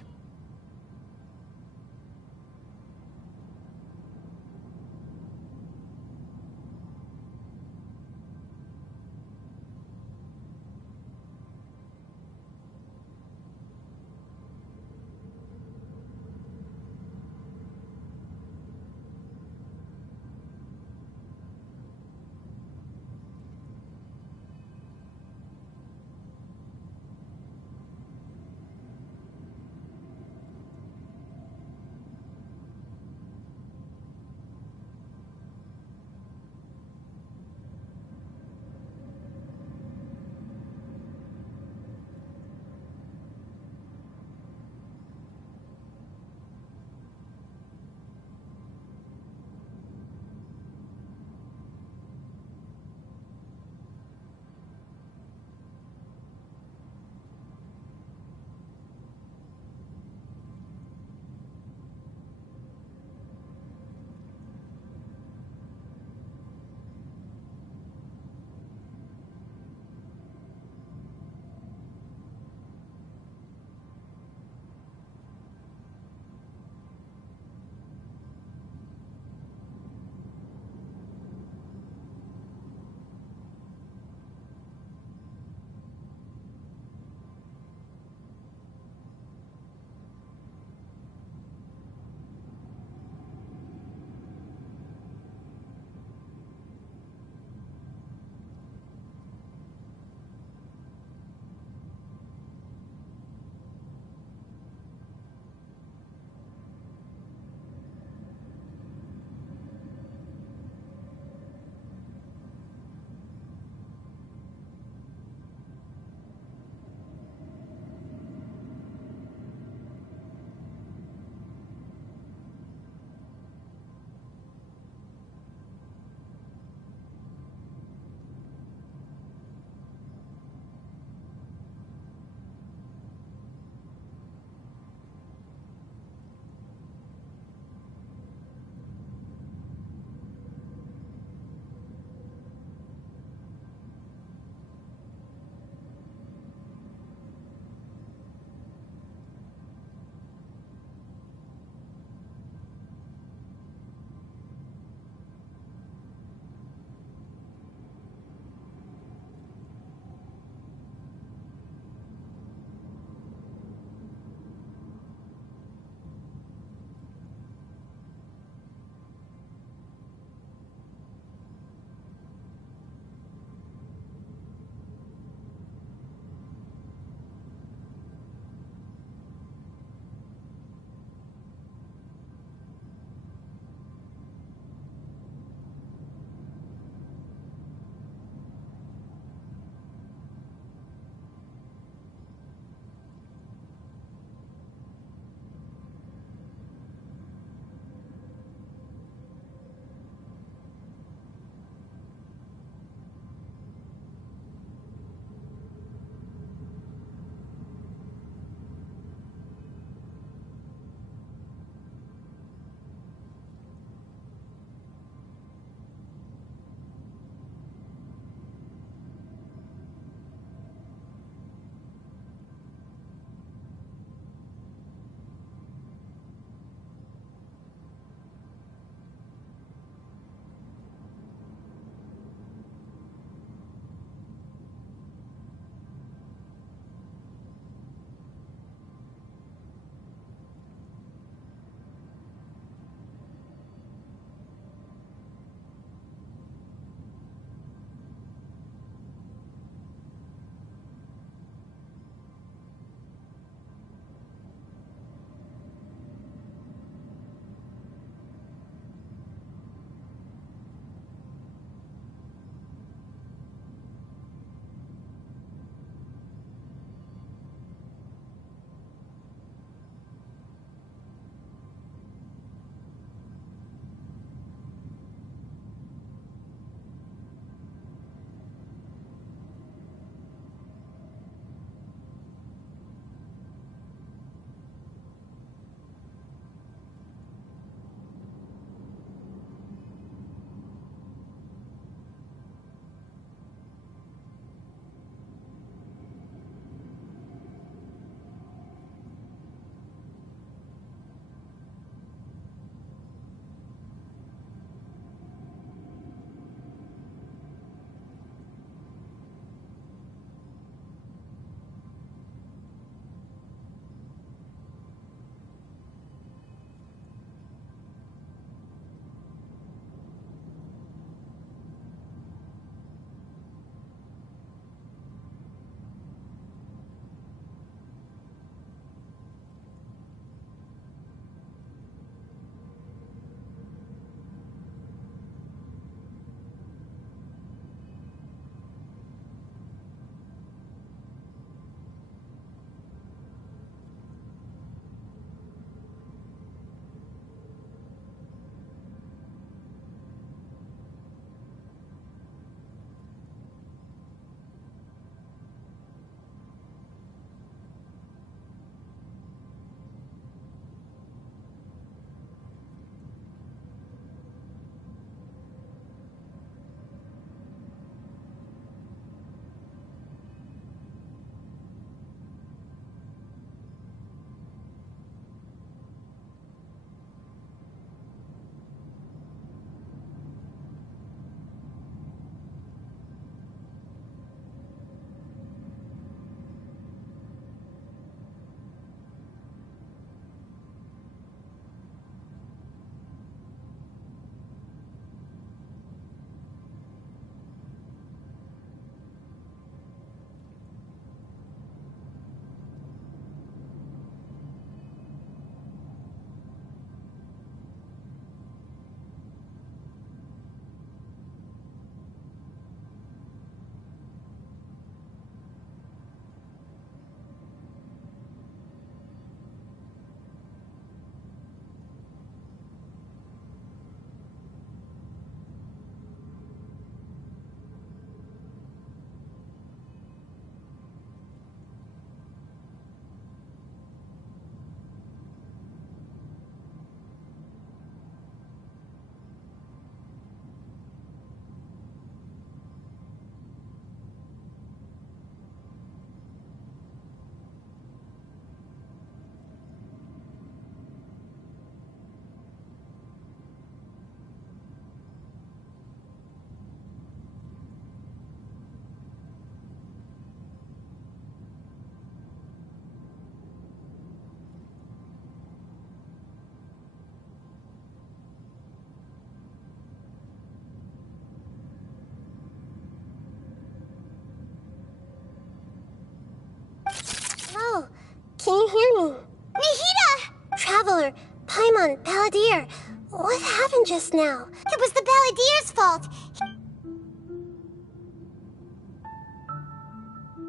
just now. It was the Balladeer's fault.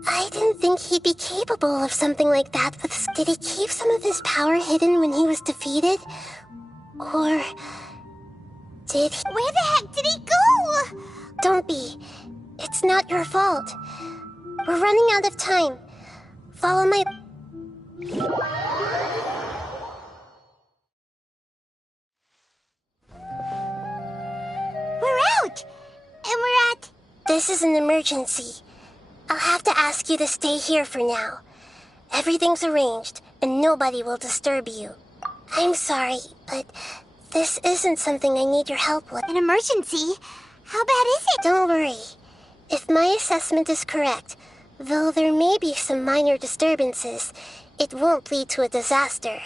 I didn't think he'd be capable of something like that. Did he keep some of his power hidden when he was defeated? Or did he... Where the heck did he go? Don't be. It's not your fault. We're running out of time. Follow my... We're out! And we're at... This is an emergency. I'll have to ask you to stay here for now. Everything's arranged, and nobody will disturb you. I'm sorry, but this isn't something I need your help with. An emergency? How bad is it? Don't worry. If my assessment is correct, though there may be some minor disturbances, it won't lead to a disaster.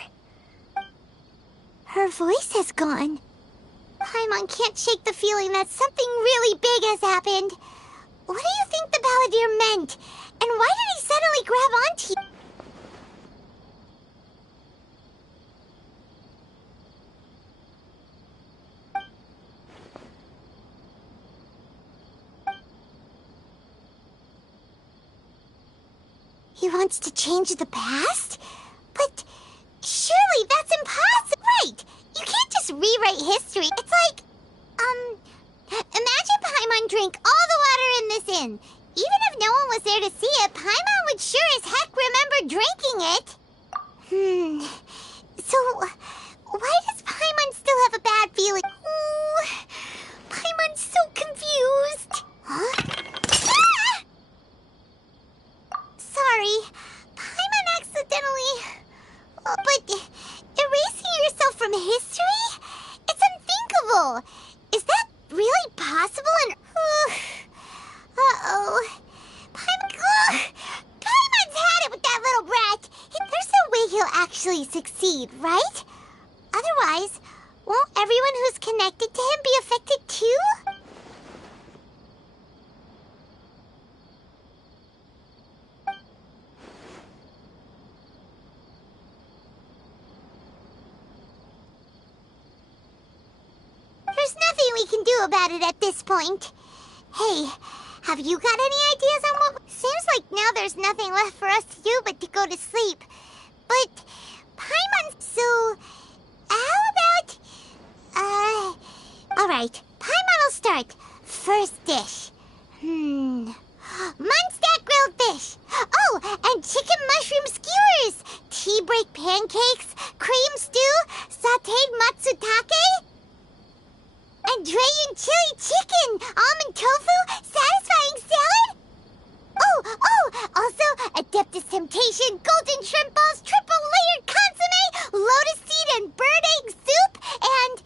Her voice has gone. Paimon can't shake the feeling that something really big has happened. What do you think the Balladeer meant? And why did he suddenly grab onto you? He wants to change the past? But surely that's impossible. Right! You can't just rewrite history. It's like, imagine Paimon drank all the water in this inn. Even if no one was there to see it, Paimon would sure as heck remember drinking it. So, why does Paimon still have a bad feeling? Ooh, Paimon's so confused. Huh? Ah! Sorry, Paimon accidentally... but erasing yourself from history? It's unthinkable. Is that really possible? And uh-oh. Paimon's had it with that little brat. There's no way he'll actually succeed, right? Otherwise, won't everyone who's connected to him be affected too? There's nothing we can do about it at this point. Hey, have you got any ideas on what... Seems like now there's nothing left for us to do but to go to sleep. But, Paimon... So, how about... Alright, Paimon will start. First dish. Munstack grilled fish. Oh, and chicken mushroom skewers. Tea break pancakes. Cream stew. Sauteed matsutake. And Dragon chili chicken, almond tofu, satisfying salad? Oh, also Adeptus Temptation, golden shrimp balls, triple layered consomme, lotus seed and bird egg soup, and...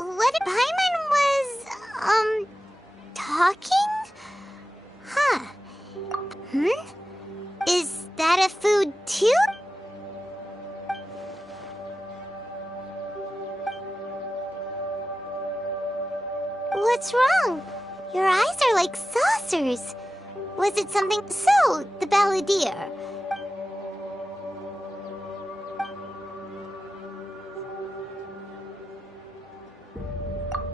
What if Paimon was, talking? Huh. Is that a food too? What's wrong? Your eyes are like saucers. Was it something... So, the Balladeer.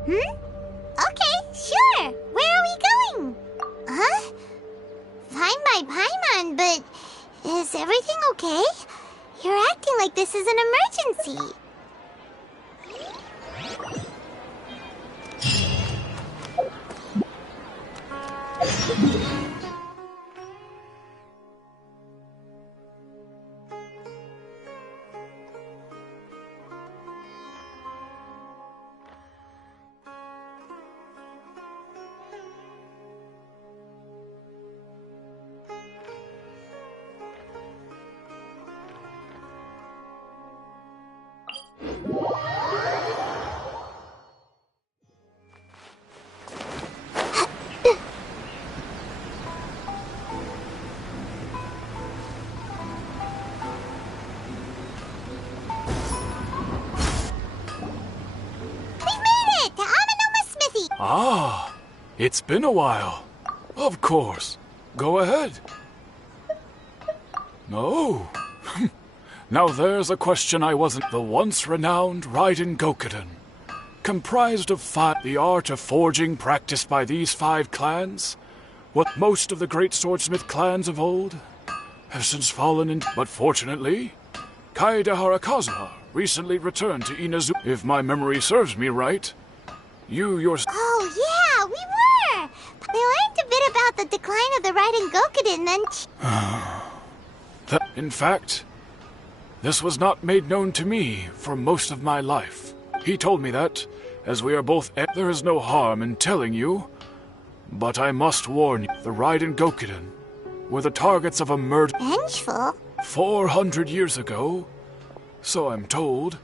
Okay, sure. Where are we going? Huh? Fine by Paimon, but is everything okay? You're acting like this is an emergency. Ah, it's been a while. Of course. Go ahead. No. Now there's a question I wasn't. The once renowned Raiden Gokuden, comprised of the art of forging practiced by these 5 clans, what most of the great swordsmith clans of old have since fallen into. But fortunately, Kaedehara Kazuma recently returned to Inazuma. If my memory serves me right, you yourself. Oh, yeah, we were! We learned a bit about the decline of the Raiden Gokuden, then. In fact, this was not made known to me for most of my life. He told me that, as we are both. There is no harm in telling you, but I must warn you, the Raiden Gokuden were the targets of a murder. Vengeful? 400 years ago, so I'm told,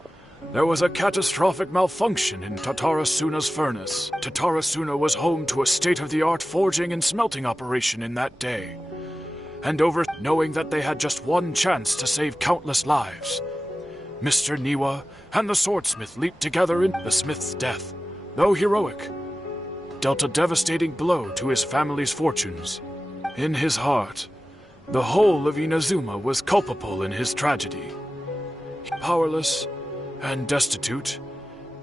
there was a catastrophic malfunction in Tatarasuna's furnace. Tatarasuna was home to a state-of-the-art forging and smelting operation in that day. And knowing that they had just one chance to save countless lives, Mr. Niwa and the swordsmith leaped together in the smith's death, though heroic, dealt a devastating blow to his family's fortunes. In his heart, the whole of Inazuma was culpable in his tragedy. Powerless and destitute,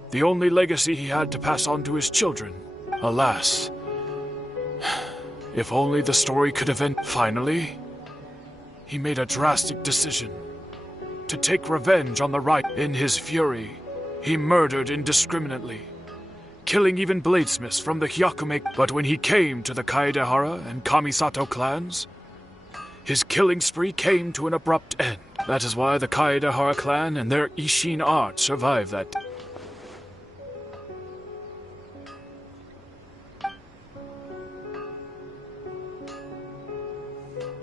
the only legacy he had to pass on to his children. Alas, if only the story could have ended. Finally, he made a drastic decision to take revenge on the right. In his fury, he murdered indiscriminately, killing even bladesmiths from the Hyakume. But when he came to the Kaedehara and Kamisato clans, his killing spree came to an abrupt end. That is why the Kaedehara clan and their Ishin art survived that.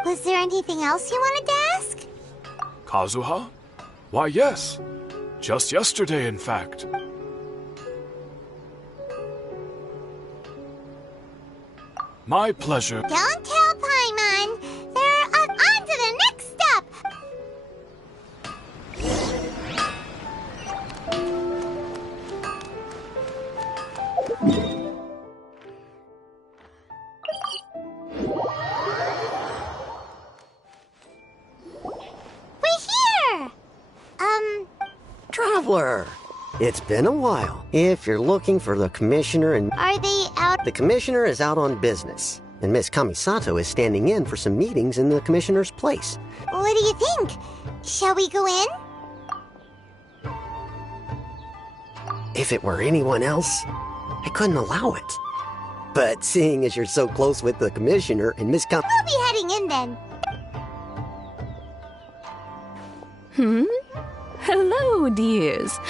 Was there anything else you wanted to ask? Kazuha? Why, yes. Just yesterday, in fact. My pleasure. Don't tell Paimon. They're on to the next step. We're here! Traveler! It's been a while. If you're looking for the commissioner and... Are they out? The commissioner is out on business, and Miss Kamisato is standing in for some meetings in the commissioner's place. What do you think? Shall we go in? If it were anyone else, I couldn't allow it. But seeing as you're so close with the commissioner and Miss We'll be heading in then. Hello, dears.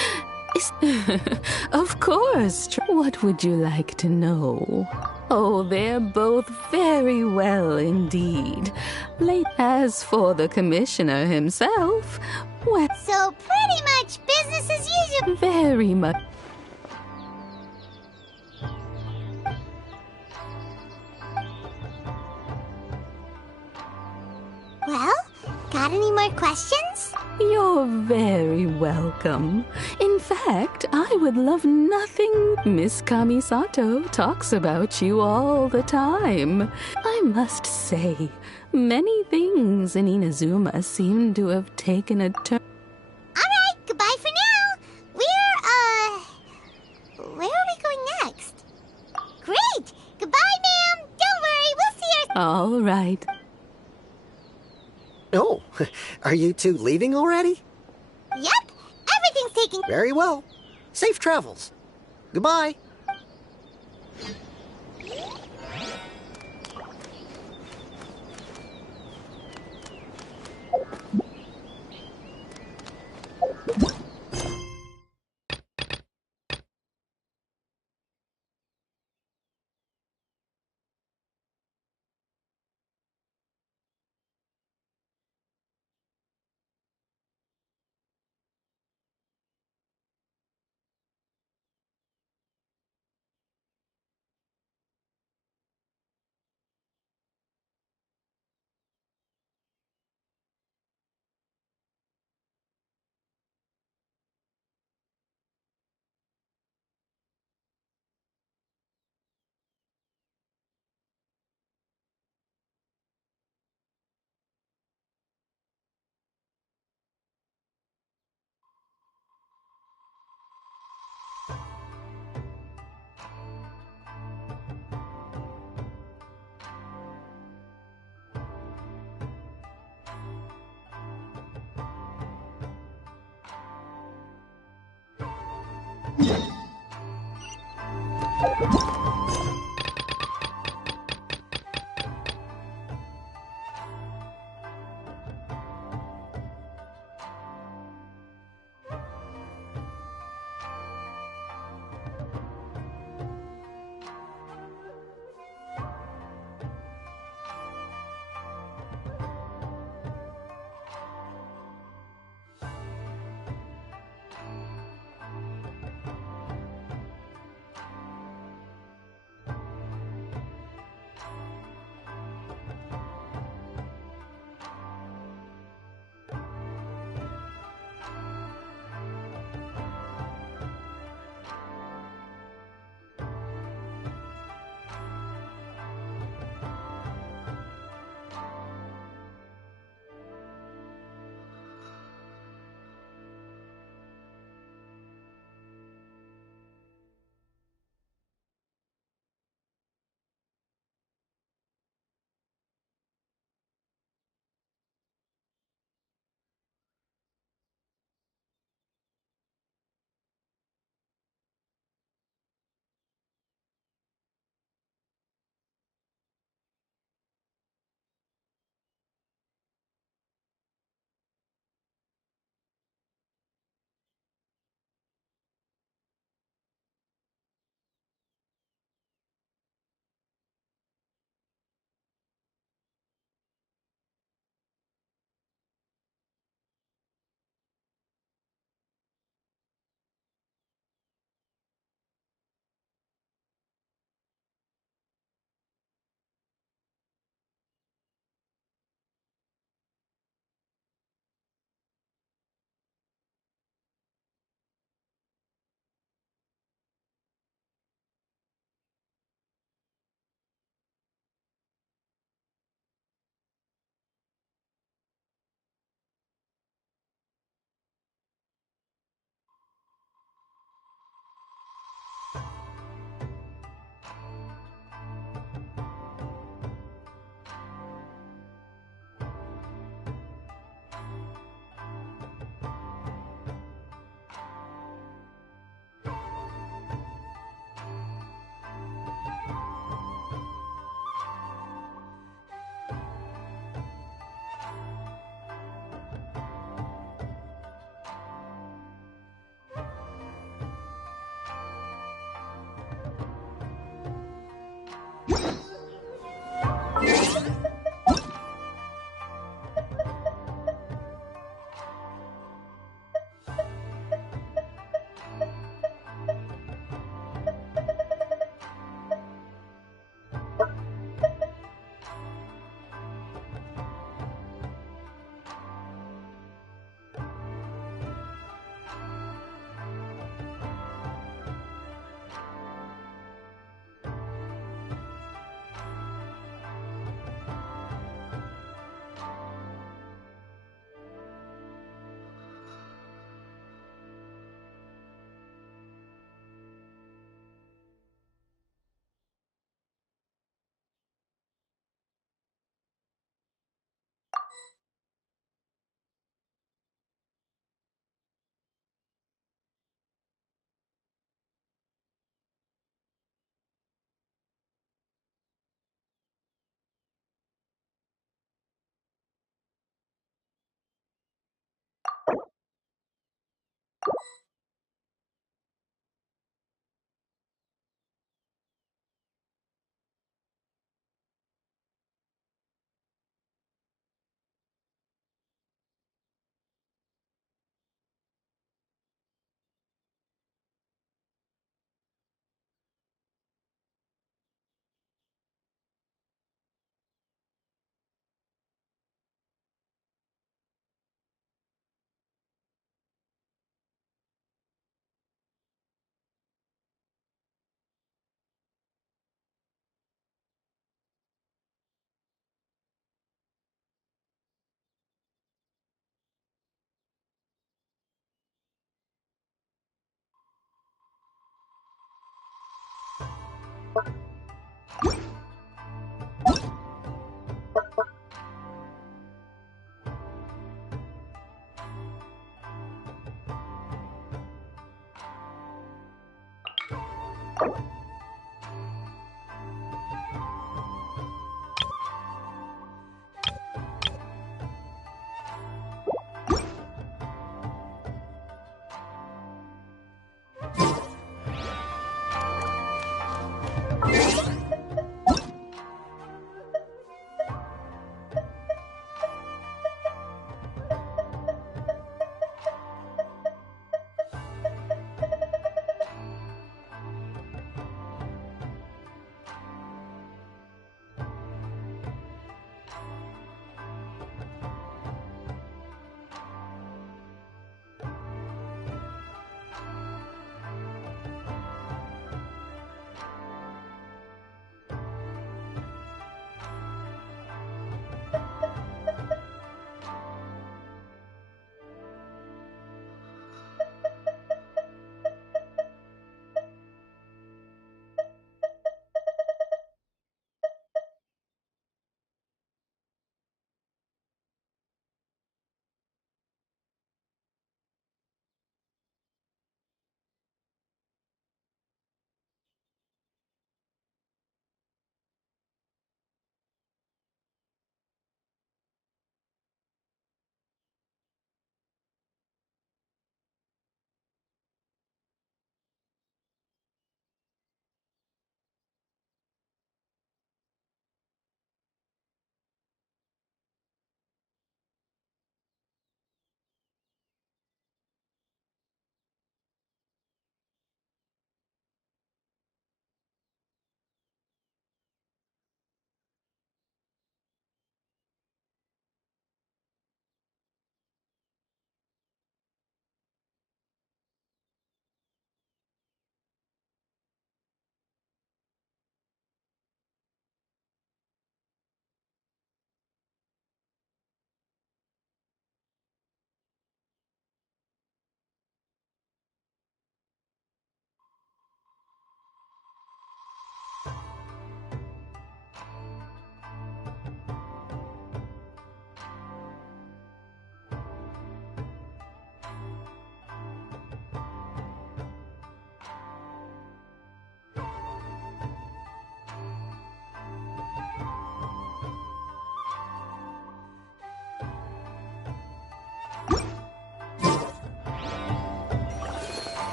Of course. What would you like to know? Oh, they're both very well indeed. Late as for the commissioner himself, well... So pretty much business as usual. Very much. Well, got any more questions? You're very welcome. In fact, I would love nothing. Miss Kamisato talks about you all the time. I must say, many things in Inazuma seem to have taken a turn. Alright, goodbye for now. Where are we going next? Great! Goodbye, ma'am! Don't worry, we'll see her. All right. Oh, are you two leaving already? Yep, everything's taken. Very well. Safe travels. Goodbye.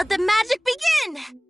let the magic begin!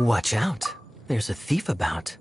Watch out. There's a thief about.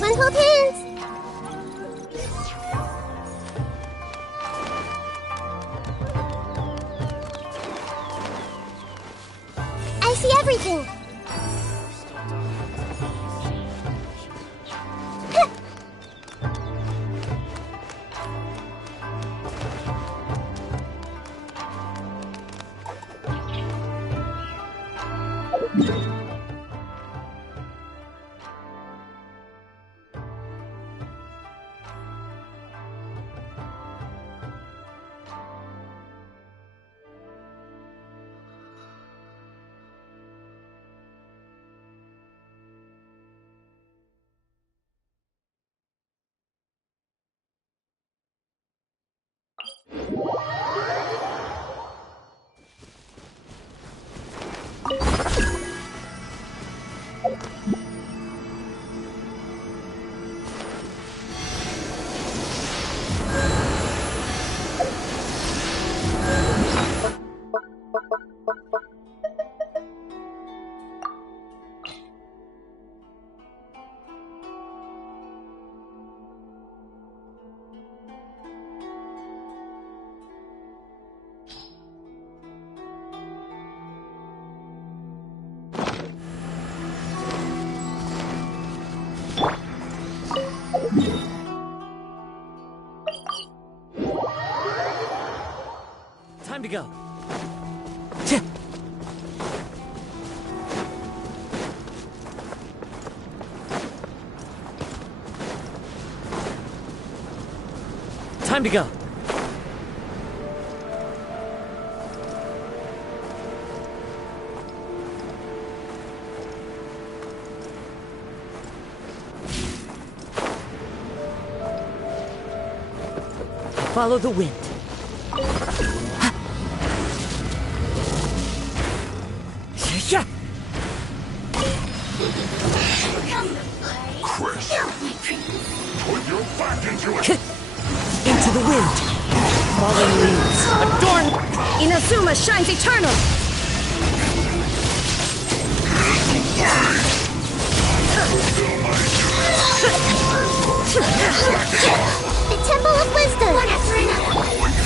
Everyone hold hands. I see everything. Time to go. Time to go. Follow the wind. Chris, put your back into it. Into the wind. Falling leaves. Adorn. Inazuma shines eternal. The Temple of Wisdom.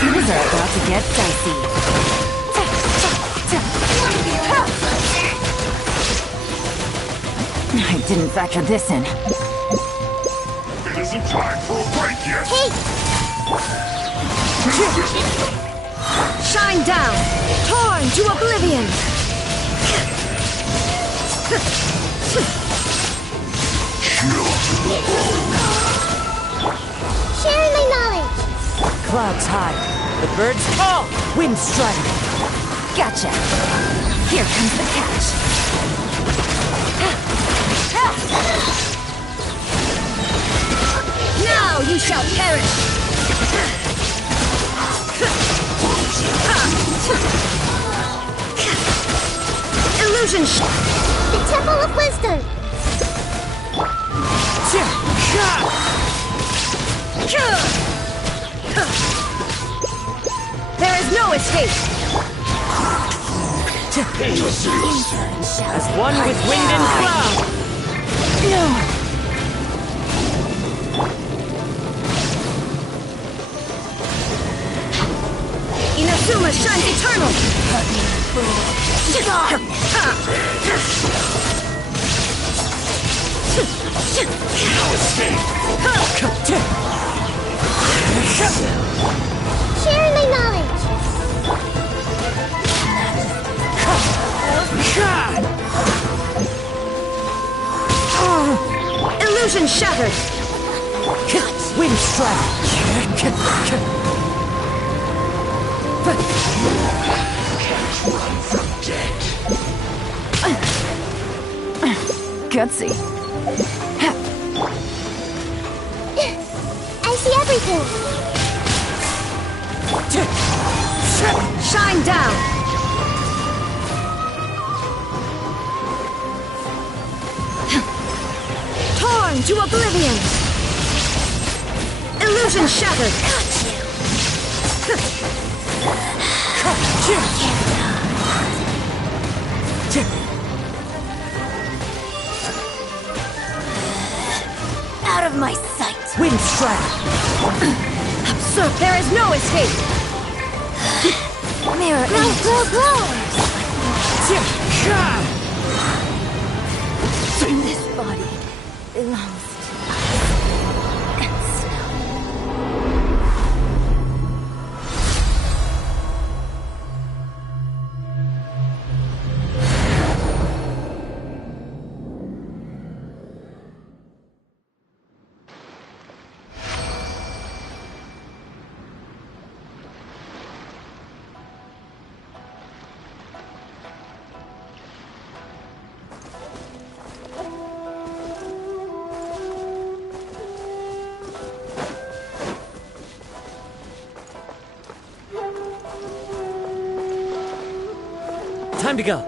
Things are about to get dicey. I didn't factor this in. It isn't time for a break yet. Hey! Shine down, torn to oblivion. Sharing my knowledge. Clouds high. The birds fall. Wind strike. Gotcha. Here comes the catch. Now you shall perish. Illusion. The Temple of Wisdom. There is no escape. As one with wind and cloud. No. Inazuma shines eternal. Sharing my knowledge. Illusion shattered. Wind strike. Gutsy. I see everything. Shine down. Torn to oblivion. Illusion shattered. Out of my sight! Wind strike! Sir, there is no escape! Mirror image. This body belongs to ice and snow. Time to go.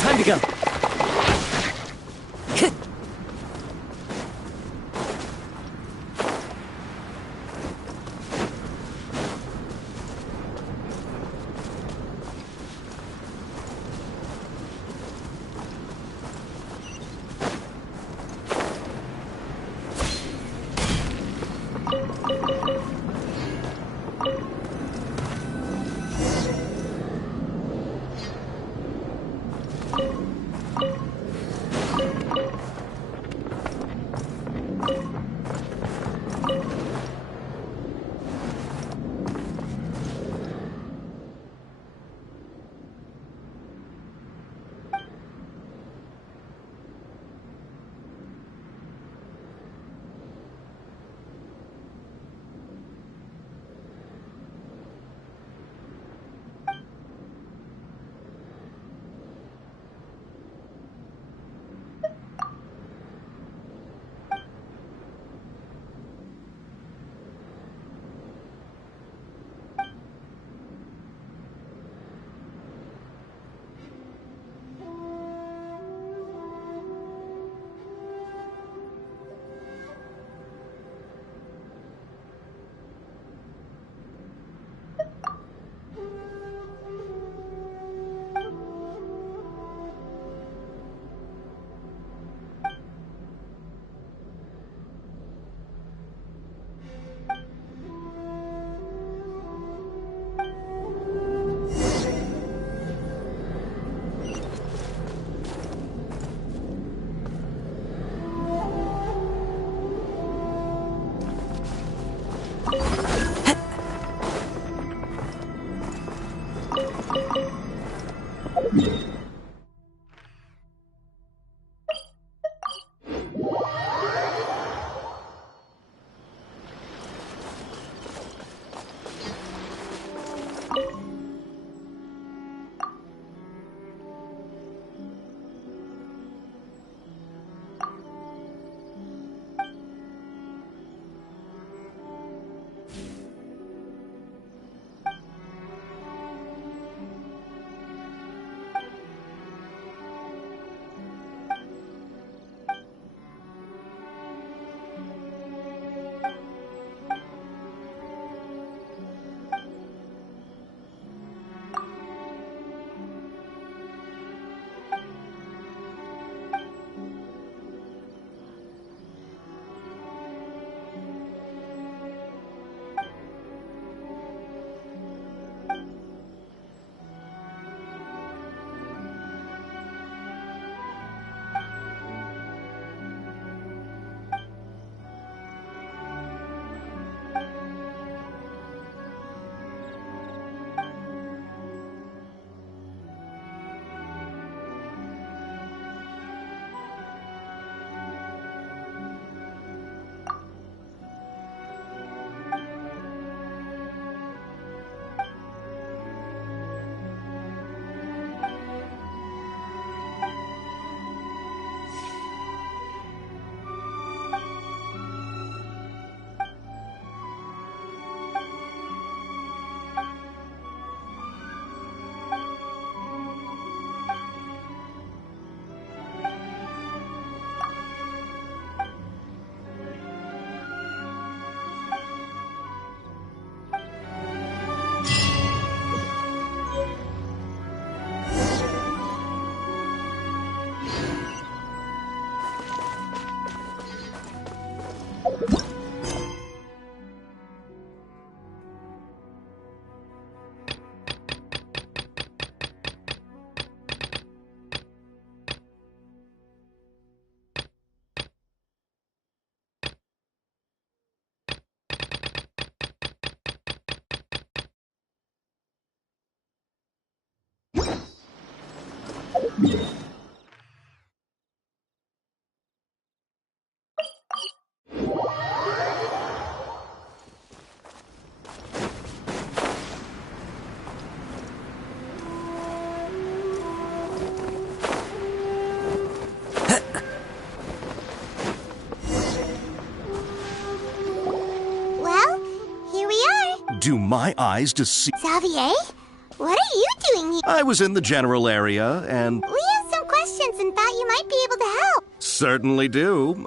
Time to go. Well, here we are. Do my eyes deceive? Xavier, what are you doing here? I was in the general area and... We have some questions and thought you might be able to help. Certainly do.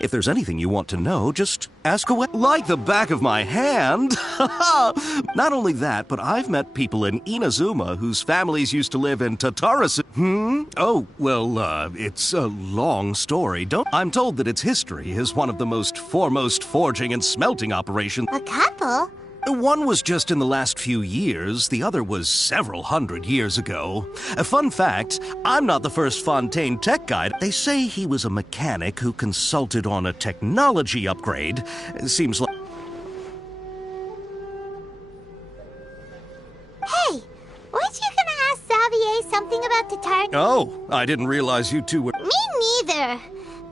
If there's anything you want to know, just ask away. Like the back of my hand. Not only that, but I've met people in Inazuma whose families used to live in Tatarasu. Oh, well, it's a long story. I'm told that its history is one of the most foremost forging and smelting operations. A couple? One was just in the last few years, the other was several hundred years ago. A fun fact, I'm not the first Fontaine tech guy. They say he was a mechanic who consulted on a technology upgrade. It seems like... Hey, weren't you gonna ask Xavier something about the target? Oh, I didn't realize you two were... Me neither.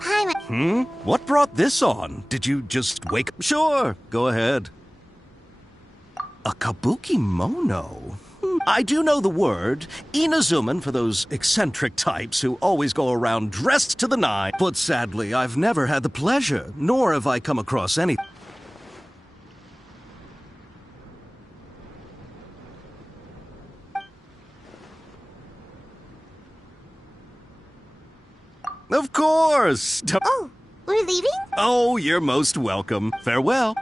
Paimon... What brought this on? Did you just wake up? Sure, go ahead. A kabuki mono? I do know the word. Inazuman for those eccentric types who always go around dressed to the nines. But sadly, I've never had the pleasure, nor have I come across any... Of course! Oh, we're leaving? Oh, you're most welcome. Farewell.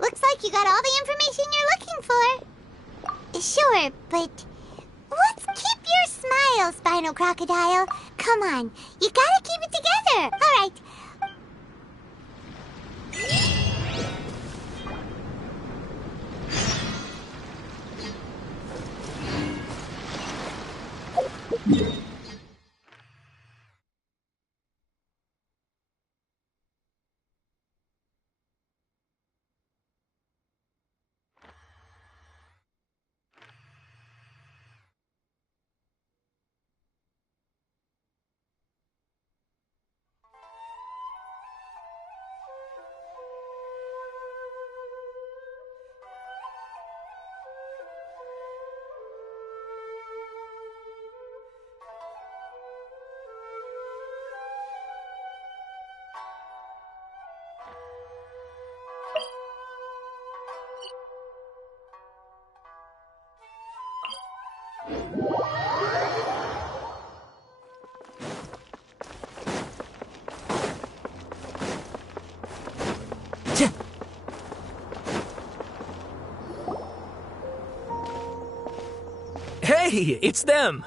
Looks like you got all the information you're looking for. Sure, but let's keep your smile, Spinal Crocodile. Come on, you gotta keep it together. All right. Hey, it's them!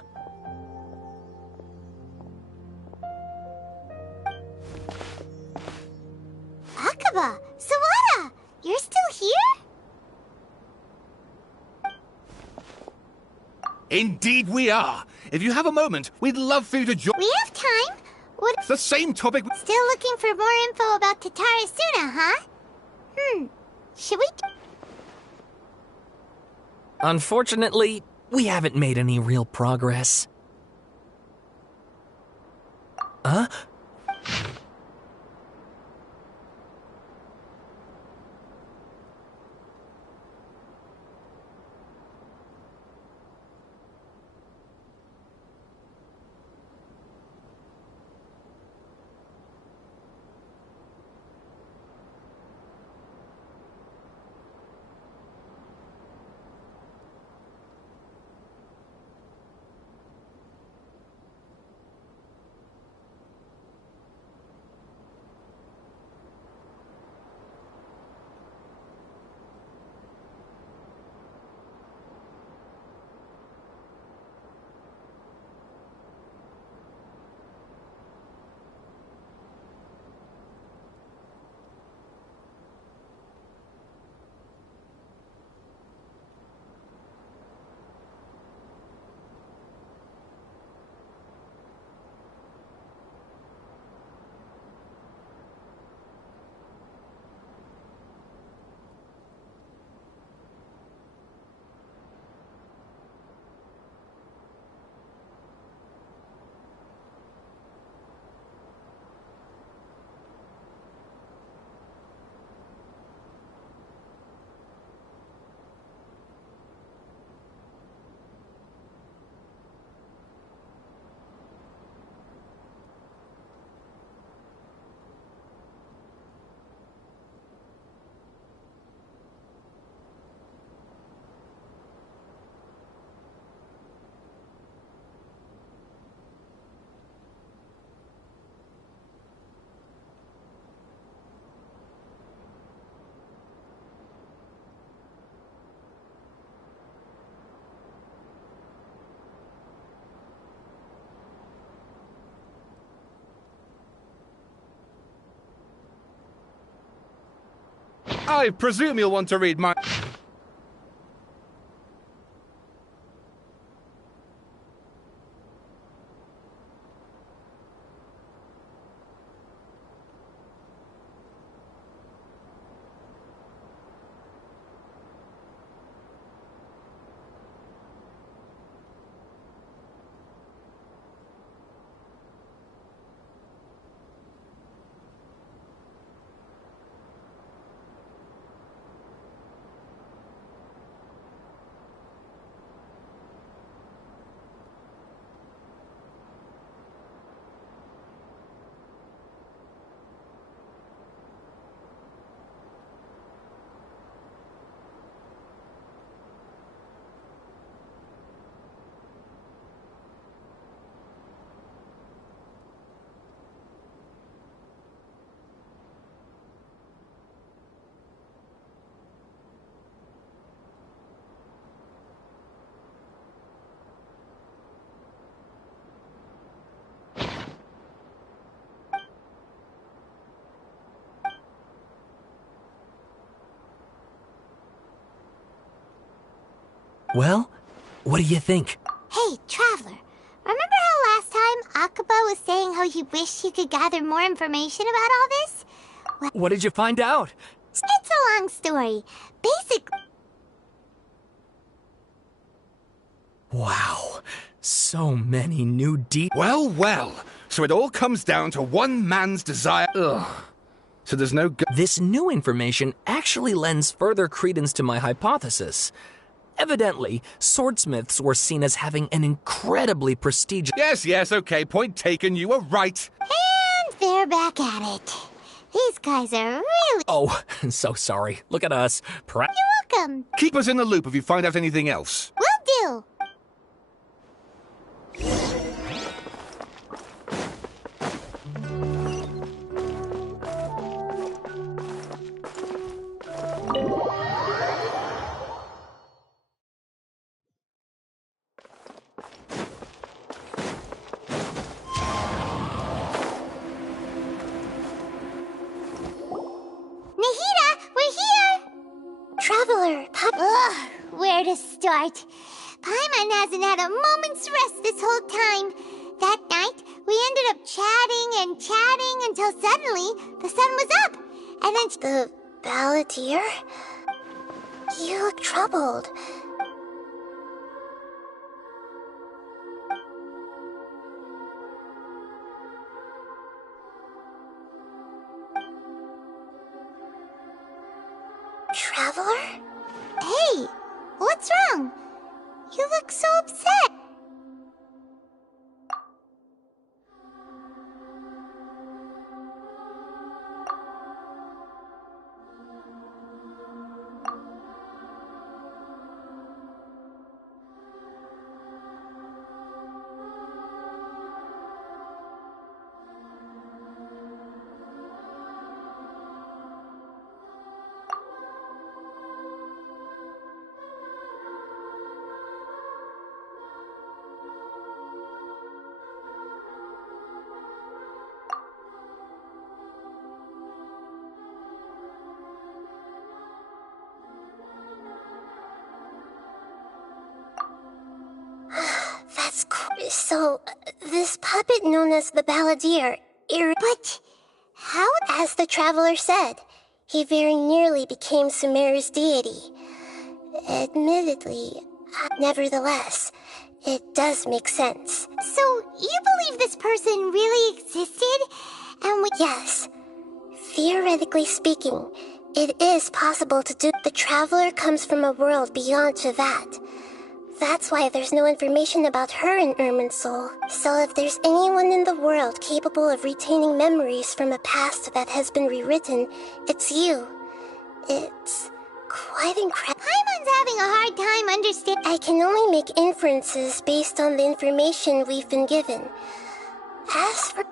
Akaba, Sawada, you're still here? Indeed we are. If you have a moment, we'd love for you to join... We have time. It's the same topic... Still looking for more info about Tatarasuna, huh? Should we... Unfortunately, we haven't made any real progress. Huh? I presume you'll want to read my... Well, what do you think? Hey, Traveler. Remember how last time Akaba was saying how he wished he could gather more information about all this? Well, What did you find out? it's a long story. Basically... Wow, so many new Well, well. So it all comes down to one man's desire. Ugh. So there's no... This new information actually lends further credence to my hypothesis. Evidently, swordsmiths were seen as having an incredibly prestigious... Yes, okay, point taken, you were right. And they're back at it. These guys are really... Oh, so sorry. Look at us. You're welcome. Keep us in the loop if you find out anything else. Will do. Ugh, where to start? Paimon hasn't had a moment's rest this whole time. That night, we ended up chatting and chatting until suddenly the sun was up. And then... The balladeer? You look troubled. Traveler? Hey, what's wrong? You look so upset. That's cool. So, this puppet known as the balladeer... But how... As the Traveler said, he very nearly became Sumeru's deity. Admittedly, nevertheless, it does make sense. So, you believe this person really existed? And we... Yes. Theoretically speaking, it is possible to do... The Traveler comes from a world beyond to that. That's why there's no information about her in Irminsul. So if there's anyone in the world capable of retaining memories from a past that has been rewritten, it's you. It's quite incredible. Paimon's having a hard time understanding... I can only make inferences based on the information we've been given. As for...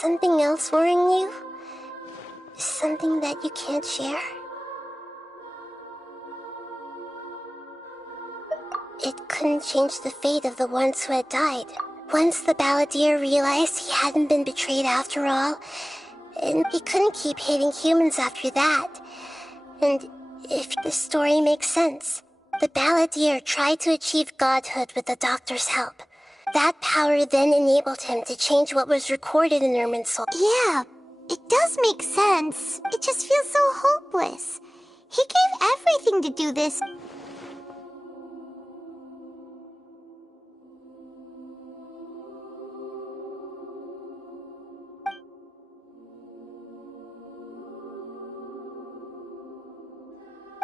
something else worrying you? Something that you can't share? It couldn't change the fate of the ones who had died. Once the balladeer realized he hadn't been betrayed after all, and he couldn't keep hating humans after that. And if the story makes sense, the balladeer tried to achieve godhood with the doctor's help. That power then enabled him to change what was recorded in Irminsul. Yeah, it does make sense. It just feels so hopeless. He gave everything to do this.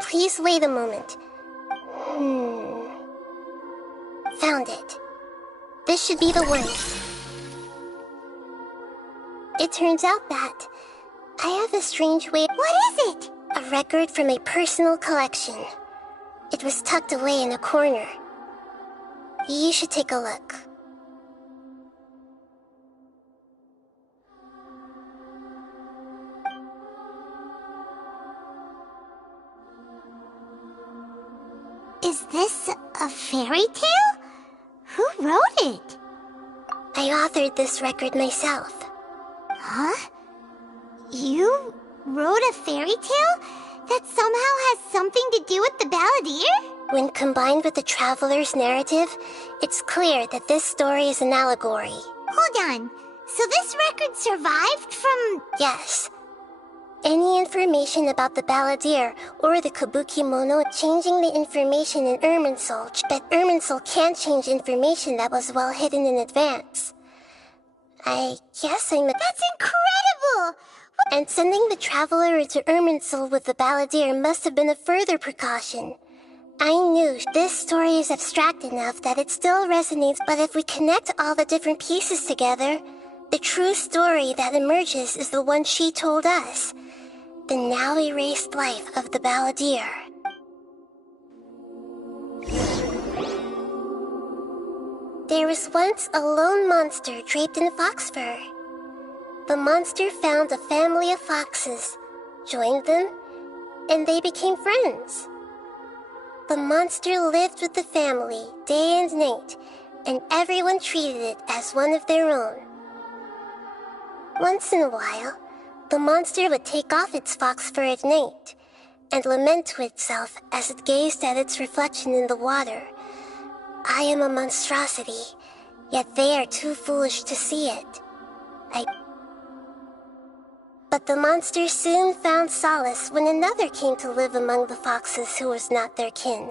Please wait a moment. Found it. This should be the one. It turns out that I have a strange way. What is it? A record from a personal collection. It was tucked away in a corner. You should take a look. Is this a fairy tale? Who wrote it? I authored this record myself. Huh? You wrote a fairy tale that somehow has something to do with the balladeer? When combined with the traveler's narrative, it's clear that this story is an allegory. Hold on. So this record survived from... Yes. Any information about the balladeer or the Kabuki-mono changing the information in Irminsul, but Irminsul can't change information that was well hidden in advance. I guess That's incredible! And sending the traveler into Irminsul with the balladeer must have been a further precaution. I knew this story is abstract enough that it still resonates, but if we connect all the different pieces together, the true story that emerges is the one she told us. The now erased life of the balladeer. There was once a lone monster draped in fox fur. The monster found a family of foxes, joined them, and they became friends. The monster lived with the family day and night, and everyone treated it as one of their own. Once in a while, the monster would take off its fox fur at night and lament to itself as it gazed at its reflection in the water. I am a monstrosity, yet they are too foolish to see it. But the monster soon found solace when another came to live among the foxes who was not their kin.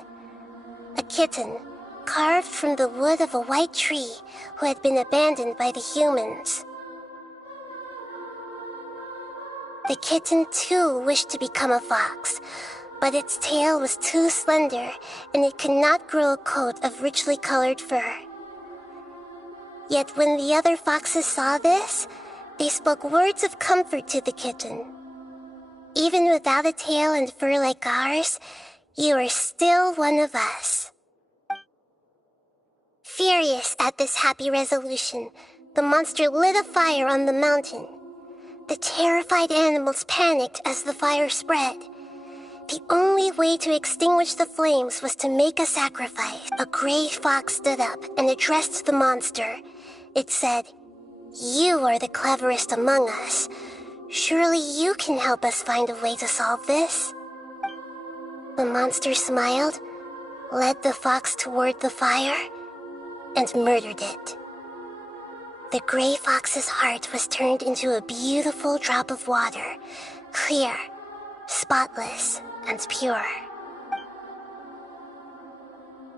A kitten, carved from the wood of a white tree who had been abandoned by the humans. The kitten too wished to become a fox, but its tail was too slender and it could not grow a coat of richly colored fur. Yet when the other foxes saw this, they spoke words of comfort to the kitten. Even without a tail and fur like ours, you are still one of us. Furious at this happy resolution, the monster lit a fire on the mountain. The terrified animals panicked as the fire spread. The only way to extinguish the flames was to make a sacrifice. A gray fox stood up and addressed the monster. It said, "You are the cleverest among us. Surely you can help us find a way to solve this." The monster smiled, led the fox toward the fire, and murdered it. The gray fox's heart was turned into a beautiful drop of water, clear, spotless, and pure.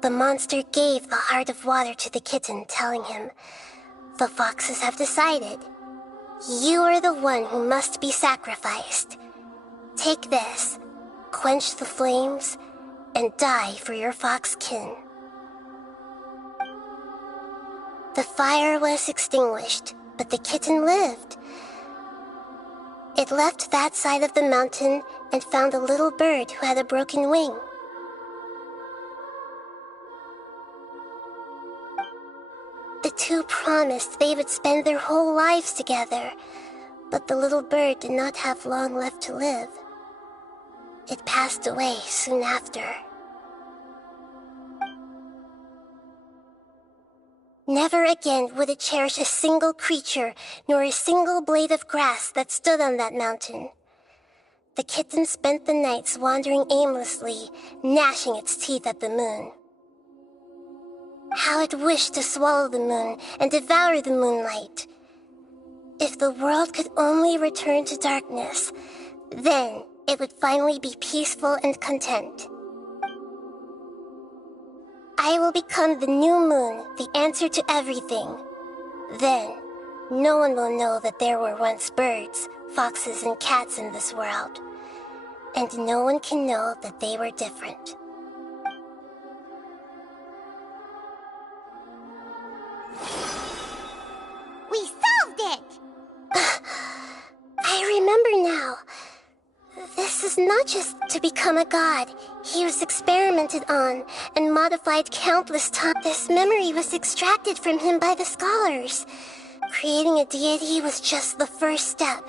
The monster gave the heart of water to the kitten, telling him, "The foxes have decided. You are the one who must be sacrificed. Take this, quench the flames, and die for your fox kin." The fire was extinguished, but the kitten lived. It left that side of the mountain and found a little bird who had a broken wing. The two promised they would spend their whole lives together, but the little bird did not have long left to live. It passed away soon after. Never again would it cherish a single creature, nor a single blade of grass that stood on that mountain. The kitten spent the nights wandering aimlessly, gnashing its teeth at the moon. How it wished to swallow the moon and devour the moonlight. If the world could only return to darkness, then it would finally be peaceful and content. I will become the new moon, the answer to everything. Then, no one will know that there were once birds, foxes, and cats in this world. And no one can know that they were different. We solved it! I remember now. This is not just to become a god. He was experimented on and modified countless times. This memory was extracted from him by the scholars. Creating a deity was just the first step.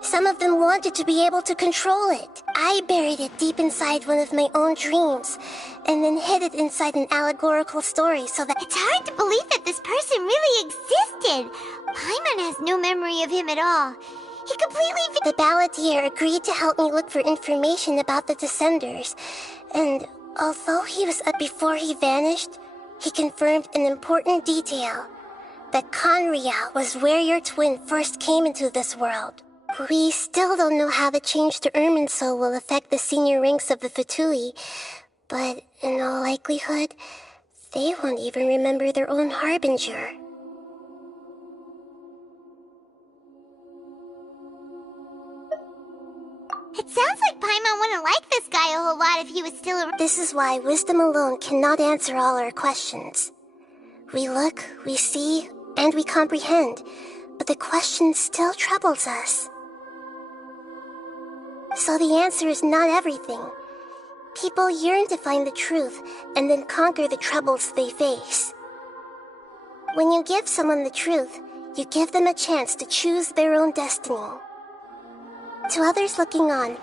Some of them wanted to be able to control it. I buried it deep inside one of my own dreams, and then hid it inside an allegorical story so that... It's hard to believe that this person really existed. Paimon has no memory of him at all. He completely... The balladeer agreed to help me look for information about the Descenders, and although he was up before he vanished, he confirmed an important detail. That Conria was where your twin first came into this world. We still don't know how the change to Irminsul will affect the senior ranks of the Fatui, but in all likelihood, they won't even remember their own Harbinger. It sounds like Paimon wouldn't like this guy a whole lot if he was still around. This is why wisdom alone cannot answer all our questions. We look, we see, and we comprehend, but the question still troubles us. So the answer is not everything. People yearn to find the truth and then conquer the troubles they face. When you give someone the truth, you give them a chance to choose their own destiny. To others looking on,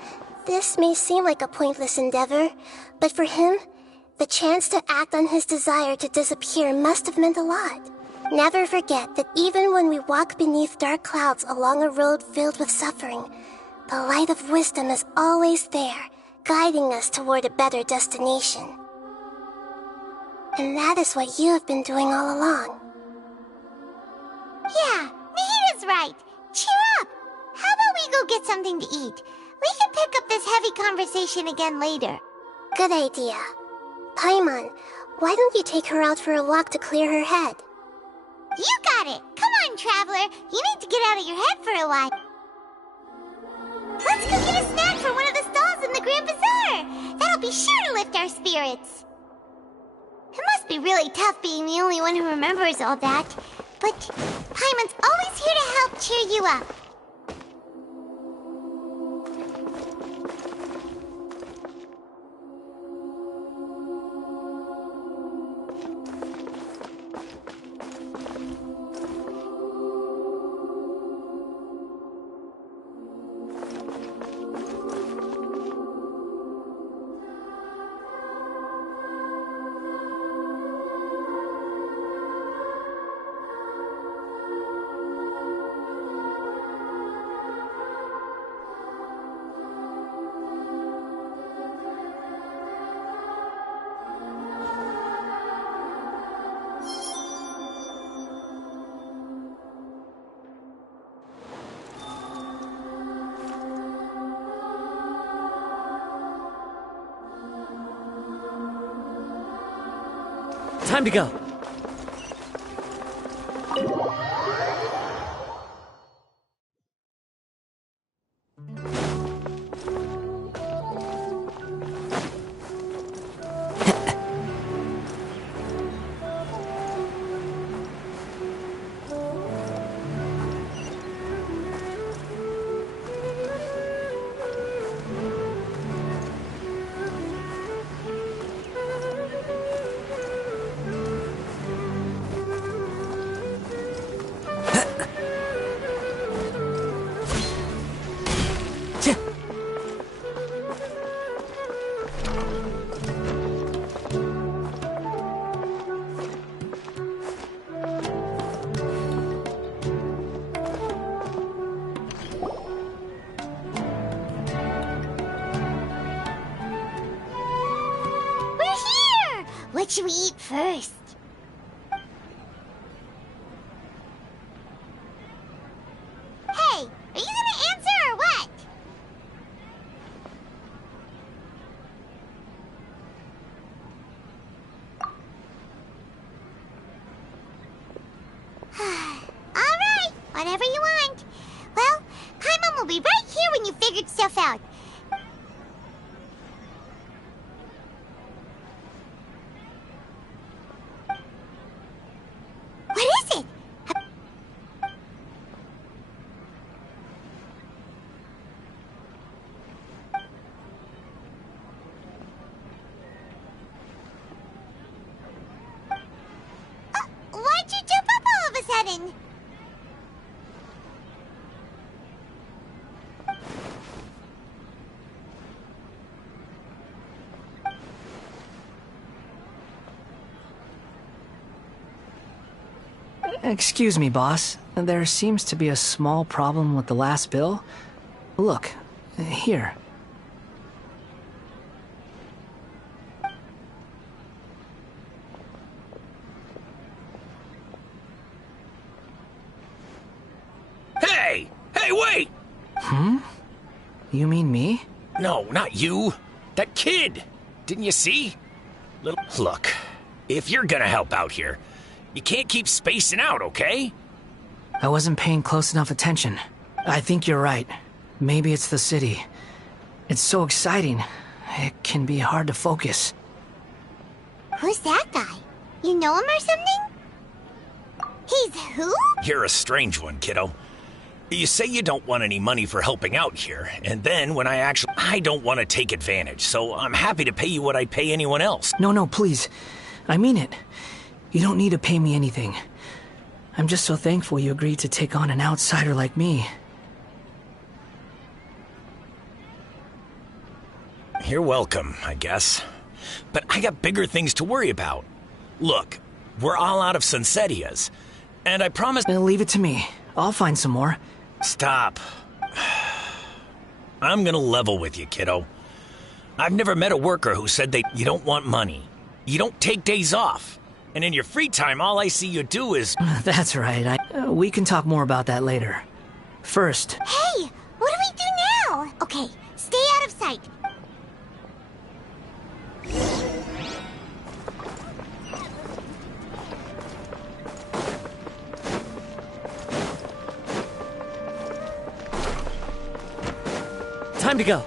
this may seem like a pointless endeavor, but for him, the chance to act on his desire to disappear must have meant a lot. Never forget that even when we walk beneath dark clouds along a road filled with suffering, the light of wisdom is always there, guiding us toward a better destination. And that is what you have been doing all along. Yeah, Nahita's right. Cheer up! How about we go get something to eat? We can pick up this heavy conversation again later. Good idea. Paimon, why don't you take her out for a walk to clear her head? You got it! Come on, Traveler! You need to get out of your head for a while. Let's go get a snack from one of the stalls in the Grand Bazaar! That'll be sure to lift our spirits. It must be really tough being the only one who remembers all that. But Paimon's always here to help cheer you up. Time to go. What should we eat first? Hey, are you gonna answer or what? Alright, whatever you want. Well, Paimon will be right here when you figured stuff out. What is it? Why'd you jump up all of a sudden? Excuse me, boss. There seems to be a small problem with the last bill. Look, here. Hey! Hey, wait! Hmm? You mean me? No, not you. That kid! Didn't you see? Look, if you're gonna help out here, you can't keep spacing out, okay? I wasn't paying close enough attention. I think you're right. Maybe it's the city. It's so exciting. It can be hard to focus. Who's that guy? You know him or something? He's who? You're a strange one, kiddo. You say you don't want any money for helping out here, and then when I don't want to take advantage, so I'm happy to pay you what I'd pay anyone else. No, please. I mean it. You don't need to pay me anything. I'm just so thankful you agreed to take on an outsider like me. You're welcome, I guess. But I got bigger things to worry about. Look, we're all out of Sunsetias, and I promise... Leave it to me. I'll find some more. Stop. I'm gonna level with you, kiddo. I've never met a worker who said you don't want money. You don't take days off. And in your free time, all I see you do is... That's right. We can talk more about that later. First... Hey! What do we do now? Okay, stay out of sight. Time to go.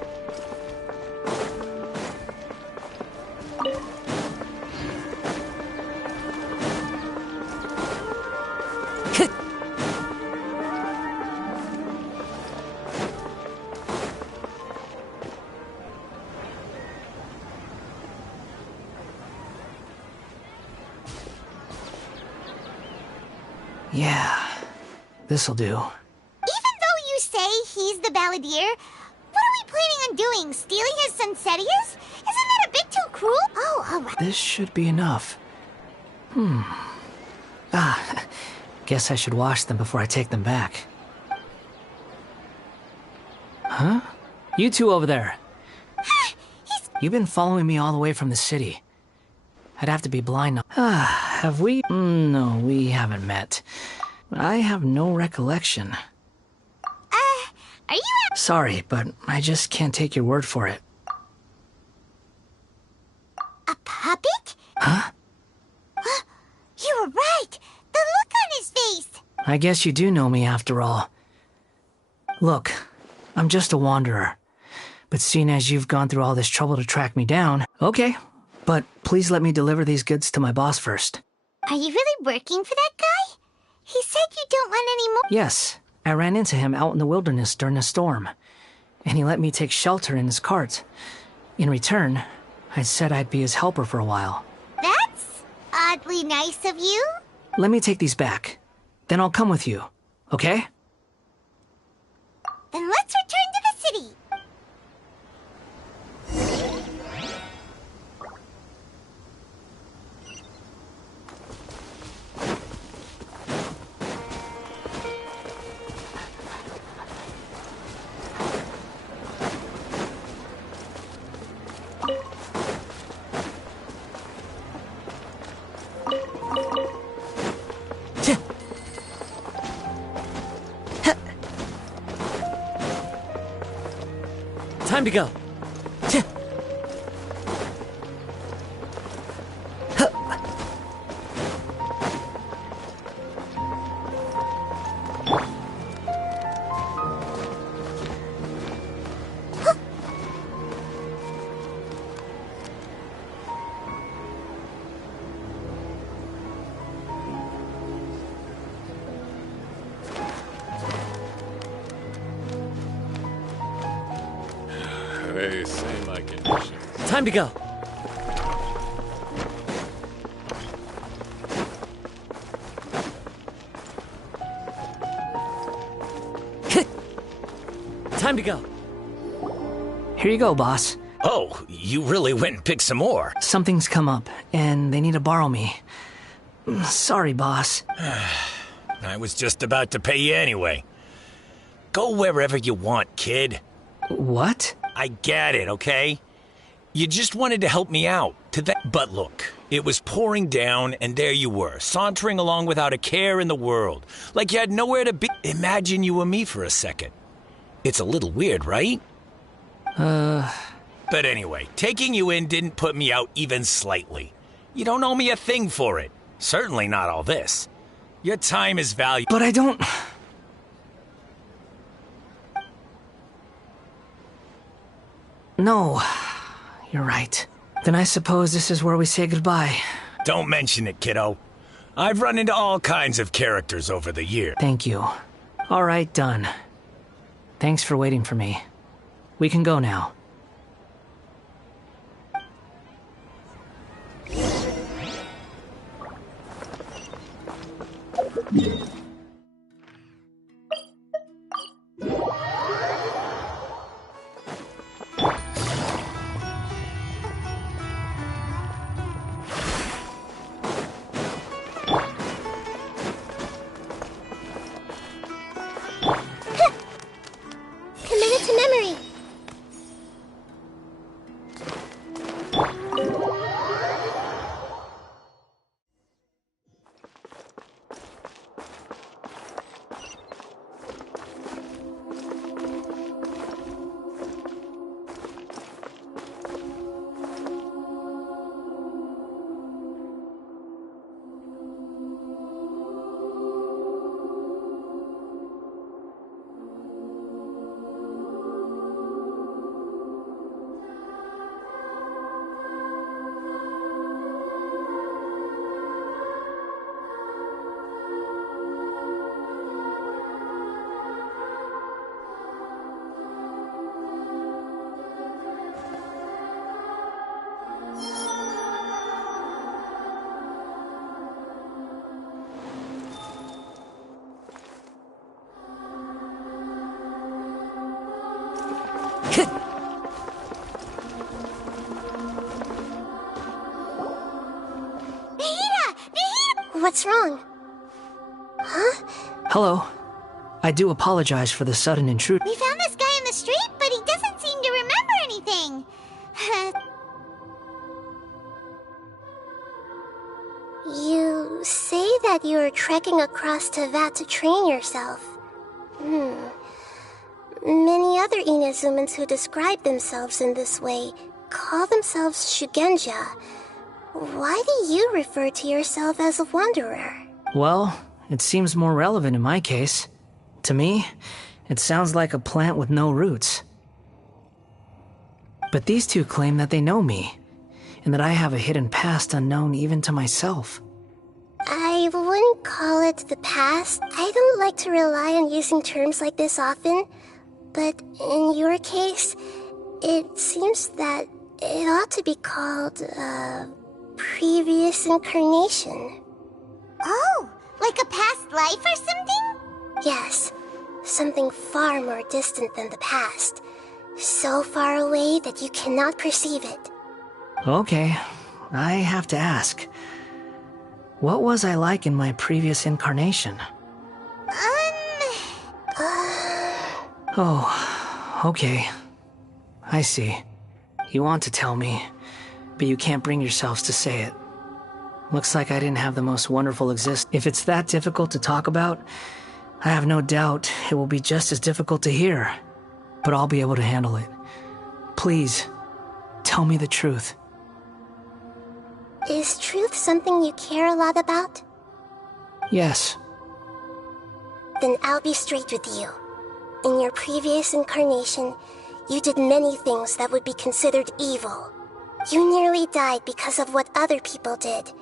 Yeah, this'll do. Even though you say he's the balladeer, what are we planning on doing? Stealing his Sunsetias? Isn't that a bit too cruel? Oh, alright. This should be enough. Guess I should wash them before I take them back. Huh? You two over there. You've been following me all the way from the city. I'd have to be blind now. Have we? No, we haven't met. I have no recollection. Are you Sorry, but I just can't take your word for it. a puppet? Huh? You were right! The look on his face! I guess you do know me after all. Look, I'm just a wanderer. But seeing as you've gone through all this trouble to track me down, okay. But please let me deliver these goods to my boss first. Are you really working for that guy? He said you don't want any more. Yes, I ran into him out in the wilderness during a storm. And he let me take shelter in his cart. In return, I said I'd be his helper for a while. That's oddly nice of you. Let me take these back. Then I'll come with you, okay? Then let's return to the city. Time to go. They say my condition. Time to go. Time to go. Here you go, boss. Oh, you really went and picked some more. Something's come up, and they need to borrow me. Sorry, boss. I was just about to pay you anyway. Go wherever you want, kid. What? I get it, okay? You just wanted to help me out. But look, it was pouring down, and there you were, sauntering along without a care in the world. Like you had nowhere to be. Imagine you were me for a second. It's a little weird, right? But anyway, taking you in didn't put me out even slightly. You don't owe me a thing for it. Certainly not all this. Your time is valuable. But I don't... No, you're right. Then I suppose this is where we say goodbye. Don't mention it, kiddo. I've run into all kinds of characters over the years. Thank you. All right, done. Thanks for waiting for me. We can go now. Committed to memory. What's wrong? Huh? Hello. I do apologize for the sudden intrusion. We found this guy in the street, but he doesn't seem to remember anything. You say that you're trekking across Teyvat to train yourself. Many other Inazumans who describe themselves in this way call themselves Shugenja. Why do you refer to yourself as a wanderer? Well, it seems more relevant in my case. To me, it sounds like a plant with no roots. But these two claim that they know me, and that I have a hidden past unknown even to myself. I wouldn't call it the past. I don't like to rely on using terms like this often, but in your case, it seems that it ought to be called, previous incarnation. Oh, like a past life or something? Yes, something far more distant than the past. So far away that you cannot perceive it. Okay, I have to ask. What was I like in my previous incarnation? Oh, okay. I see. You want to tell me, but you can't bring yourselves to say it. Looks like I didn't have the most wonderful existence. If it's that difficult to talk about, I have no doubt it will be just as difficult to hear, but I'll be able to handle it. Please, tell me the truth. Is truth something you care a lot about? Yes. Then I'll be straight with you. In your previous incarnation, you did many things that would be considered evil. You nearly died because of what other people did,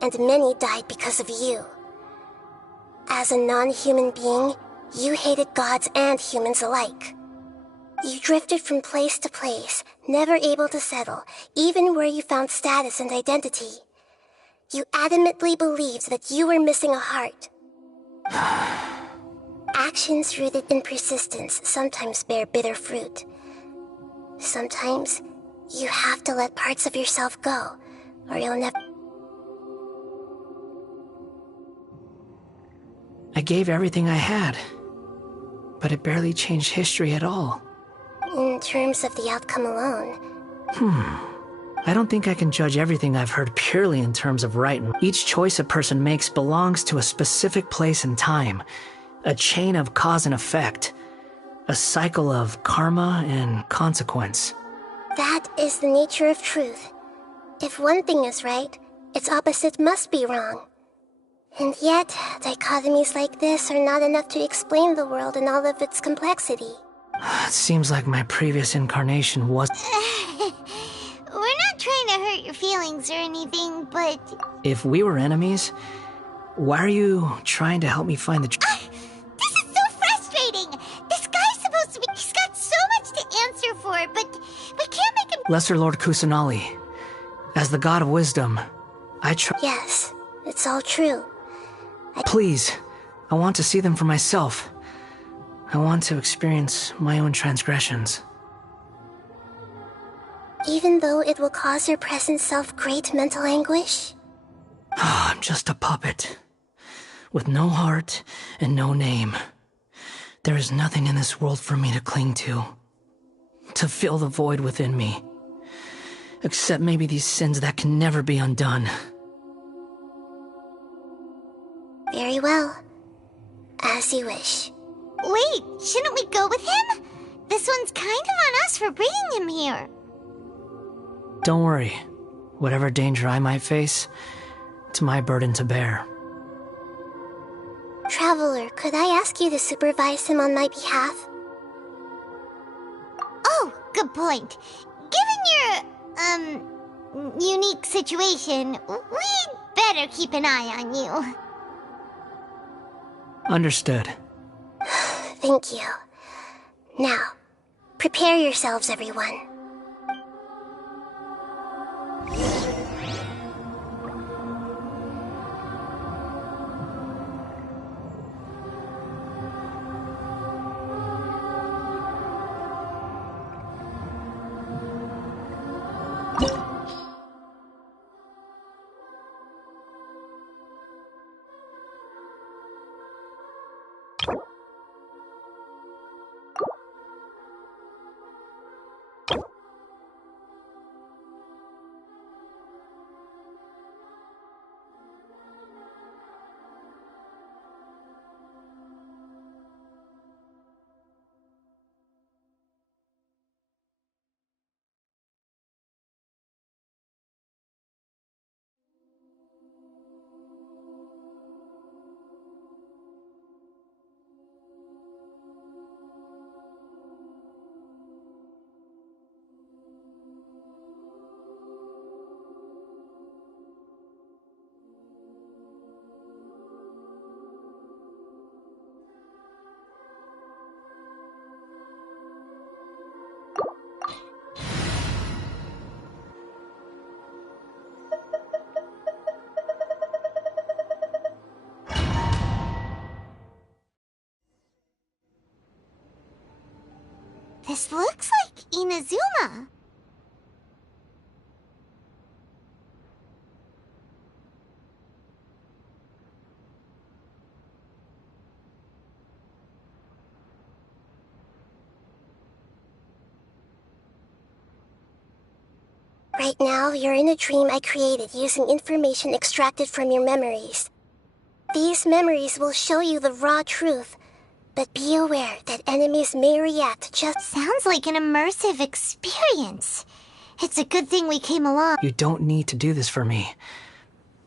and many died because of you. As a non-human being, you hated gods and humans alike. You drifted from place to place, never able to settle, even where you found status and identity. You adamantly believed that you were missing a heart. Actions rooted in persistence sometimes bear bitter fruit. Sometimes, you have to let parts of yourself go, or you'll never... I gave everything I had, but it barely changed history at all. In terms of the outcome alone. I don't think I can judge everything I've heard purely in terms of right. Each choice a person makes belongs to a specific place and time. A chain of cause and effect. A cycle of karma and consequence. That is the nature of truth. If one thing is right, its opposite must be wrong. And yet, dichotomies like this are not enough to explain the world in all of its complexity. It seems like my previous incarnation was... We're not trying to hurt your feelings or anything, but... If we were enemies, why are you trying to help me find the truth? This is so frustrating! This guy's supposed to be... He's got so much to answer for, but we can't make him... Lesser Lord Kusanali, as the god of wisdom, I try... Yes, it's all true. Please, I want to see them for myself. I want to experience my own transgressions. Even though it will cause your present self great mental anguish? I'm just a puppet, with no heart and no name. There is nothing in this world for me to cling to fill the void within me. Except maybe these sins that can never be undone. Very well. As you wish. Wait, shouldn't we go with him? This one's kind of on us for bringing him here. Don't worry. Whatever danger I might face, it's my burden to bear. Traveler, could I ask you to supervise him on my behalf? Oh, good point. Given your, unique situation, we'd better keep an eye on you. Understood. Thank you. Now, prepare yourselves, everyone. This looks like Inazuma. Right now, you're in a dream I created using information extracted from your memories. These memories will show you the raw truth, But be aware that enemies may react just... Sounds like an immersive experience. It's a good thing we came along. You don't need to do this for me.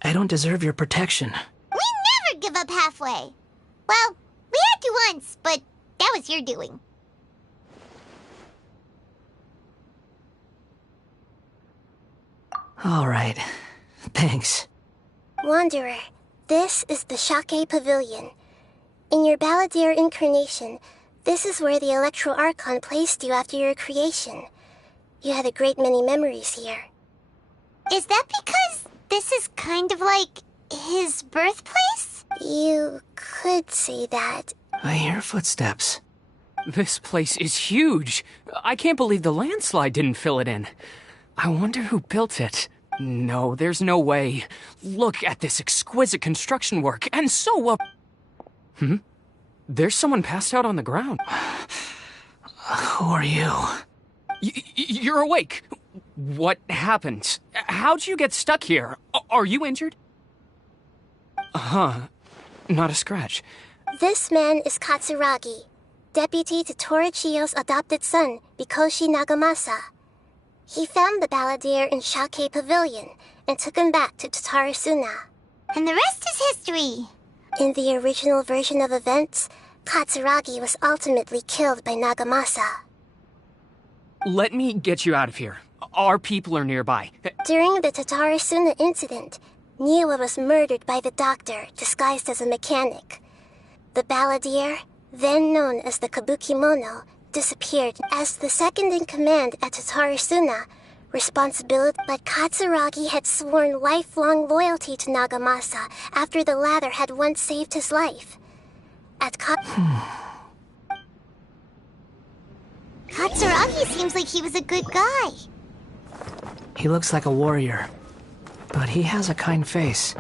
I don't deserve your protection. We never give up halfway. Well, we had to once, but that was your doing. All right. Thanks. Wanderer, this is the Käse Pavilion. In your Balladeer incarnation, this is where the Electro Archon placed you after your creation. You had a great many memories here. Is that because this is kind of like his birthplace? You could say that. I hear footsteps. This place is huge. I can't believe the landslide didn't fill it in. I wonder who built it. No, there's no way. Look at this exquisite construction work, and so well... There's someone passed out on the ground. Who are you? You're awake. What happened? How'd you get stuck here? Are you injured? Not a scratch. This man is Katsuragi, deputy to Torichiyo's adopted son, Mikoshi Nagamasa. He found the Balladeer in Käse Pavilion and took him back to Tatarasuna. And the rest is history. In the original version of events, Katsuragi was ultimately killed by Nagamasa. Let me get you out of here. Our people are nearby. During the Tatarasuna incident, Niwa was murdered by the doctor disguised as a mechanic. The Balladeer, then known as the Kabukimono, disappeared as the second-in-command at Tatarasuna. Responsibility, but Katsuragi had sworn lifelong loyalty to Nagamasa after the latter had once saved his life. At Katsuragi seems like he was a good guy. He looks like a warrior, but he has a kind face.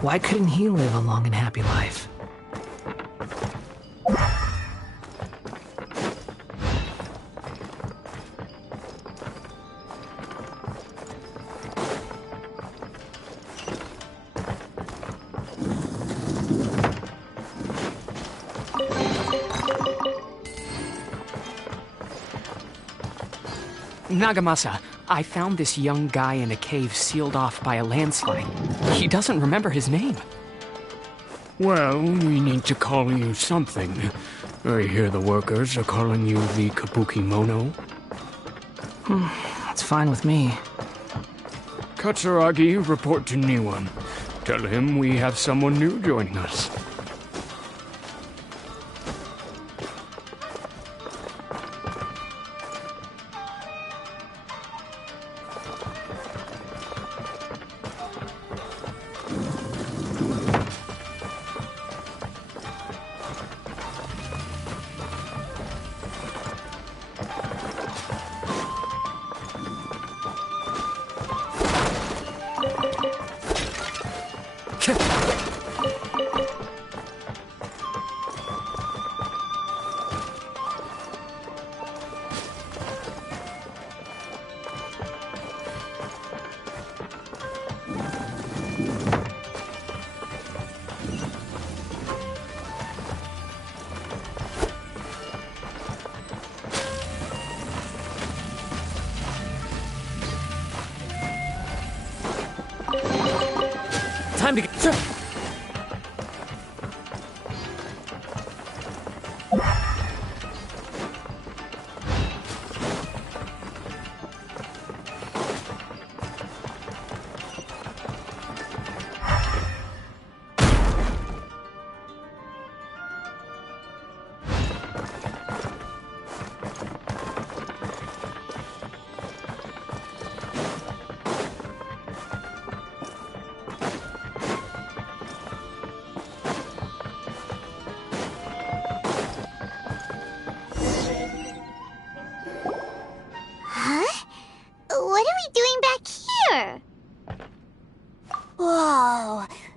Why couldn't he live a long and happy life? Nagamasa, I found this young guy in a cave sealed off by a landslide. He doesn't remember his name. Well, we need to call you something. I hear the workers are calling you the Kabukimono. That's fine with me. Katsuragi, report to Niwan. Tell him we have someone new joining us. Time to get...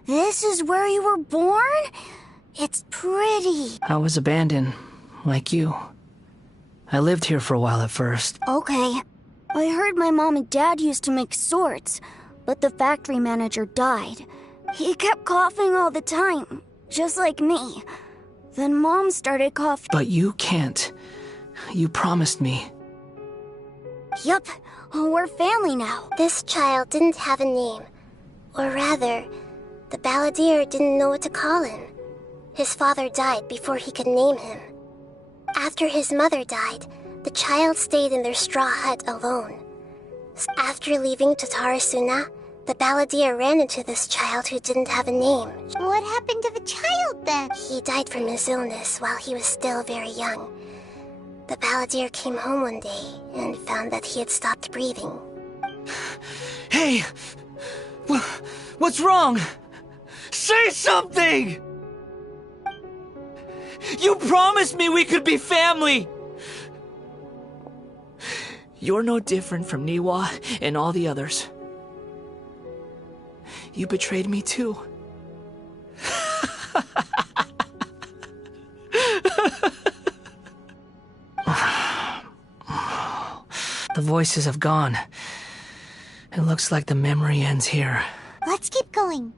This is where you were born? It's pretty. I was abandoned, like you. I lived here for a while at first. Okay. I heard my mom and dad used to make swords, but the factory manager died. He kept coughing all the time, just like me. Then Mom started coughing. But you can't. You promised me. Yup, we're family now. This child didn't have a name. Or rather, the balladeer didn't know what to call him. His father died before he could name him. After his mother died, the child stayed in their straw hut alone. After leaving Tatarasuna, the balladeer ran into this child who didn't have a name. What happened to the child then? He died from his illness while he was still very young. The balladeer came home one day and found that he had stopped breathing. Hey! What's wrong? Say something! You promised me we could be family! You're no different from Niwa and all the others. You betrayed me too. The voices have gone. It looks like the memory ends here. Let's keep going.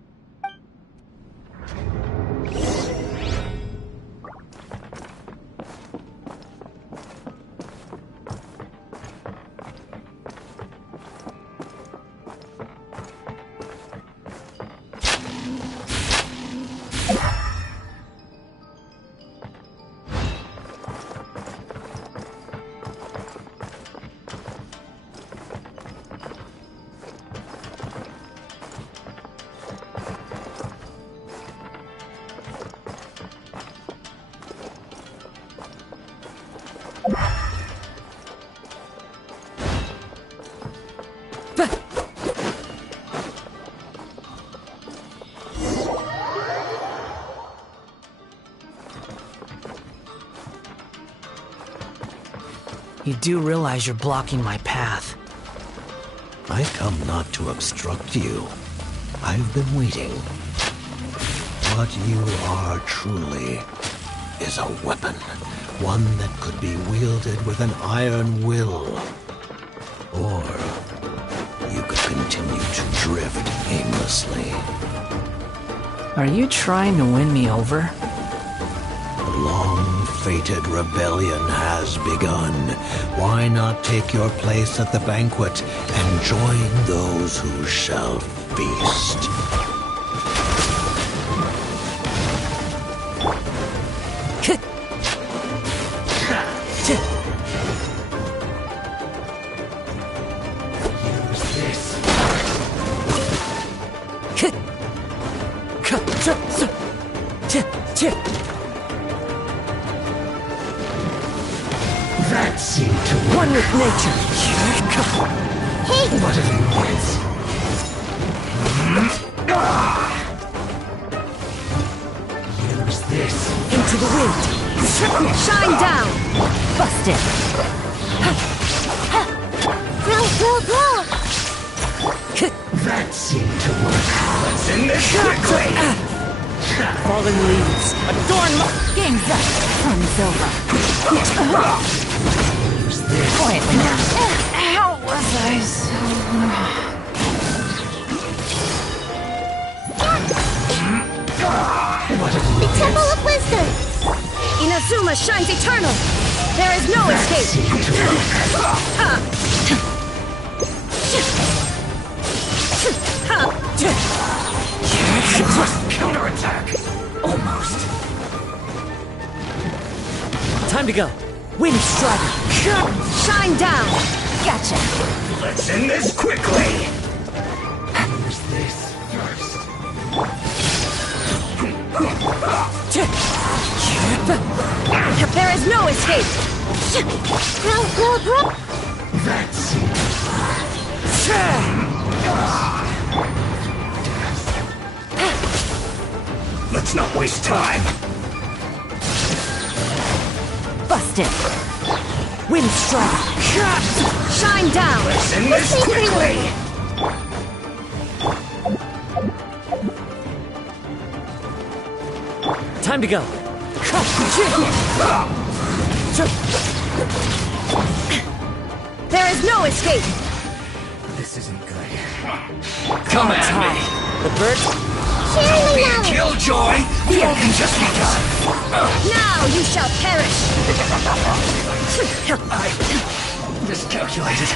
You do realize you're blocking my path. I come not to obstruct you. I've been waiting. What you are truly is a weapon. One that could be wielded with an iron will. Or you could continue to drift aimlessly. Are you trying to win me over? The long-fated rebellion has begun. Why not take your place at the banquet and join those who shall feast? That seemed to one with nature. Hey! What have you wants? Use this. Into the wind. Shine down! Busted! Grow! That seemed to work. Let's end this quickly! Fallen leaves. Adorn my... Game's up. Fun's over. Quietly now. How was I so... The Temple of Wisdom! Inazuma shines eternal! There is no escape! Counterattack! Almost. Time to go. Wind Strider. Shine down! Gotcha! Let's end this quickly! Use this first. There is no escape! That's it. Let's not waste time. Busted! Wind Strider! Shine down! Let's end this quickly! Time to go. There is no escape! This isn't good. Come at me. The bird sharing my knowledge. Killjoy! You can just be done. Now you shall perish! I miscalculated.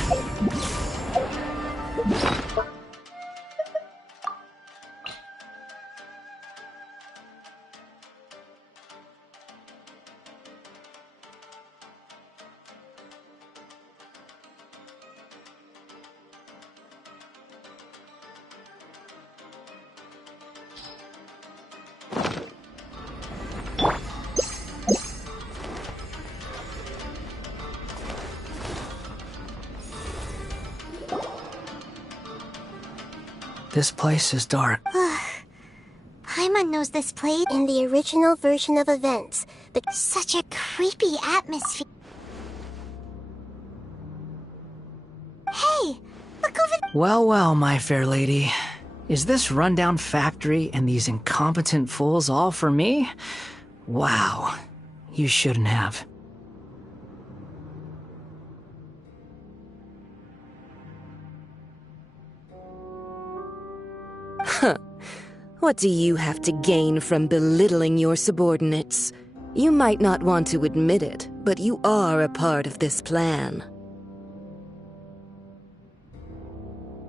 This place is dark. Paimon knows this place. In the original version of events, but such a creepy atmosphere. Hey, look over there. Well, well, my fair lady. Is this rundown factory and these incompetent fools all for me? Wow. You shouldn't have. Huh. What do you have to gain from belittling your subordinates? You might not want to admit it, but you are a part of this plan.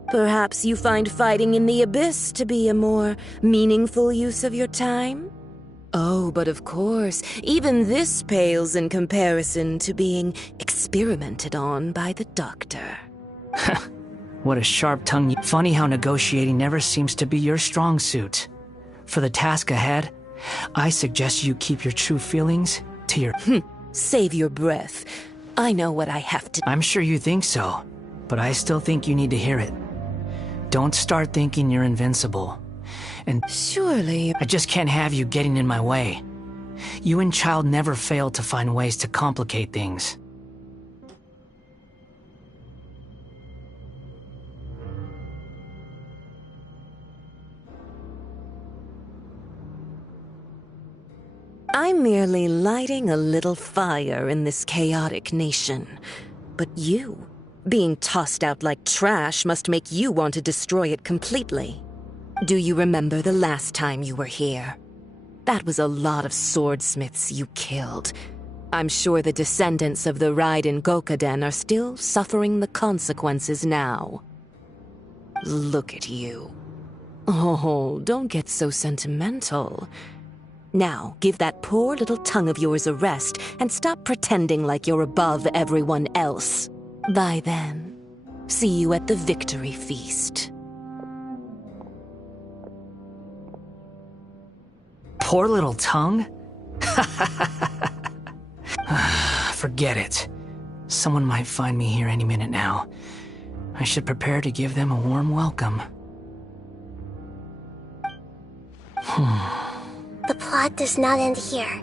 Perhaps you find fighting in the abyss to be a more meaningful use of your time? Oh, but of course, even this pales in comparison to being experimented on by the doctor. What a sharp tongue. Funny how negotiating never seems to be your strong suit. For the task ahead, I suggest you keep your true feelings to your... Save your breath. I know what I have to... I'm sure you think so, but I still think you need to hear it. Don't start thinking you're invincible. And surely... I just can't have you getting in my way. You and Child never failed to find ways to complicate things. I'm merely lighting a little fire in this chaotic nation. But you, being tossed out like trash, must make you want to destroy it completely. Do you remember the last time you were here? That was a lot of swordsmiths you killed. I'm sure the descendants of the Raiden Gokaden are still suffering the consequences now. Look at you. Oh, don't get so sentimental. Now, give that poor little tongue of yours a rest and stop pretending like you're above everyone else. Bye then. See you at the victory feast. Poor little tongue? Forget it. Someone might find me here any minute now. I should prepare to give them a warm welcome. The plot does not end here.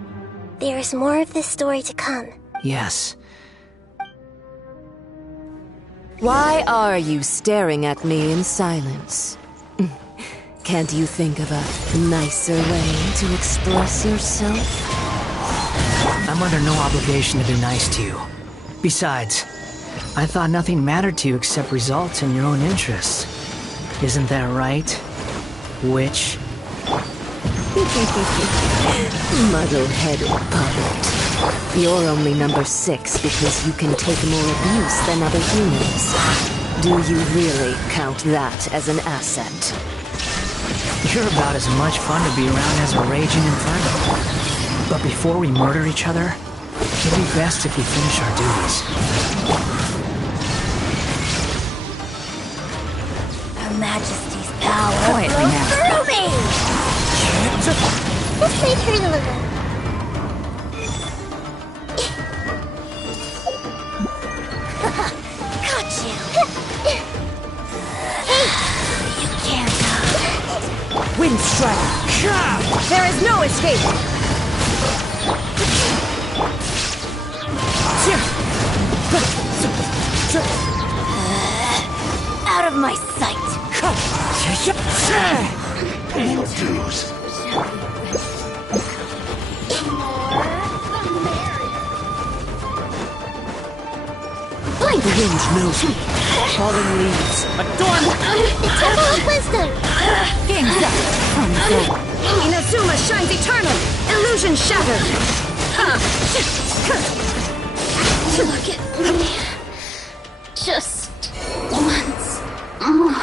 There is more of this story to come. Yes. Why are you staring at me in silence? Can't you think of a nicer way to express yourself? I'm under no obligation to be nice to you. Besides, I thought nothing mattered to you except results and your own interests. Isn't that right, witch? Muddle-headed puppet. You're only number 6 because you can take more abuse than other humans. Do you really count that as an asset? You're about as much fun to be around as a raging inferno. But before we murder each other, it'd be best if we finish our duties. Her Majesty's power Quietly now. through me! This might hurt a little. Got you! Hey! You can't Wind strike! There is no escape! out of my sight! Pay your dues. The wind knows me. Falling leaves. Adorn! The Temple of Wisdom! Game's up! Inazuma shines eternal! Illusion shattered! Look at me. Just once more.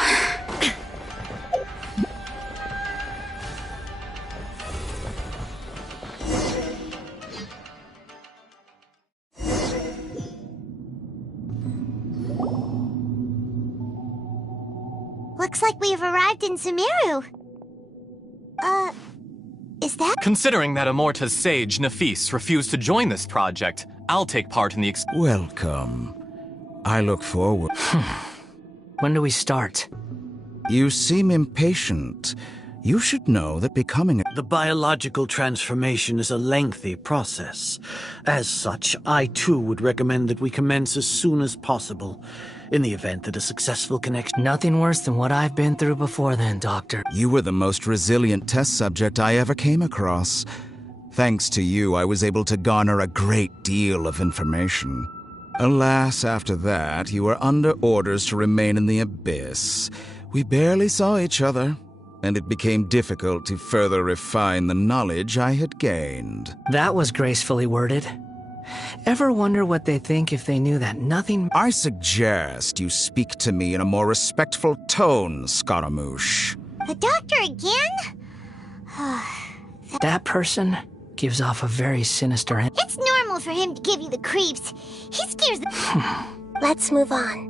Looks like we've arrived in Sumeru. Is that? Considering that Amorta's sage, Nafis, refused to join this project, I'll take part in the Welcome. I look forward. When do we start? You seem impatient. You should know that becoming The biological transformation is a lengthy process. As such, I too would recommend that we commence as soon as possible, in the event that a successful connection... Nothing worse than what I've been through before then, Doctor. You were the most resilient test subject I ever came across. Thanks to you, I was able to garner a great deal of information. Alas, after that, you were under orders to remain in the abyss. We barely saw each other, and it became difficult to further refine the knowledge I had gained. That was gracefully worded. Ever wonder what they think if they knew that nothing... I suggest you speak to me in a more respectful tone, Scaramouche. The doctor again? That person gives off a very sinister... It's normal for him to give you the creeps. He scares the... Let's move on.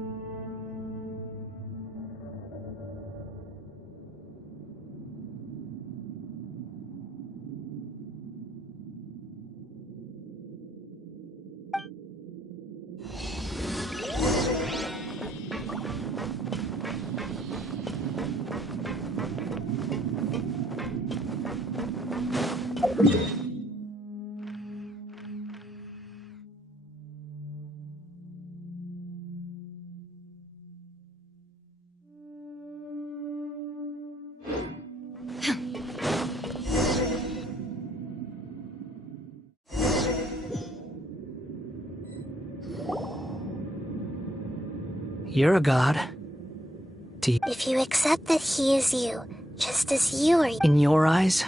You're a god. If you accept that he is you, just as you are... In your eyes?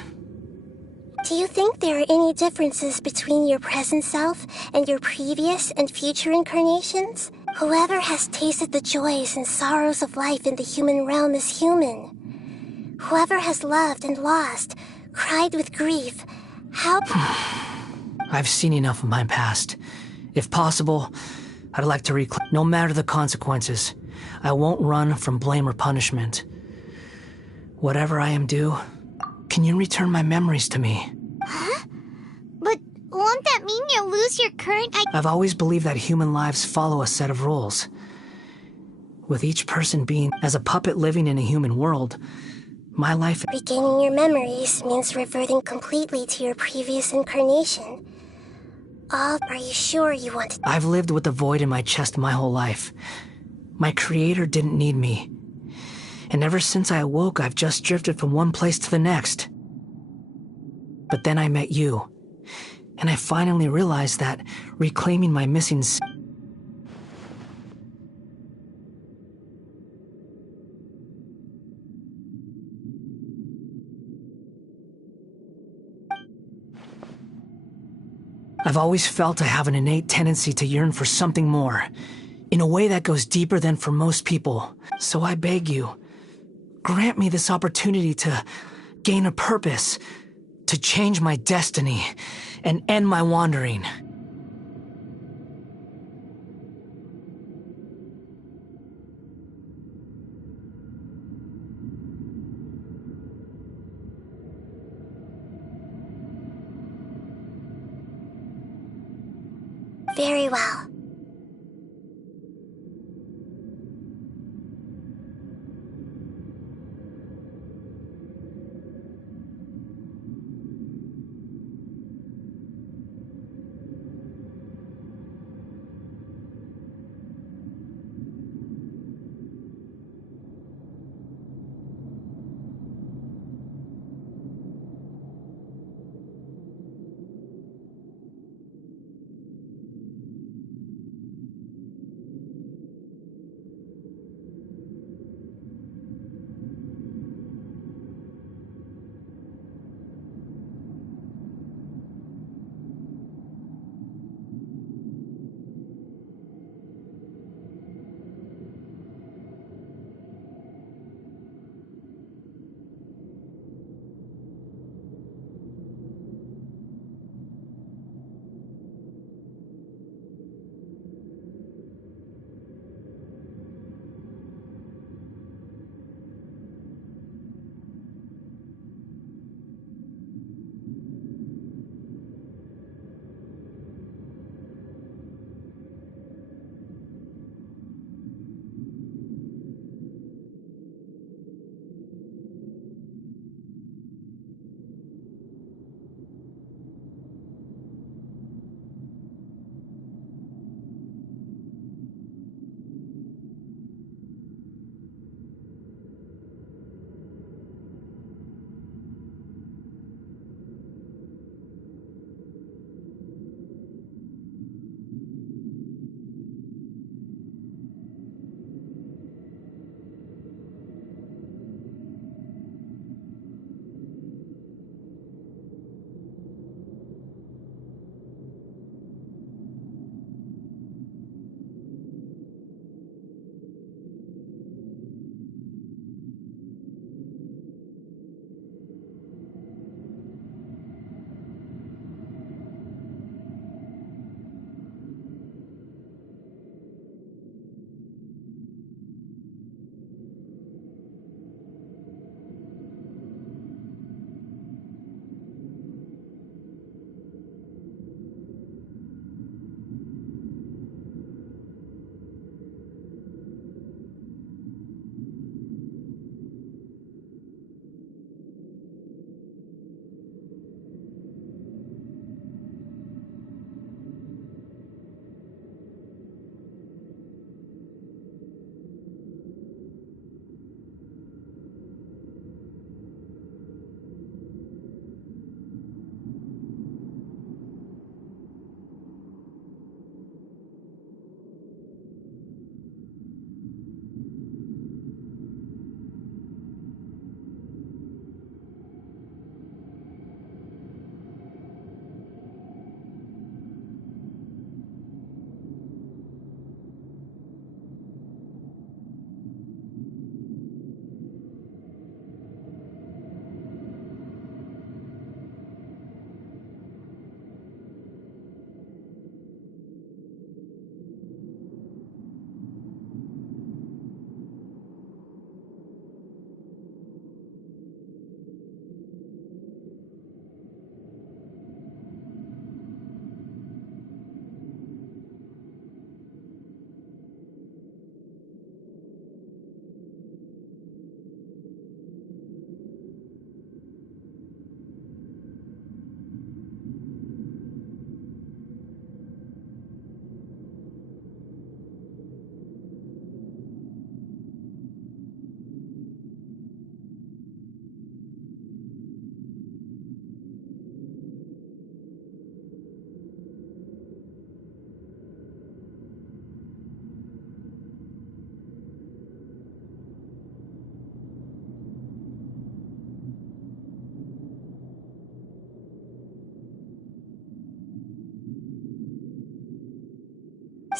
Do you think there are any differences between your present self and your previous and future incarnations? Whoever has tasted the joys and sorrows of life in the human realm is human. Whoever has loved and lost, cried with grief, how... I've seen enough of my past. If possible, I'd like to reclaim... No matter the consequences, I won't run from blame or punishment. Whatever I am due, can you return my memories to me? Huh? But won't that mean you'll lose your current... I've always believed that human lives follow a set of rules. With each person being as a puppet living in a human world, my life... Regaining your memories means reverting completely to your previous incarnation. Are you sure you want to... I've lived with a void in my chest my whole life. My creator didn't need me. And ever since I awoke, I've just drifted from one place to the next. But then I met you. And I finally realized that reclaiming my missing... I've always felt I have an innate tendency to yearn for something more, in a way that goes deeper than for most people. So I beg you, grant me this opportunity to gain a purpose, to change my destiny, and end my wandering. Very well.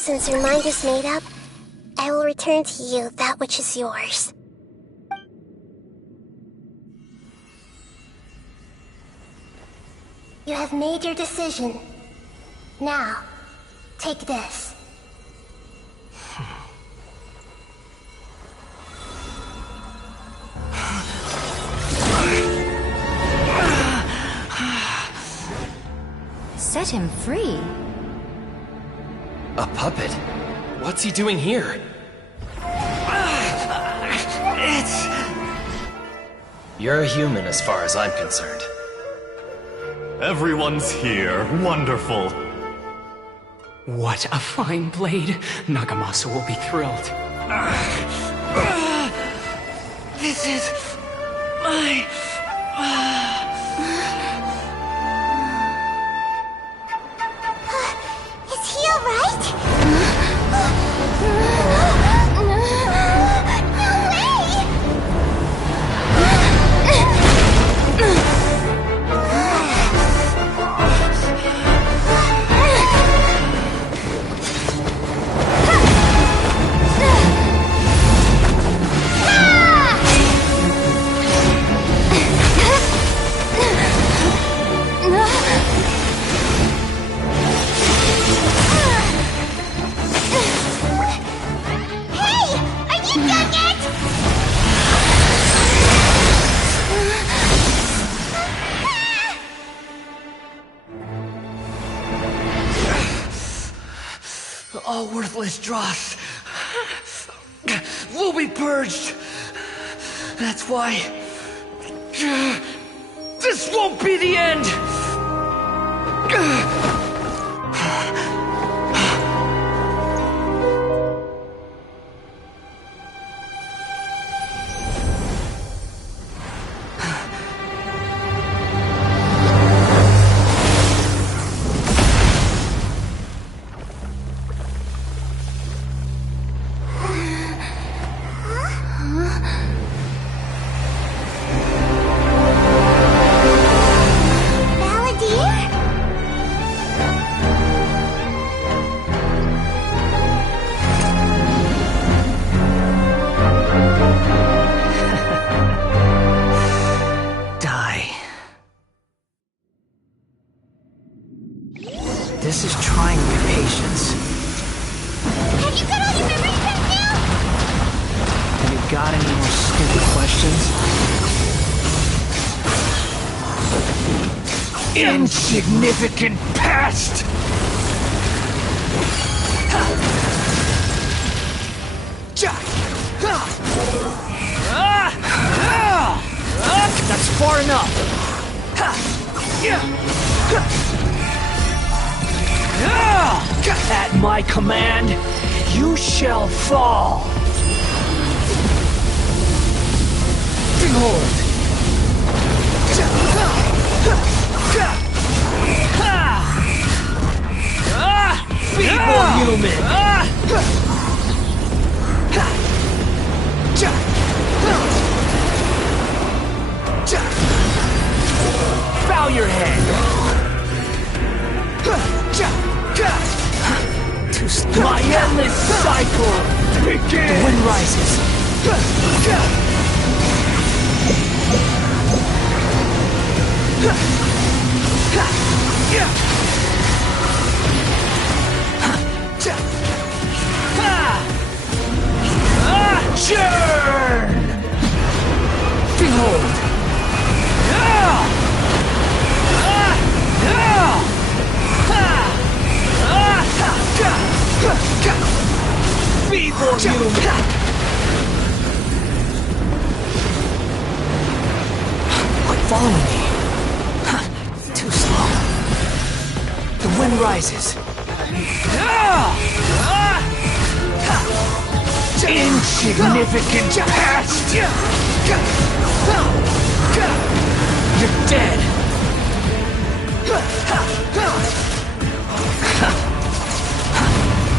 Since your mind is made up, I will return to you that which is yours. You have made your decision. Now, take this. Set him free. A puppet? What's he doing here? You're a human as far as I'm concerned. Everyone's here. Wonderful. What a fine blade. Nagamasa will be thrilled. This is my... Is he alright? All worthless dross will be purged. That's why this won't be the end. This is trying my patience. Have you got all your memory pins now? Have you got any more stupid questions? Insignificant past! That's far enough! At my command, you shall fall! Behold! Feeble human! Bow your head! My endless cycle begins! The wind rises! Churn! Behold! Feeble human! Quit following me. Too slow. The wind rises. Insignificant past! You're dead!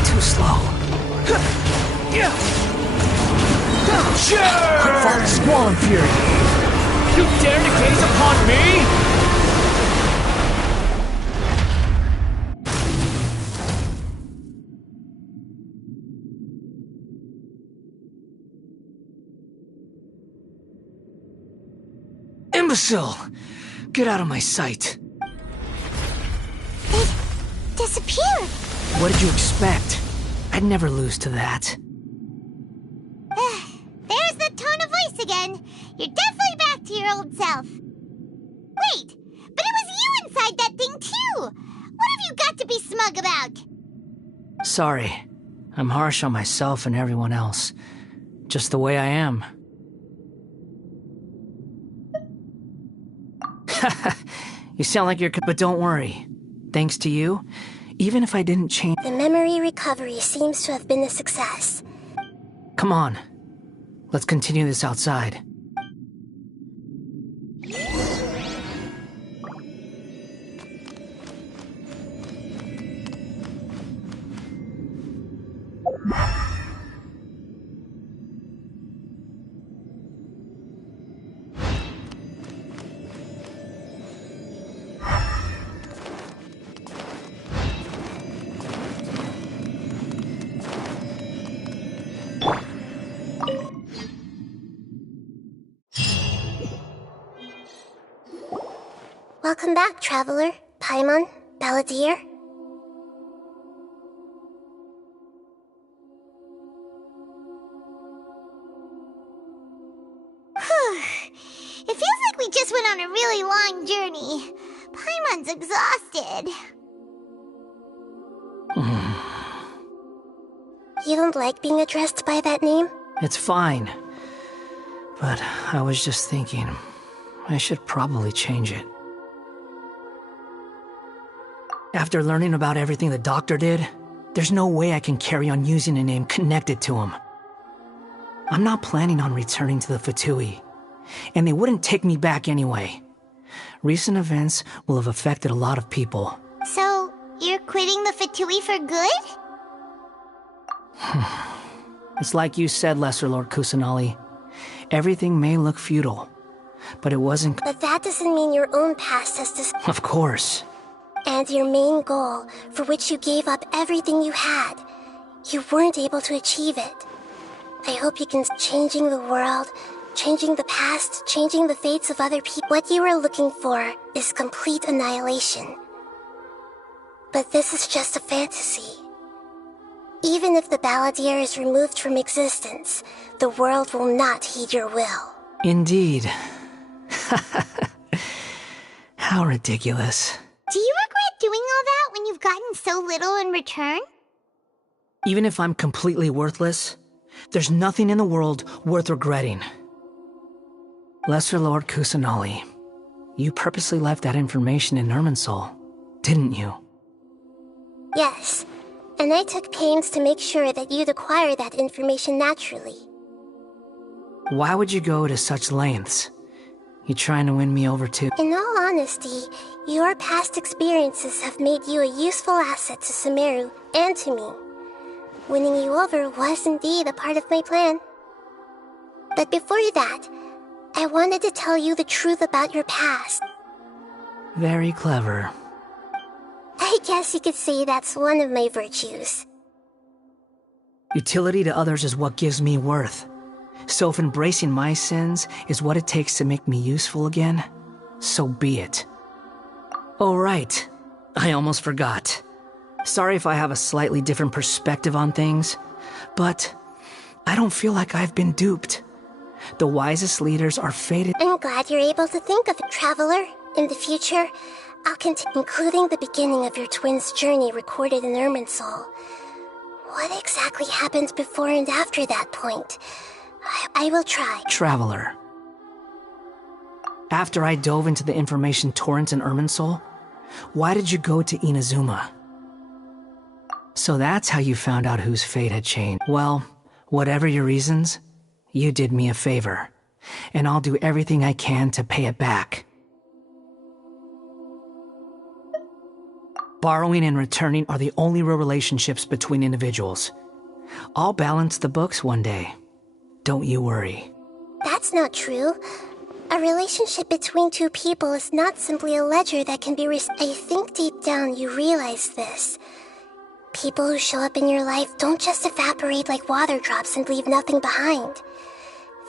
Too slow. Sure! Quit falling squall and fury! You dare to gaze upon me? Imbecile! Get out of my sight. It disappeared. What did you expect? I'd never lose to that. There's the tone of voice again. You're definitely back to your old self. Wait, but it was you inside that thing too. What have you got to be smug about? Sorry. I'm harsh on myself and everyone else. Just the way I am. You sound like you're... But don't worry. Thanks to you, even if I didn't change... The memory recovery seems to have been a success. Come on. Let's continue this outside. Welcome back, Traveler, Paimon, Balladeer. It feels like we just went on a really long journey. Paimon's exhausted. You don't like being addressed by that name? It's fine. But I was just thinking, I should probably change it. After learning about everything the doctor did, there's no way I can carry on using a name connected to him. I'm not planning on returning to the Fatui, and they wouldn't take me back anyway. Recent events will have affected a lot of people. So, you're quitting the Fatui for good? It's like you said, Lesser Lord Kusanali. Everything may look futile, but it wasn't... But that doesn't mean your own past has to... Of course. And your main goal, for which you gave up everything you had, you weren't able to achieve it. I hope you can... Changing the world, changing the past, changing the fates of other people. What you were looking for is complete annihilation. But this is just a fantasy. Even if the Balladeer is removed from existence, the world will not heed your will. Indeed. How ridiculous. Do you regret doing all that when you've gotten so little in return? Even if I'm completely worthless, there's nothing in the world worth regretting. Lesser Lord Kusanali, you purposely left that information in Irminsul, didn't you? Yes, and I took pains to make sure that you'd acquire that information naturally. Why would you go to such lengths? You trying to win me over too? In all honesty, your past experiences have made you a useful asset to Sumeru and to me. Winning you over was indeed a part of my plan. But before that, I wanted to tell you the truth about your past. Very clever. I guess you could say that's one of my virtues. Utility to others is what gives me worth. So if embracing my sins is what it takes to make me useful again, so be it. Oh right, I almost forgot. Sorry if I have a slightly different perspective on things, but I don't feel like I've been duped. The wisest leaders are fated. I'm glad you're able to think of it, Traveler. In the future, I'll continue, including the beginning of your twins' journey recorded in Irminsul. What exactly happened before and after that point? I will try. Traveler. After I dove into the information torrent in Irminsul, why did you go to Inazuma? So that's how you found out whose fate had changed. Well, whatever your reasons, you did me a favor, and I'll do everything I can to pay it back. Borrowing and returning are the only real relationships between individuals. I'll balance the books one day. Don't you worry. That's not true. A relationship between two people is not simply a ledger that can be I think deep down you realize this. People who show up in your life don't just evaporate like water drops and leave nothing behind.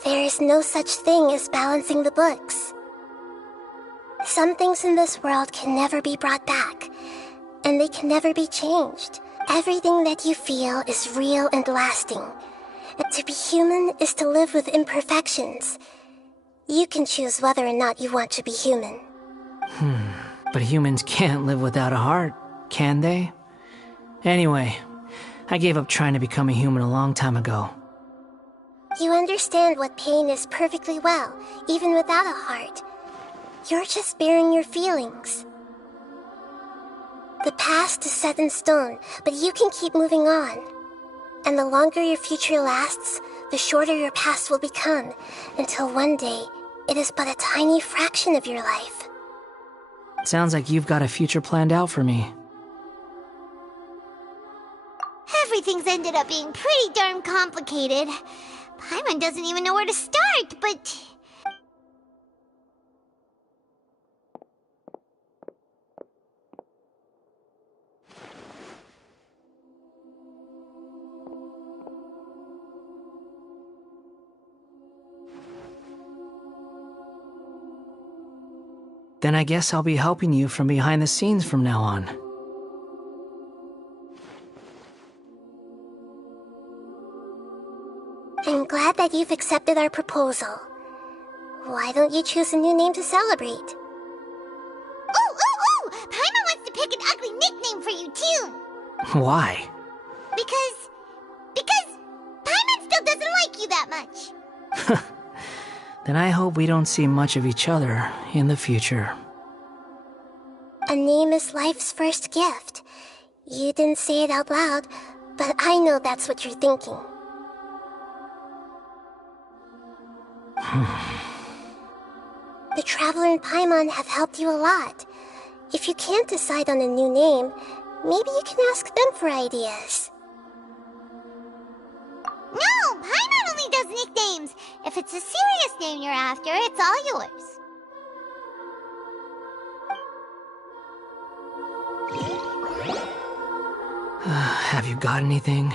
There is no such thing as balancing the books. Some things in this world can never be brought back, and they can never be changed. Everything that you feel is real and lasting. And to be human is to live with imperfections. You can choose whether or not you want to be human. But humans can't live without a heart, can they? Anyway, I gave up trying to become a human a long time ago. You understand what pain is perfectly well, even without a heart. You're just bearing your feelings. The past is set in stone, but you can keep moving on. And the longer your future lasts, the shorter your past will become, until one day, it is but a tiny fraction of your life. Sounds like you've got a future planned out for me. Everything's ended up being pretty darn complicated. Paimon doesn't even know where to start, but... Then I guess I'll be helping you from behind the scenes from now on. I'm glad that you've accepted our proposal. Why don't you choose a new name to celebrate? Ooh! Paimon wants to pick an ugly nickname for you, too! Why? Because Paimon still doesn't like you that much. Then I hope we don't see much of each other in the future. A name is life's first gift. You didn't say it out loud, but I know that's what you're thinking. The Traveler and Paimon have helped you a lot. If you can't decide on a new name, maybe you can ask them for ideas. No! Paimon only does nicknames! If it's a serious name you're after, it's all yours. Have you got anything?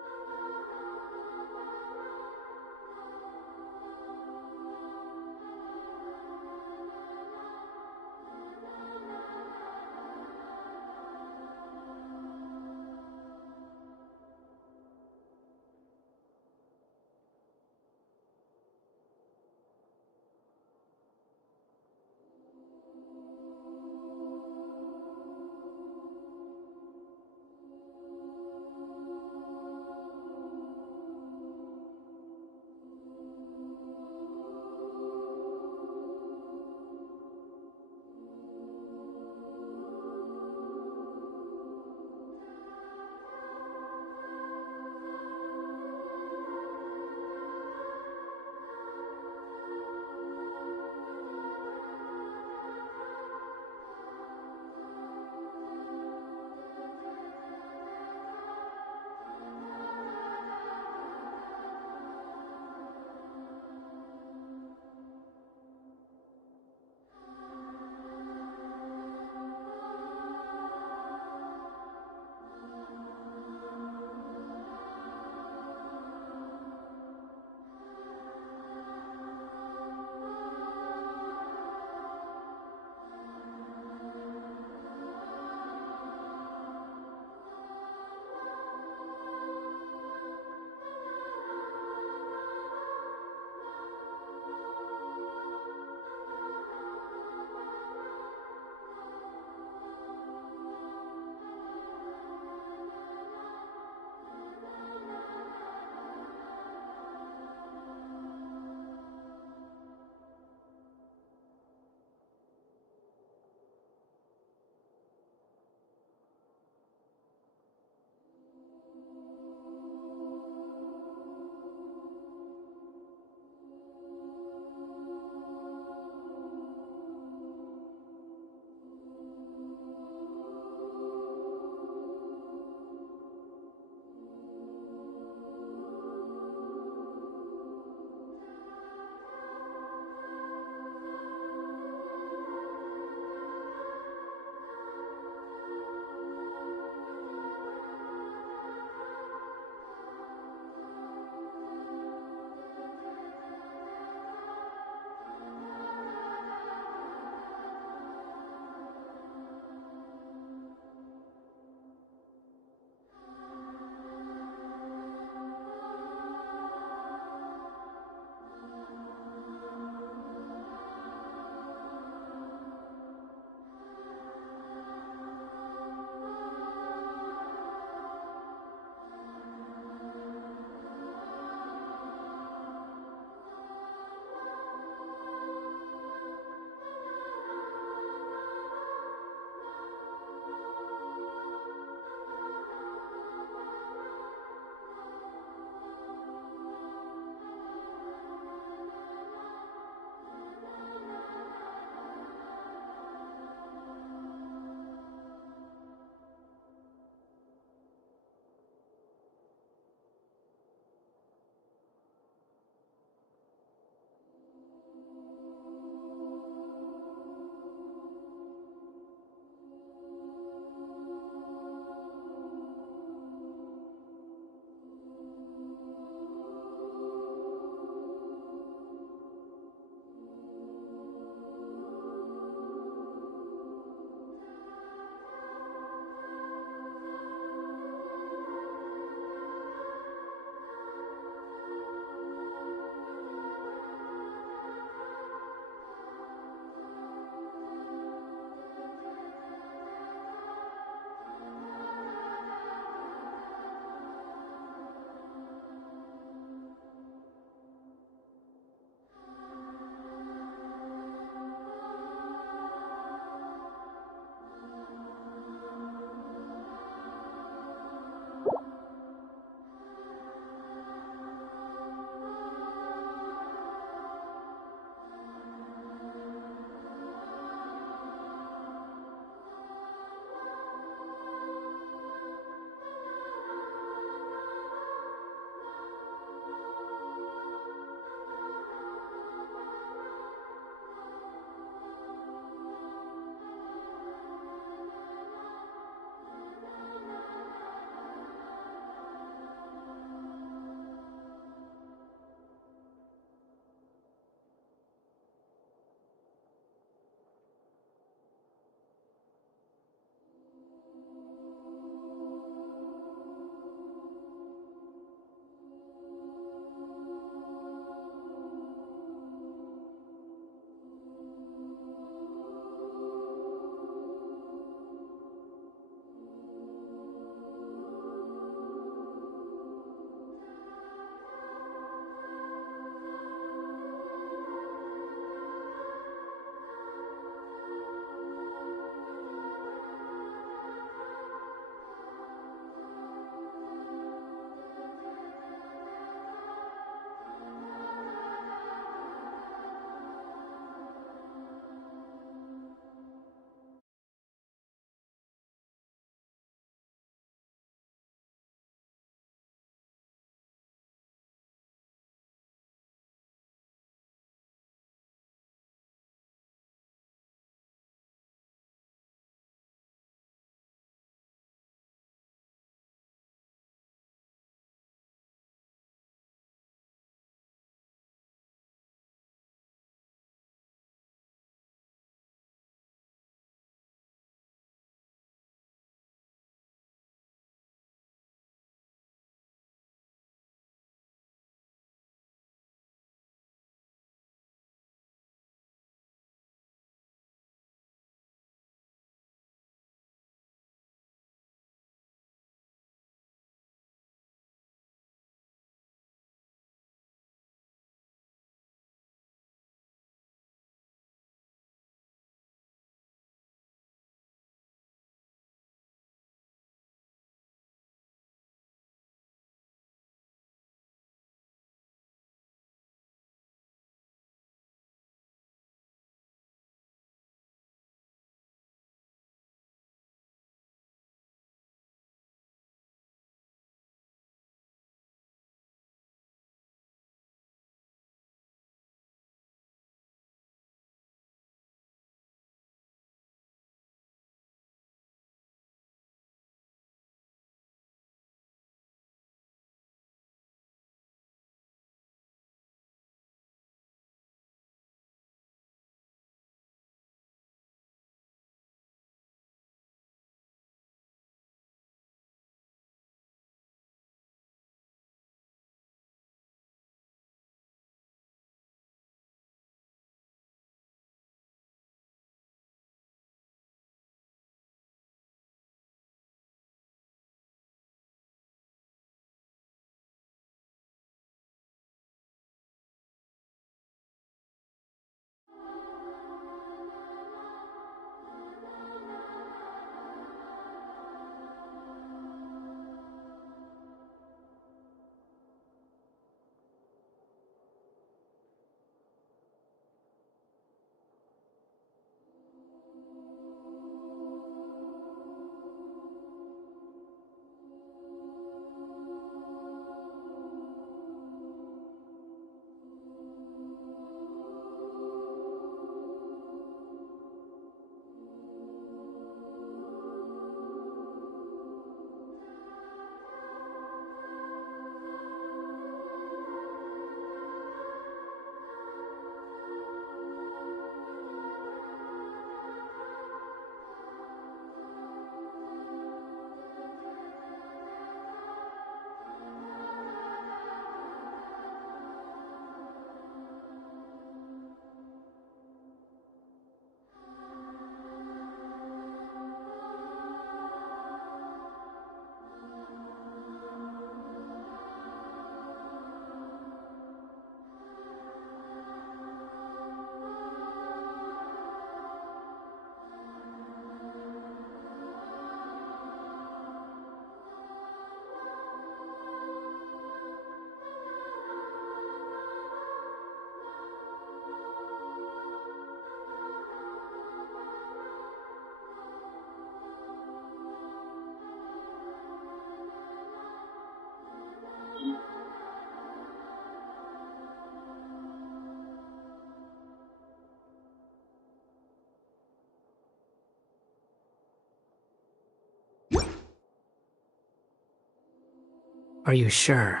Are you sure?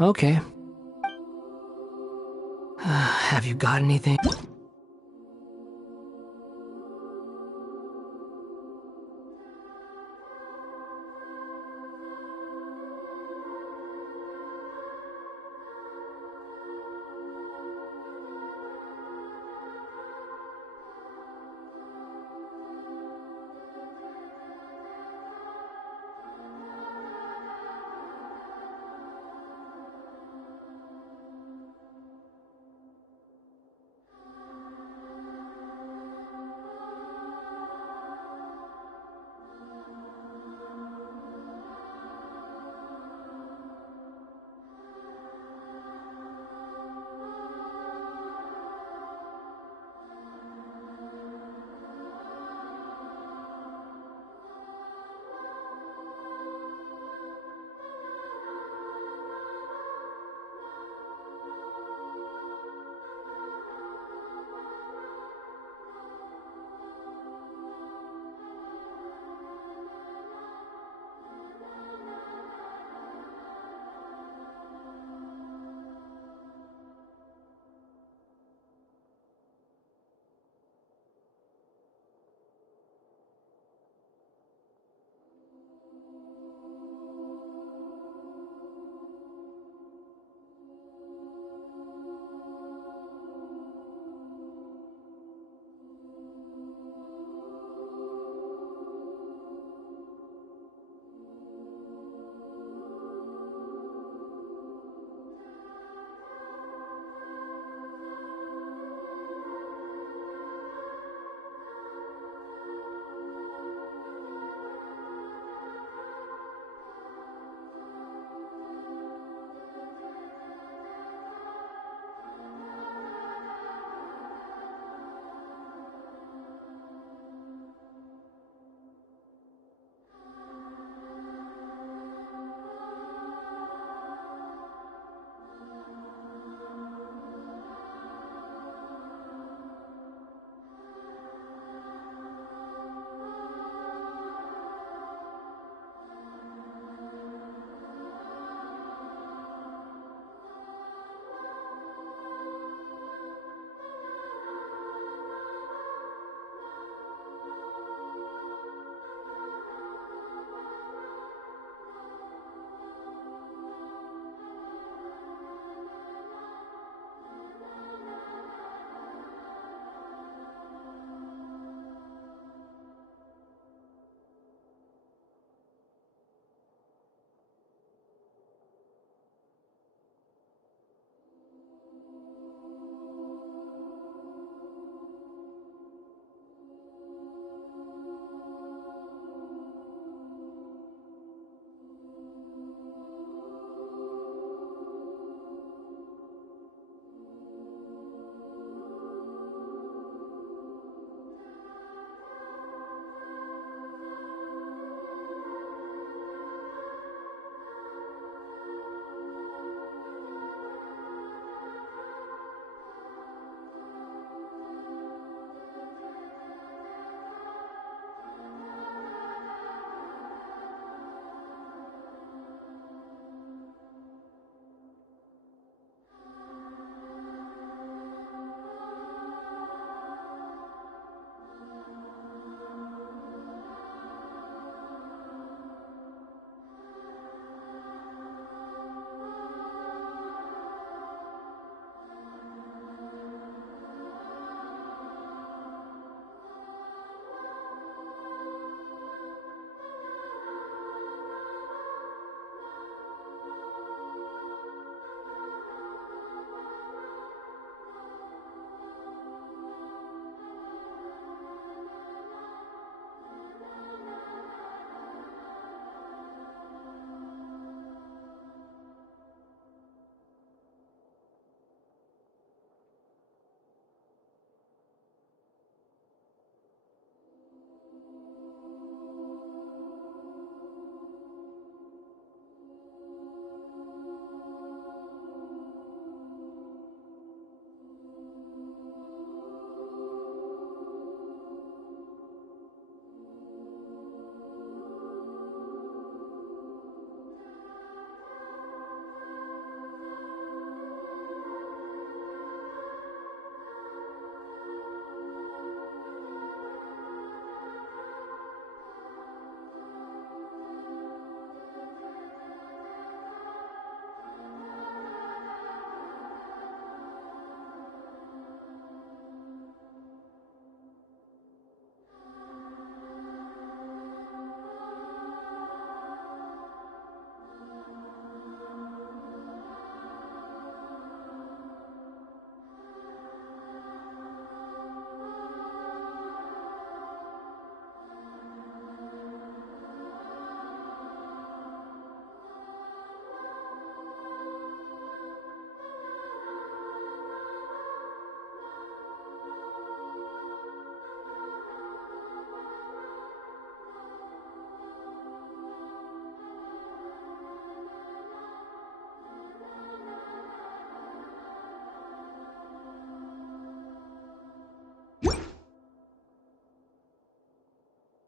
Okay. Have you got anything?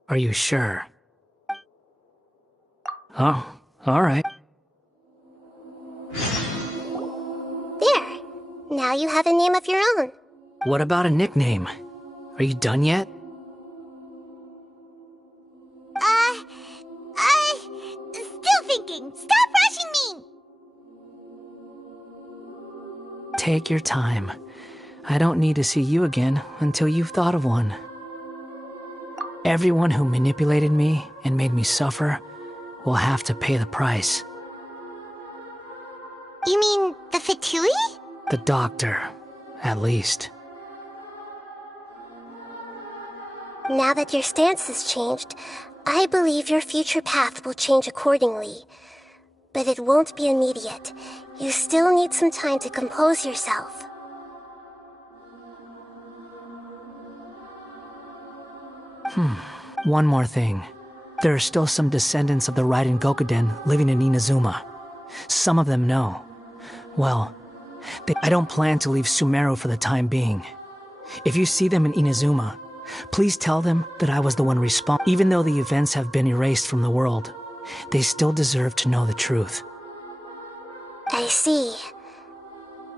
Are you sure? Oh, alright. There. Now you have a name of your own. What about a nickname? Are you done yet? Still thinking. Stop rushing me! Take your time. I don't need to see you again until you've thought of one. Everyone who manipulated me and made me suffer will have to pay the price. You mean the Fatui? The doctor, at least. Now that your stance has changed, I believe your future path will change accordingly. But it won't be immediate. You still need some time to compose yourself. One more thing. There are still some descendants of the Raiden Gokuden living in Inazuma. Some of them know. Well, I don't plan to leave Sumeru for the time being. If you see them in Inazuma, please tell them that I was the one responsible. Even though the events have been erased from the world, they still deserve to know the truth. I see.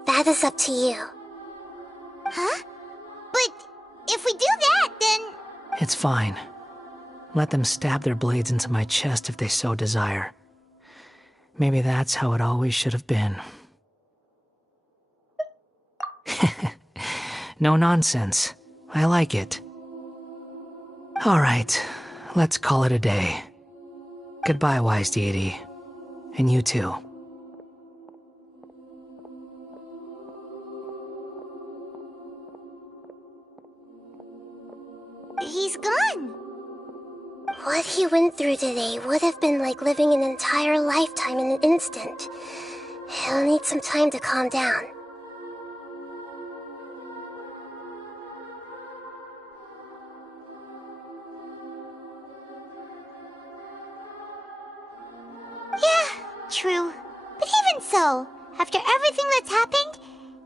That is up to you. Huh? But if we do that, then... It's fine. Let them stab their blades into my chest if they so desire. Maybe that's how it always should have been. No nonsense. I like it. Alright, let's call it a day. Goodbye, wise deity. And you too. He's gone. What he went through today would have been like living an entire lifetime in an instant. He'll need some time to calm down. Yeah, true. But even so, after everything that's happened,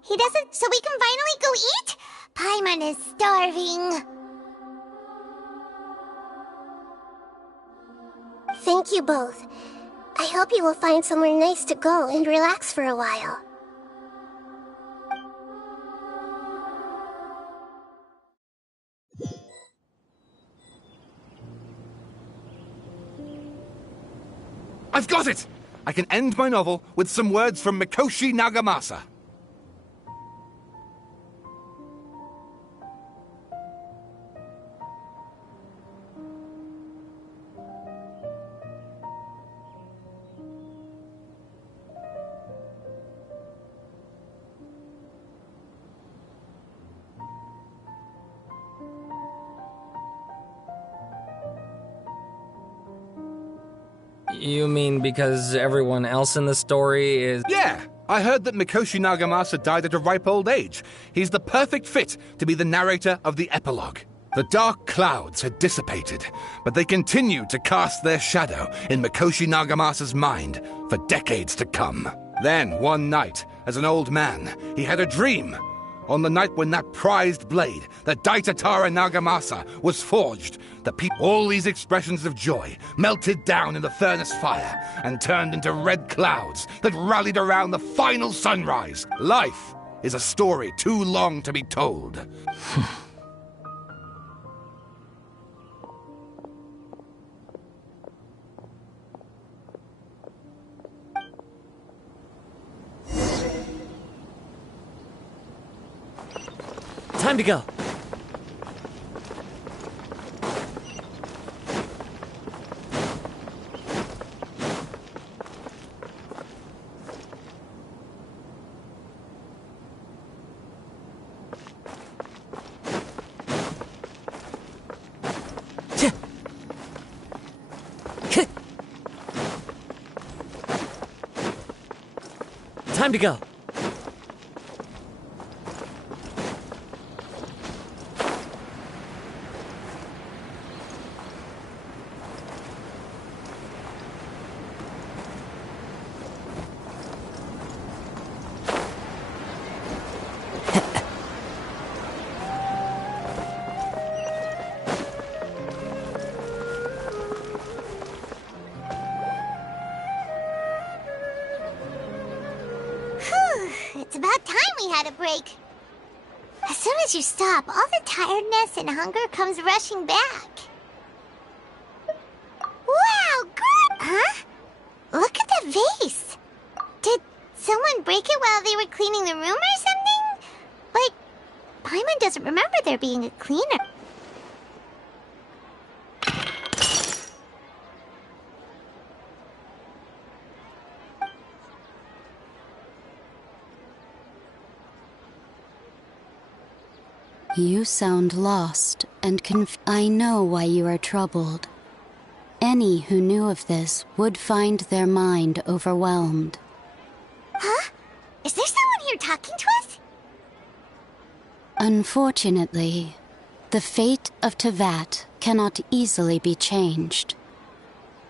he doesn't... So we can finally go eat? Paimon is starving. Thank you both. I hope you will find somewhere nice to go and relax for a while. I've got it! I can end my novel with some words from Mikoshi Nagamasa. You mean because everyone else in the story is... Yeah! I heard that Mikoshi Nagamasa died at a ripe old age. He's the perfect fit to be the narrator of the epilogue. The dark clouds had dissipated, but they continued to cast their shadow in Mikoshi Nagamasa's mind for decades to come. Then, one night, as an old man, he had a dream. On the night when that prized blade, the Daitatara Nagamasa, was forged, all these expressions of joy melted down in the furnace fire and turned into red clouds that rallied around the final sunrise. Life is a story too long to be told. Time to go. Time to go. about time we had a break. As soon as you stop, all the tiredness and hunger comes rushing back. Wow, good! Huh? Look at the vase. Did someone break it while they were cleaning the room or something? Like, Paimon doesn't remember there being a cleaner. You sound lost and I know why you are troubled. Any who knew of this would find their mind overwhelmed. Huh? Is there someone here talking to us? Unfortunately, the fate of Tevat cannot easily be changed.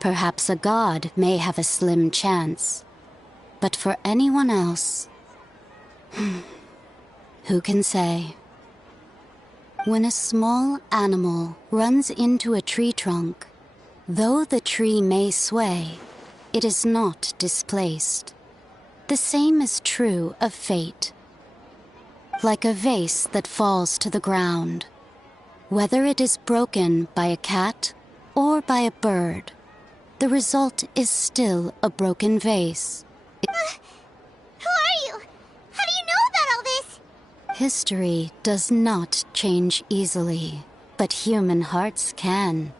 Perhaps a god may have a slim chance, but for anyone else, who can say? When a small animal runs into a tree trunk, though the tree may sway, it is not displaced. The same is true of fate. Like a vase that falls to the ground, whether it is broken by a cat or by a bird, the result is still a broken vase. Who are you? How do you know about all this? History does not change easily, but human hearts can.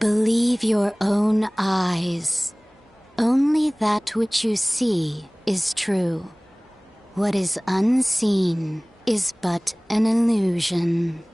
Believe your own eyes. Only that which you see is true. What is unseen is but an illusion.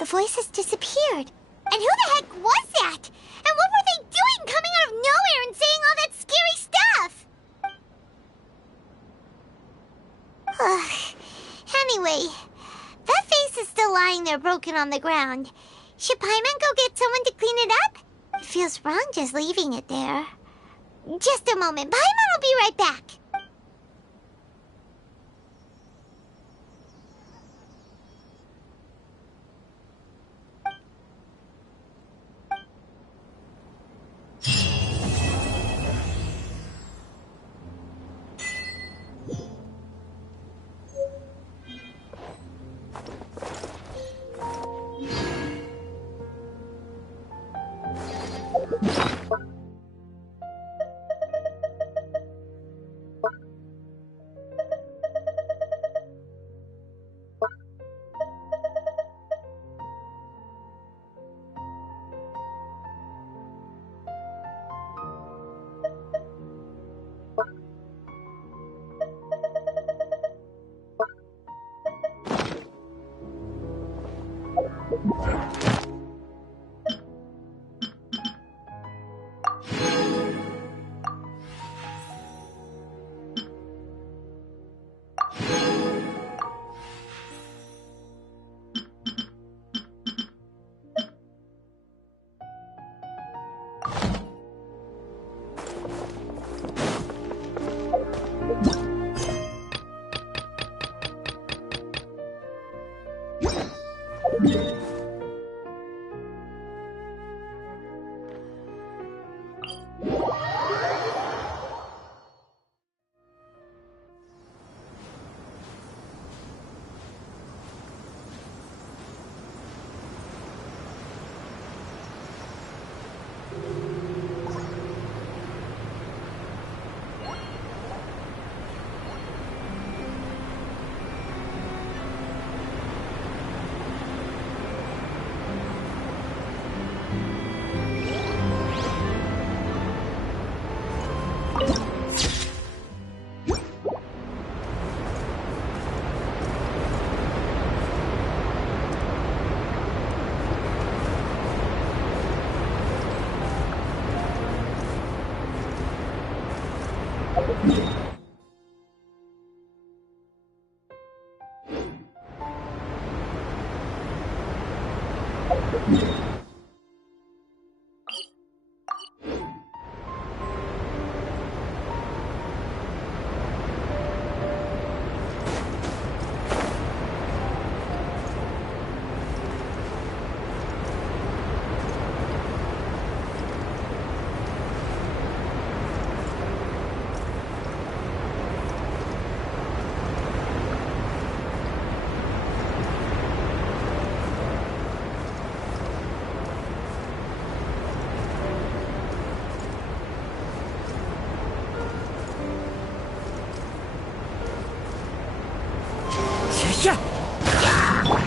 The voices disappeared. And who the heck was that? And what were they doing coming out of nowhere and saying all that scary stuff? Anyway, that face is still lying there broken on the ground. Should Paimon go get someone to clean it up? It feels wrong just leaving it there. Just a moment. Paimon will be right back.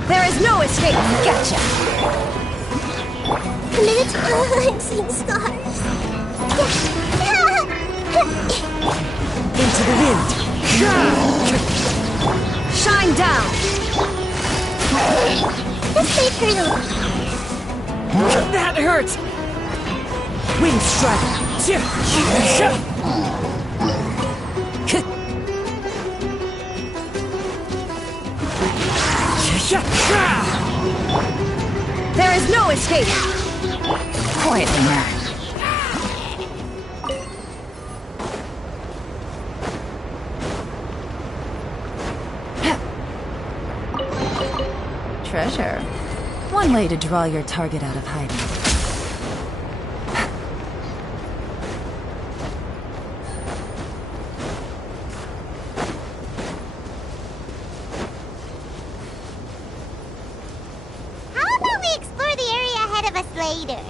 There is no escape! Gotcha! I'm seeing stars. Into the wind! Shine down! This may hurt a little. That hurts! Wind There is no escape! Quietly now. Treasure. One way to draw your target out of hiding. How about we explore the area ahead of us later?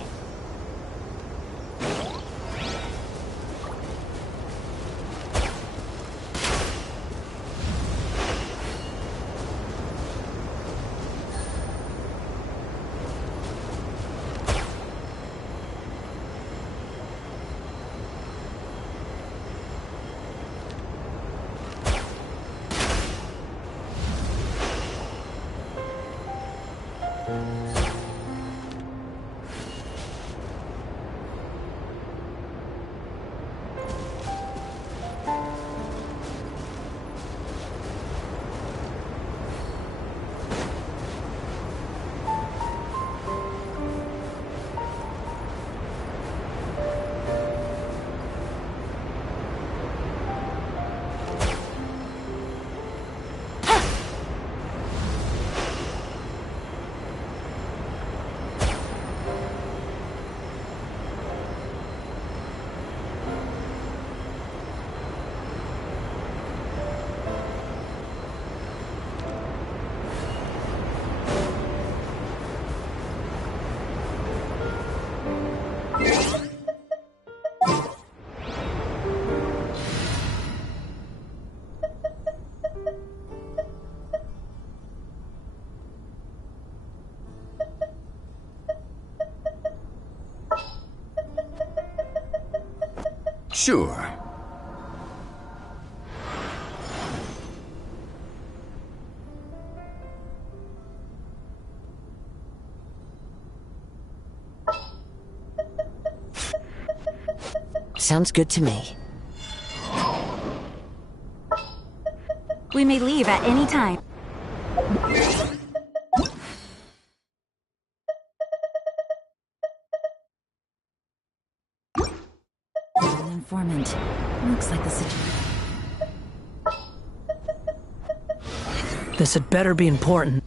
Sure. Sounds good to me. We may leave at any time. An informant. Looks like the situation. This had better be important.